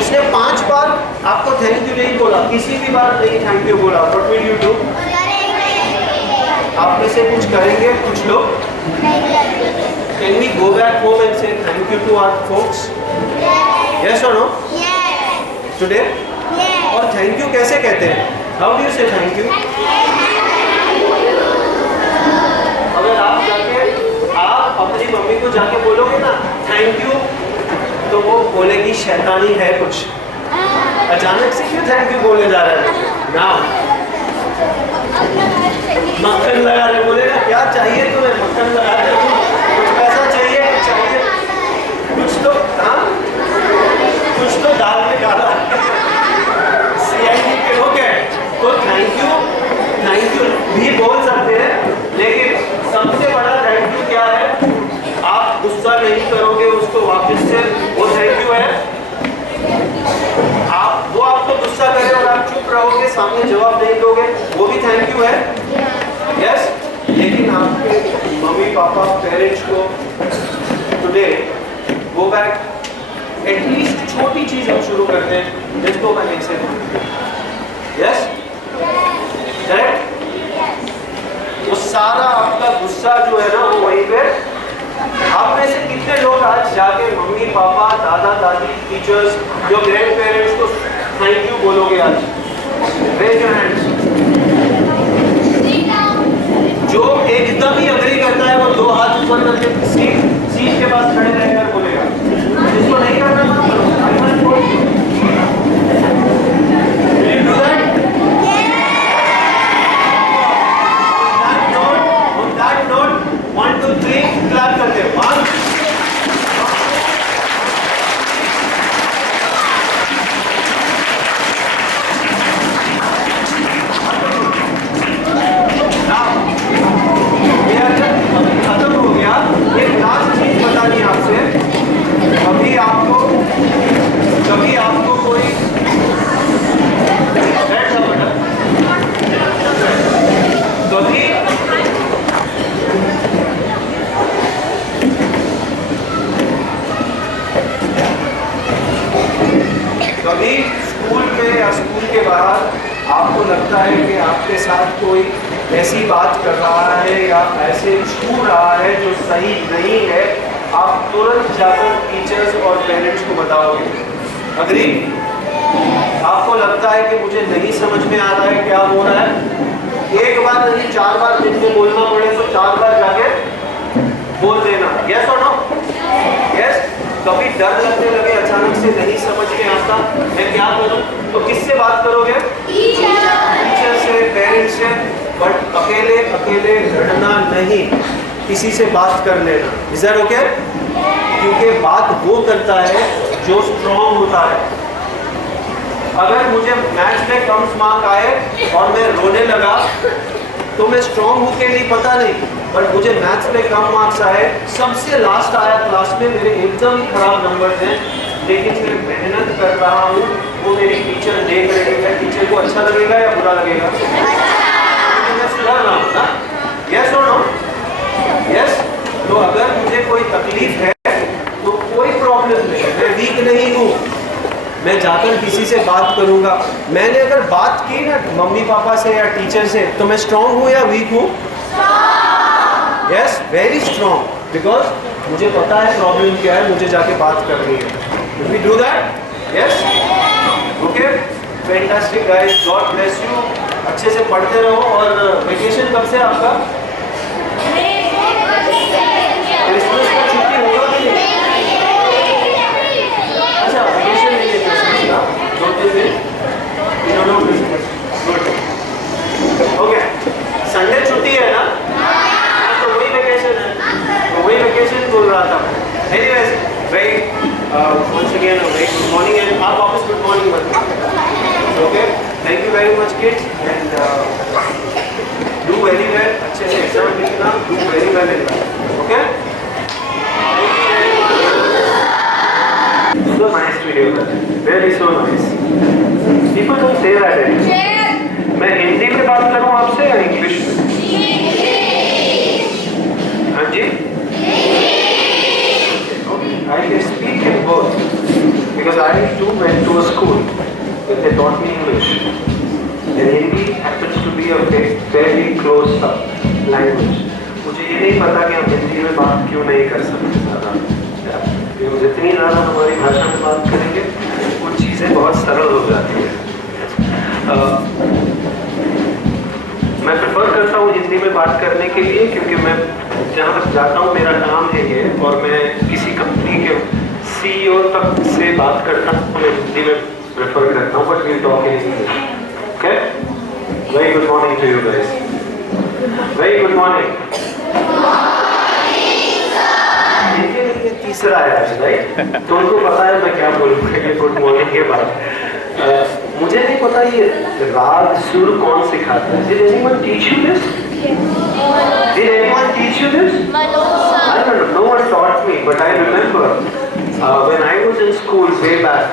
उसने 5 बार आपको थैंक यू नहीं बोला, किसी भी बार नहीं थैंक यू बोला, व्हाट विल यू डू? आप में से कुछ करेंगे कुछ लोग? Can we go back home and say thank you to our folks? Yes or no? Today? और थैंक यू कैसे कहते हैं? How do you say thank you? अगर आप अपनी मम्मी को जाके बोलोगे ना थैंक यू, तो वो बोलेगी शैतानी है कुछ, अचानक से क्यों थैंक यू बोले जा रहा है? ना मक्खन लगा रहे, बोलेगा क्या चाहिए तुम्हें? मक्खन लगा रहे, कुछ पैसा चाहिए, कुछ तो हाँ, कुछ तो दाल में डाला CID के हो गए। तो थैंक यू भी बोल सकते हैं, लेकिन सबसे बड़ा थैंक यू क्या है? आप पेरेंट्स को टुडे गो बैक, एटलीस्ट छोटी चीज हम शुरू करते हैं जिसको मैं नहीं से यस करेक्ट। वो सारा आपका गुस्सा जो है ना वो वहीं पे, आप में से कितने लोग आज जाके मम्मी पापा दादा दादी टीचर्स जो ग्रैंड पेरेंट्स को थैंक यू बोलोगे आज? Raise your hands. जो एकदम ही अग्री करता है वो दो हाथ ऊपर करके सीट के पास खड़े रहकर बोलेगा, जिसको नहीं करना मत करो। On that note, 1 2 3 clap करते हैं। 1 खत्म हो गया। एक लास्ट चीज बतानी है आपसे। कभी आपको कोई कभी स्कूल में या स्कूल के बाहर आपको लगता है कि आपके साथ कोई ऐसी बात कर रहा है या ऐसे छू रहा है जो सही नहीं है, आप तुरंत जाकर टीचर्स और पेरेंट्स को बताओगे। अग्री? आपको लगता है कि मुझे नहीं समझ में आ रहा है क्या हो रहा है, एक बार नहीं 4 बार दिन में बोलना पड़े तो 4 बार जाके बोल देना। यस और नो? यस। कभी डर लगने लगे, अचानक से नहीं समझ में आता मैं क्या करूं, तो किससे बात करोगे? टीचर से, पेरेंट्स से। बट अकेले लड़ना नहीं, किसी से बात कर लेना। Is that okay? क्योंकि बात वो करता है जो स्ट्रॉन्ग होता है। अगर मुझे मैथ्स में कम मार्क आए और मैं रोने लगा तो मैं स्ट्रॉन्ग हूँ के लिए पता नहीं, बट मुझे मैथ्स में कम मार्क्स आए, सबसे लास्ट आया क्लास में, मेरे एकदम ही खराब नंबर थे, लेकिन मैं मेहनत कर रहा हूँ, वो मेरी टीचर देख रही है। टीचर को अच्छा लगेगा या बुरा लगेगा? मैं सुधर रहा हूँ ना। यस और नो? यस। तो अगर मुझे कोई तकलीफ है तो कोई प्रॉब्लम नहीं, मैं वीक नहीं हूँ, मैं जाकर किसी से बात करूंगा। मैंने अगर बात की ना मम्मी पापा से या टीचर से, तो मैं स्ट्रॉन्ग हूँ या वीक हूँ? यस, वेरी स्ट्रॉन्ग, बिकॉज मुझे पता है प्रॉब्लम क्या है, मुझे जाके बात करनी है। We do that? Yes, okay, fantastic guys, God bless you. अच्छे से पढ़ते रहो। और वेकेशन कब से आपका? क्रिसमस का छुट्टी होगा कि नहीं? अच्छा, वेकेशन नहीं है क्रिसमस का, 2-3 दिन। No Christmas, good, okay. Sunday छुट्टी है ना? तो वही वेकेशन है, तो वही वेकेशन बोल रहा था। Anyways, very once again a very good morning, and आप वापस गुड मॉर्निंग बोलते। Okay, thank you very much kids, and do very well. अच्छे से एग्जाम लिखना, do very well in life. Okay, so nice video, really so nice. People don't say that anymore. मैं हिंदी में बात करूं आपसे या इंग्लिश में? हाँ जी, I can speak in both because I too went to a school where they taught me English, and Hindi happens to be a very close language. मुझे ये नहीं पता कि हम हिंदी में बात क्यों नहीं कर सकते ज़्यादा, जितनी ज़्यादा हमारी भाषा में बात करेंगे कुछ चीज़ें बहुत सरल हो जाती हैं। मैं प्रेफर करता हूँ हिंदी में बात करने के लिए, क्योंकि मैं जहाँ तक जाता हूँ मेरा काम है ये, और मैं किसी कंपनी के CEO तक से बात करता हूँ, मैं हिंदी में प्रेफर करता हूँ, but we talk in English. Okay, very good morning to you guys. Very good morning. ये तीसरा है आज, राइट? तो उनको पता है मैं क्या बोलूँगा ये गुड मॉर्निंग के बाद। मुझे नहीं पता ये राग सुर कौन सिखाता है। Did anyone teach you this? Did anyone teach you this? I don't know. No one taught me, but I remember when I was in school way back.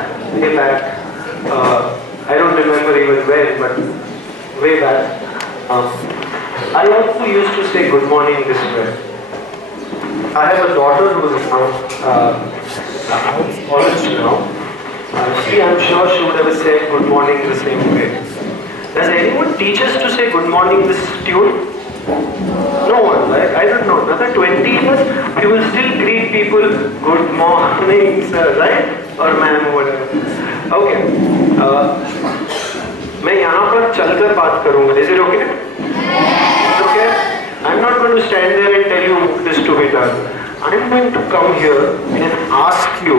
I don't remember even when, but way back. I also used to say good morning this way. I have a daughter who is now college now. I'm sure she would have said good morning the same way. Does anyone teach us to say good morning this tune? No one, right? I don't know. Another 20 years, we will still greet people good morning, sir, right? Or ma'am, or whatever. Okay. मैं यहाँ पर चलकर बात करूँगा. Is it okay? Okay. I'm not going to stand there and tell you this to be done. I'm going to come here and ask you,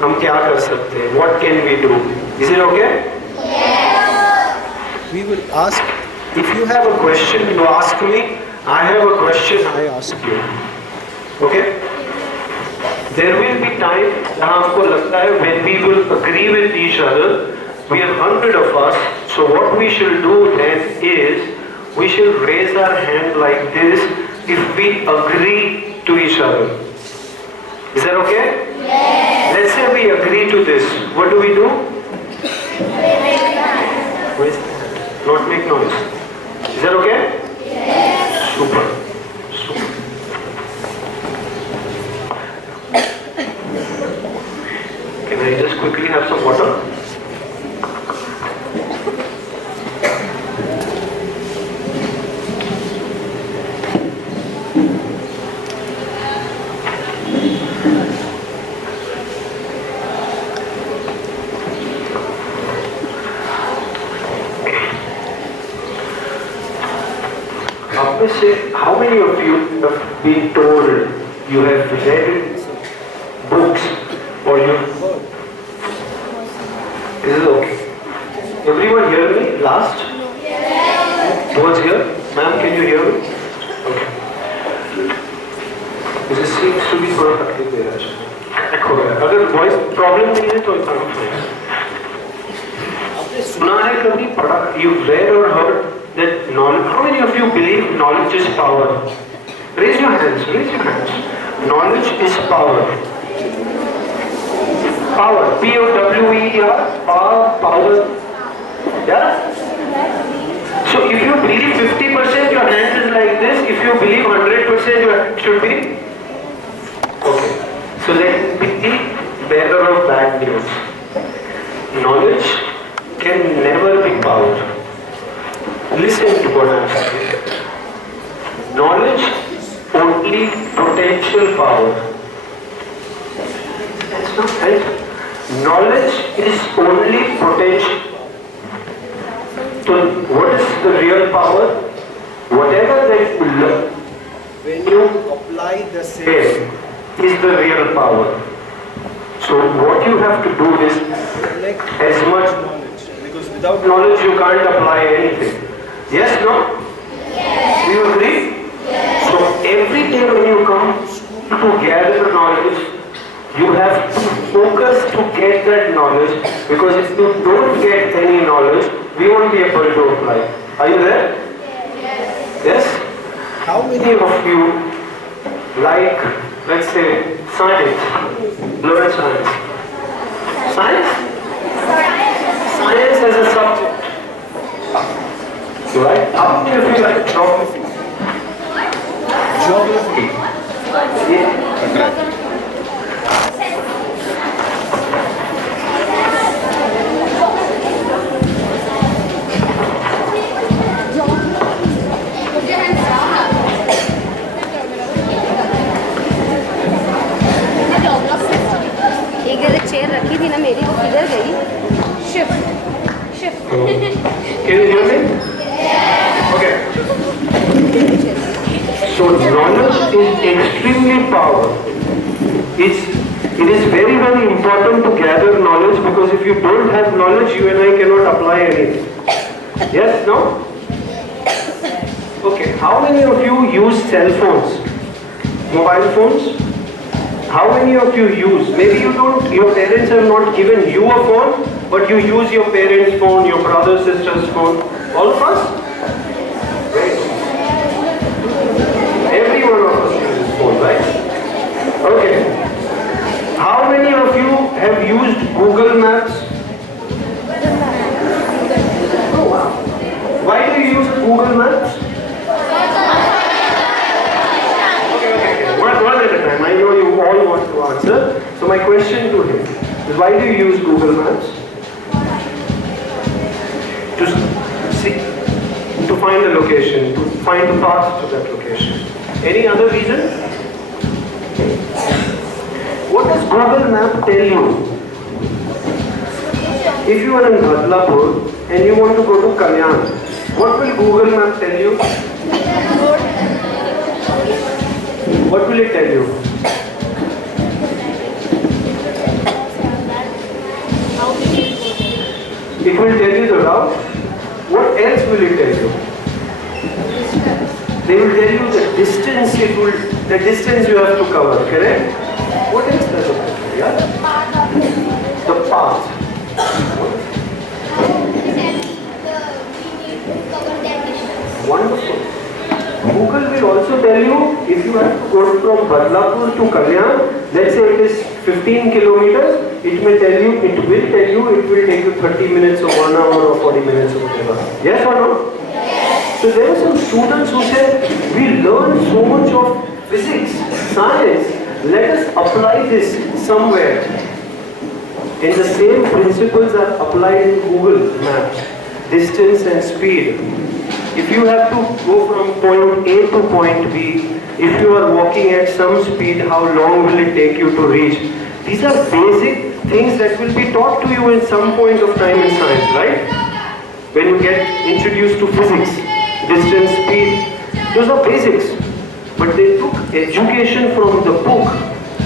हम क्या कर सकते हैं? What can we do? Is it okay? We will ask. If you have a question, you ask me. I have a question, I ask you. Okay? There will be time जहाँ आपको लगता है when we will agree with each other. We are 100 of us. So what we should do then is we should raise our hand like this if we agree to each other. Is that okay? Yes. Let's say we agree to this. What do we do? Not make noise. Is that okay? Yes. Super. Super. Can I just quickly have some water? How many of you have been told you have read books or you heard? Is it okay? Everyone hear me? Last? Yes. Who was here? Ma'am, can you hear me? Okay. This seems to be थोड़ा तकलीफ दे रहा है. अगर voice problem नहीं है तो इतना नहीं है. आपने सुना है कभी पढ़ा? You read or heard that knowledge? How many of you believe knowledge is power? Raise your hands. Raise your hands. Knowledge is power. Power. P-O-W-E-R. Power. Yeah? So if you believe 50%, your hand is like this. If you believe 100%, your hand should be. Okay. So let me be bearer of bad news. Knowledge can never be power. Listen to what I am saying. Knowledge is only potential power. That's not right. Knowledge is only potential. So what is the real power? Whatever that you learn, when you apply the same, is the real power. So what you have to do is collect as much knowledge. Because without knowledge you can't apply anything. Yes, no? Yes. Do you agree? Yes. So every day when you come to gather knowledge, you have to focus to get that knowledge, because if you don't get any knowledge, we won't be able to apply. Are you there? Yes. Yes? How many of you like, let's say, science? Learn science. Science? Science as a subject. Right? How many of you like geography? Geography. Yeah. एक जगह chair रखी थी ना मेरी, वो किधर गई? Shift. Can you hear me? Okay. So knowledge is extremely powerful. It is very, very important to gather knowledge, because if you don't have knowledge, you and I cannot apply anything. Yes? No? Okay. How many of you use cell phones? Mobile phones? How many of you use? Maybe you don't, your parents have not given you a phone, but you use your parents' phone, your brother, sister's phone. All of us? Right? Every one of us uses phone, right? Okay. How many of you have used Google Maps? Oh wow. Why do you use Google Maps? Okay. What question to him. Why do you use Google Maps? To see, to find the location, to find the path to that location. Any other reason? What does Google Map tell you? If you are in Badlapur and you want to go to Kalyan, what will Google Map tell you? What will it tell you? It will tell you the route. What else will it tell you? They will tell you the distance. The distance you have to cover. Correct? What else does it tell you? Yeah? The path. Wonderful. Google will also tell you if you have to go from Badlapur to Kalyan, let's say it is 15 kilometers, it will tell you it will take you 30 minutes or 1 hour or 40 minutes or whatever. Yes or no? Yes. So there are some students who said, we learn so much of physics, science, let us apply this somewhere. And the same principles are applied in Google Maps, distance and speed. If you have to go from point A to point B, if you are walking at some speed, how long will it take you to reach? These are basic things that will be taught to you in some point of time in science, right? When you get introduced to physics, distance, speed, those are basics. But they took education from the book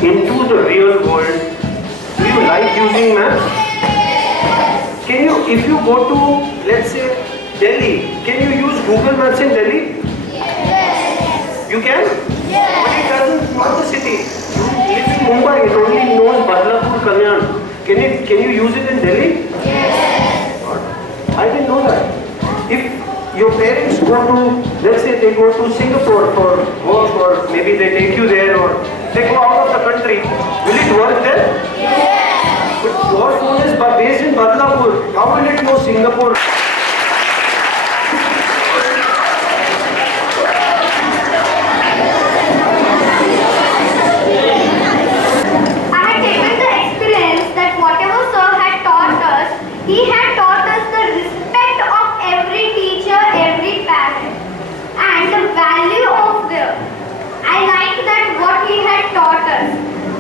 into the real world. Do you like using maps? Can you, if you go to, let's say, Delhi, can you use Google Maps in Delhi? Yes. You can? Yes. But it doesn't, not the city. You live in Mumbai, it only knows Badlapur, Kalyan. Can you use it in Delhi? Yes. I didn't know that. If your parents go to, let's say they go to Singapore for work or maybe they take you there or they go out of the country, will it work there? Yes. But your phone is based in Badlapur, how will it know Singapore? He had taught us the respect of every teacher, every parent, and the value of them. I liked that what he had taught us.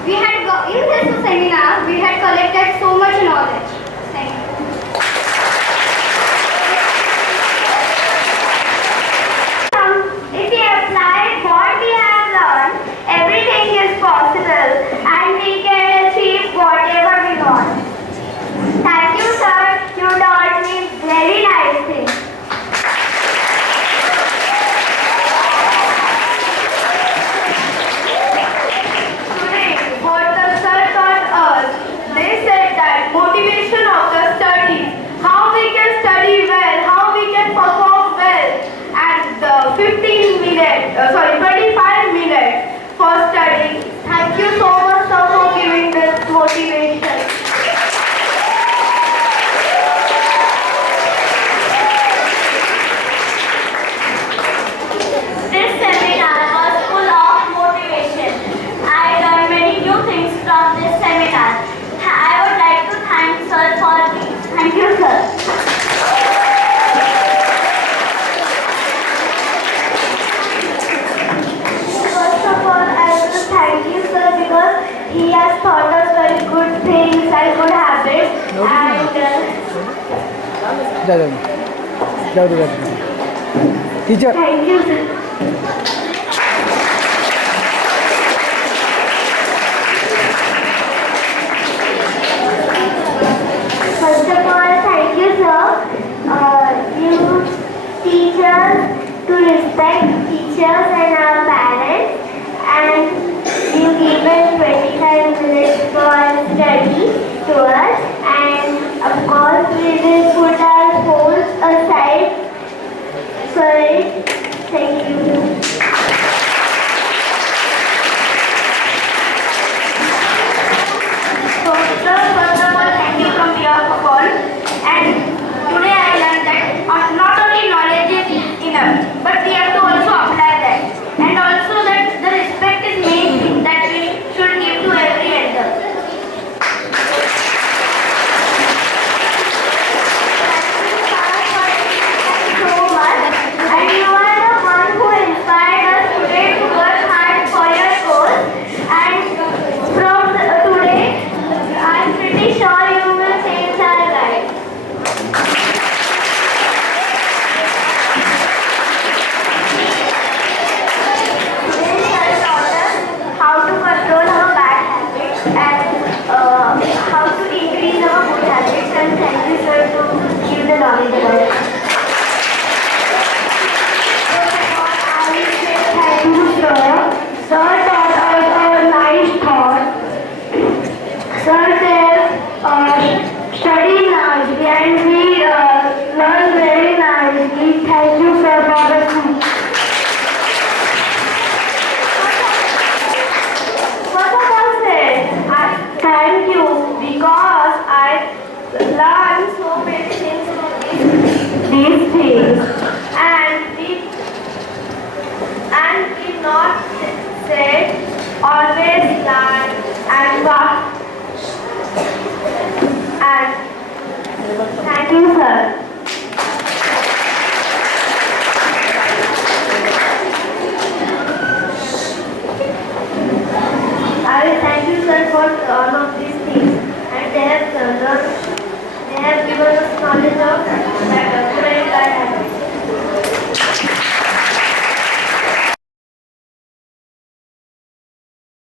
We had in this seminar, we had collected so much knowledge. Thank you. If we apply what we have learned, everything is possible, and we can achieve whatever we want. Thank you, sir. You taught me very nice things. Today, what the sir taught us, they said that motivation of the studies, how we can study well, how we can perform well, and the 25 minutes for studying. Thank you so much, sir, for giving this motivation. From this seminar. I would like to thank sir for this. Thank you, sir. First of all, I want to thank you, sir, because he has taught us very good things and good habits. Teacher. Thank you, sir. First of all, thank you, sir. You teach us to respect teachers and our parents, and you give us 25 minutes for study to us, and of course we will put our phones aside for it. Thank you. So, sir, first of all, thank you from behalf of all. And today I learned that not only knowledge is enough, but we have to also apply that. And also that the respect is main thing that we should give to every elder. did not say, always lie, and what? And thank you, sir. I thank you, sir, for all of this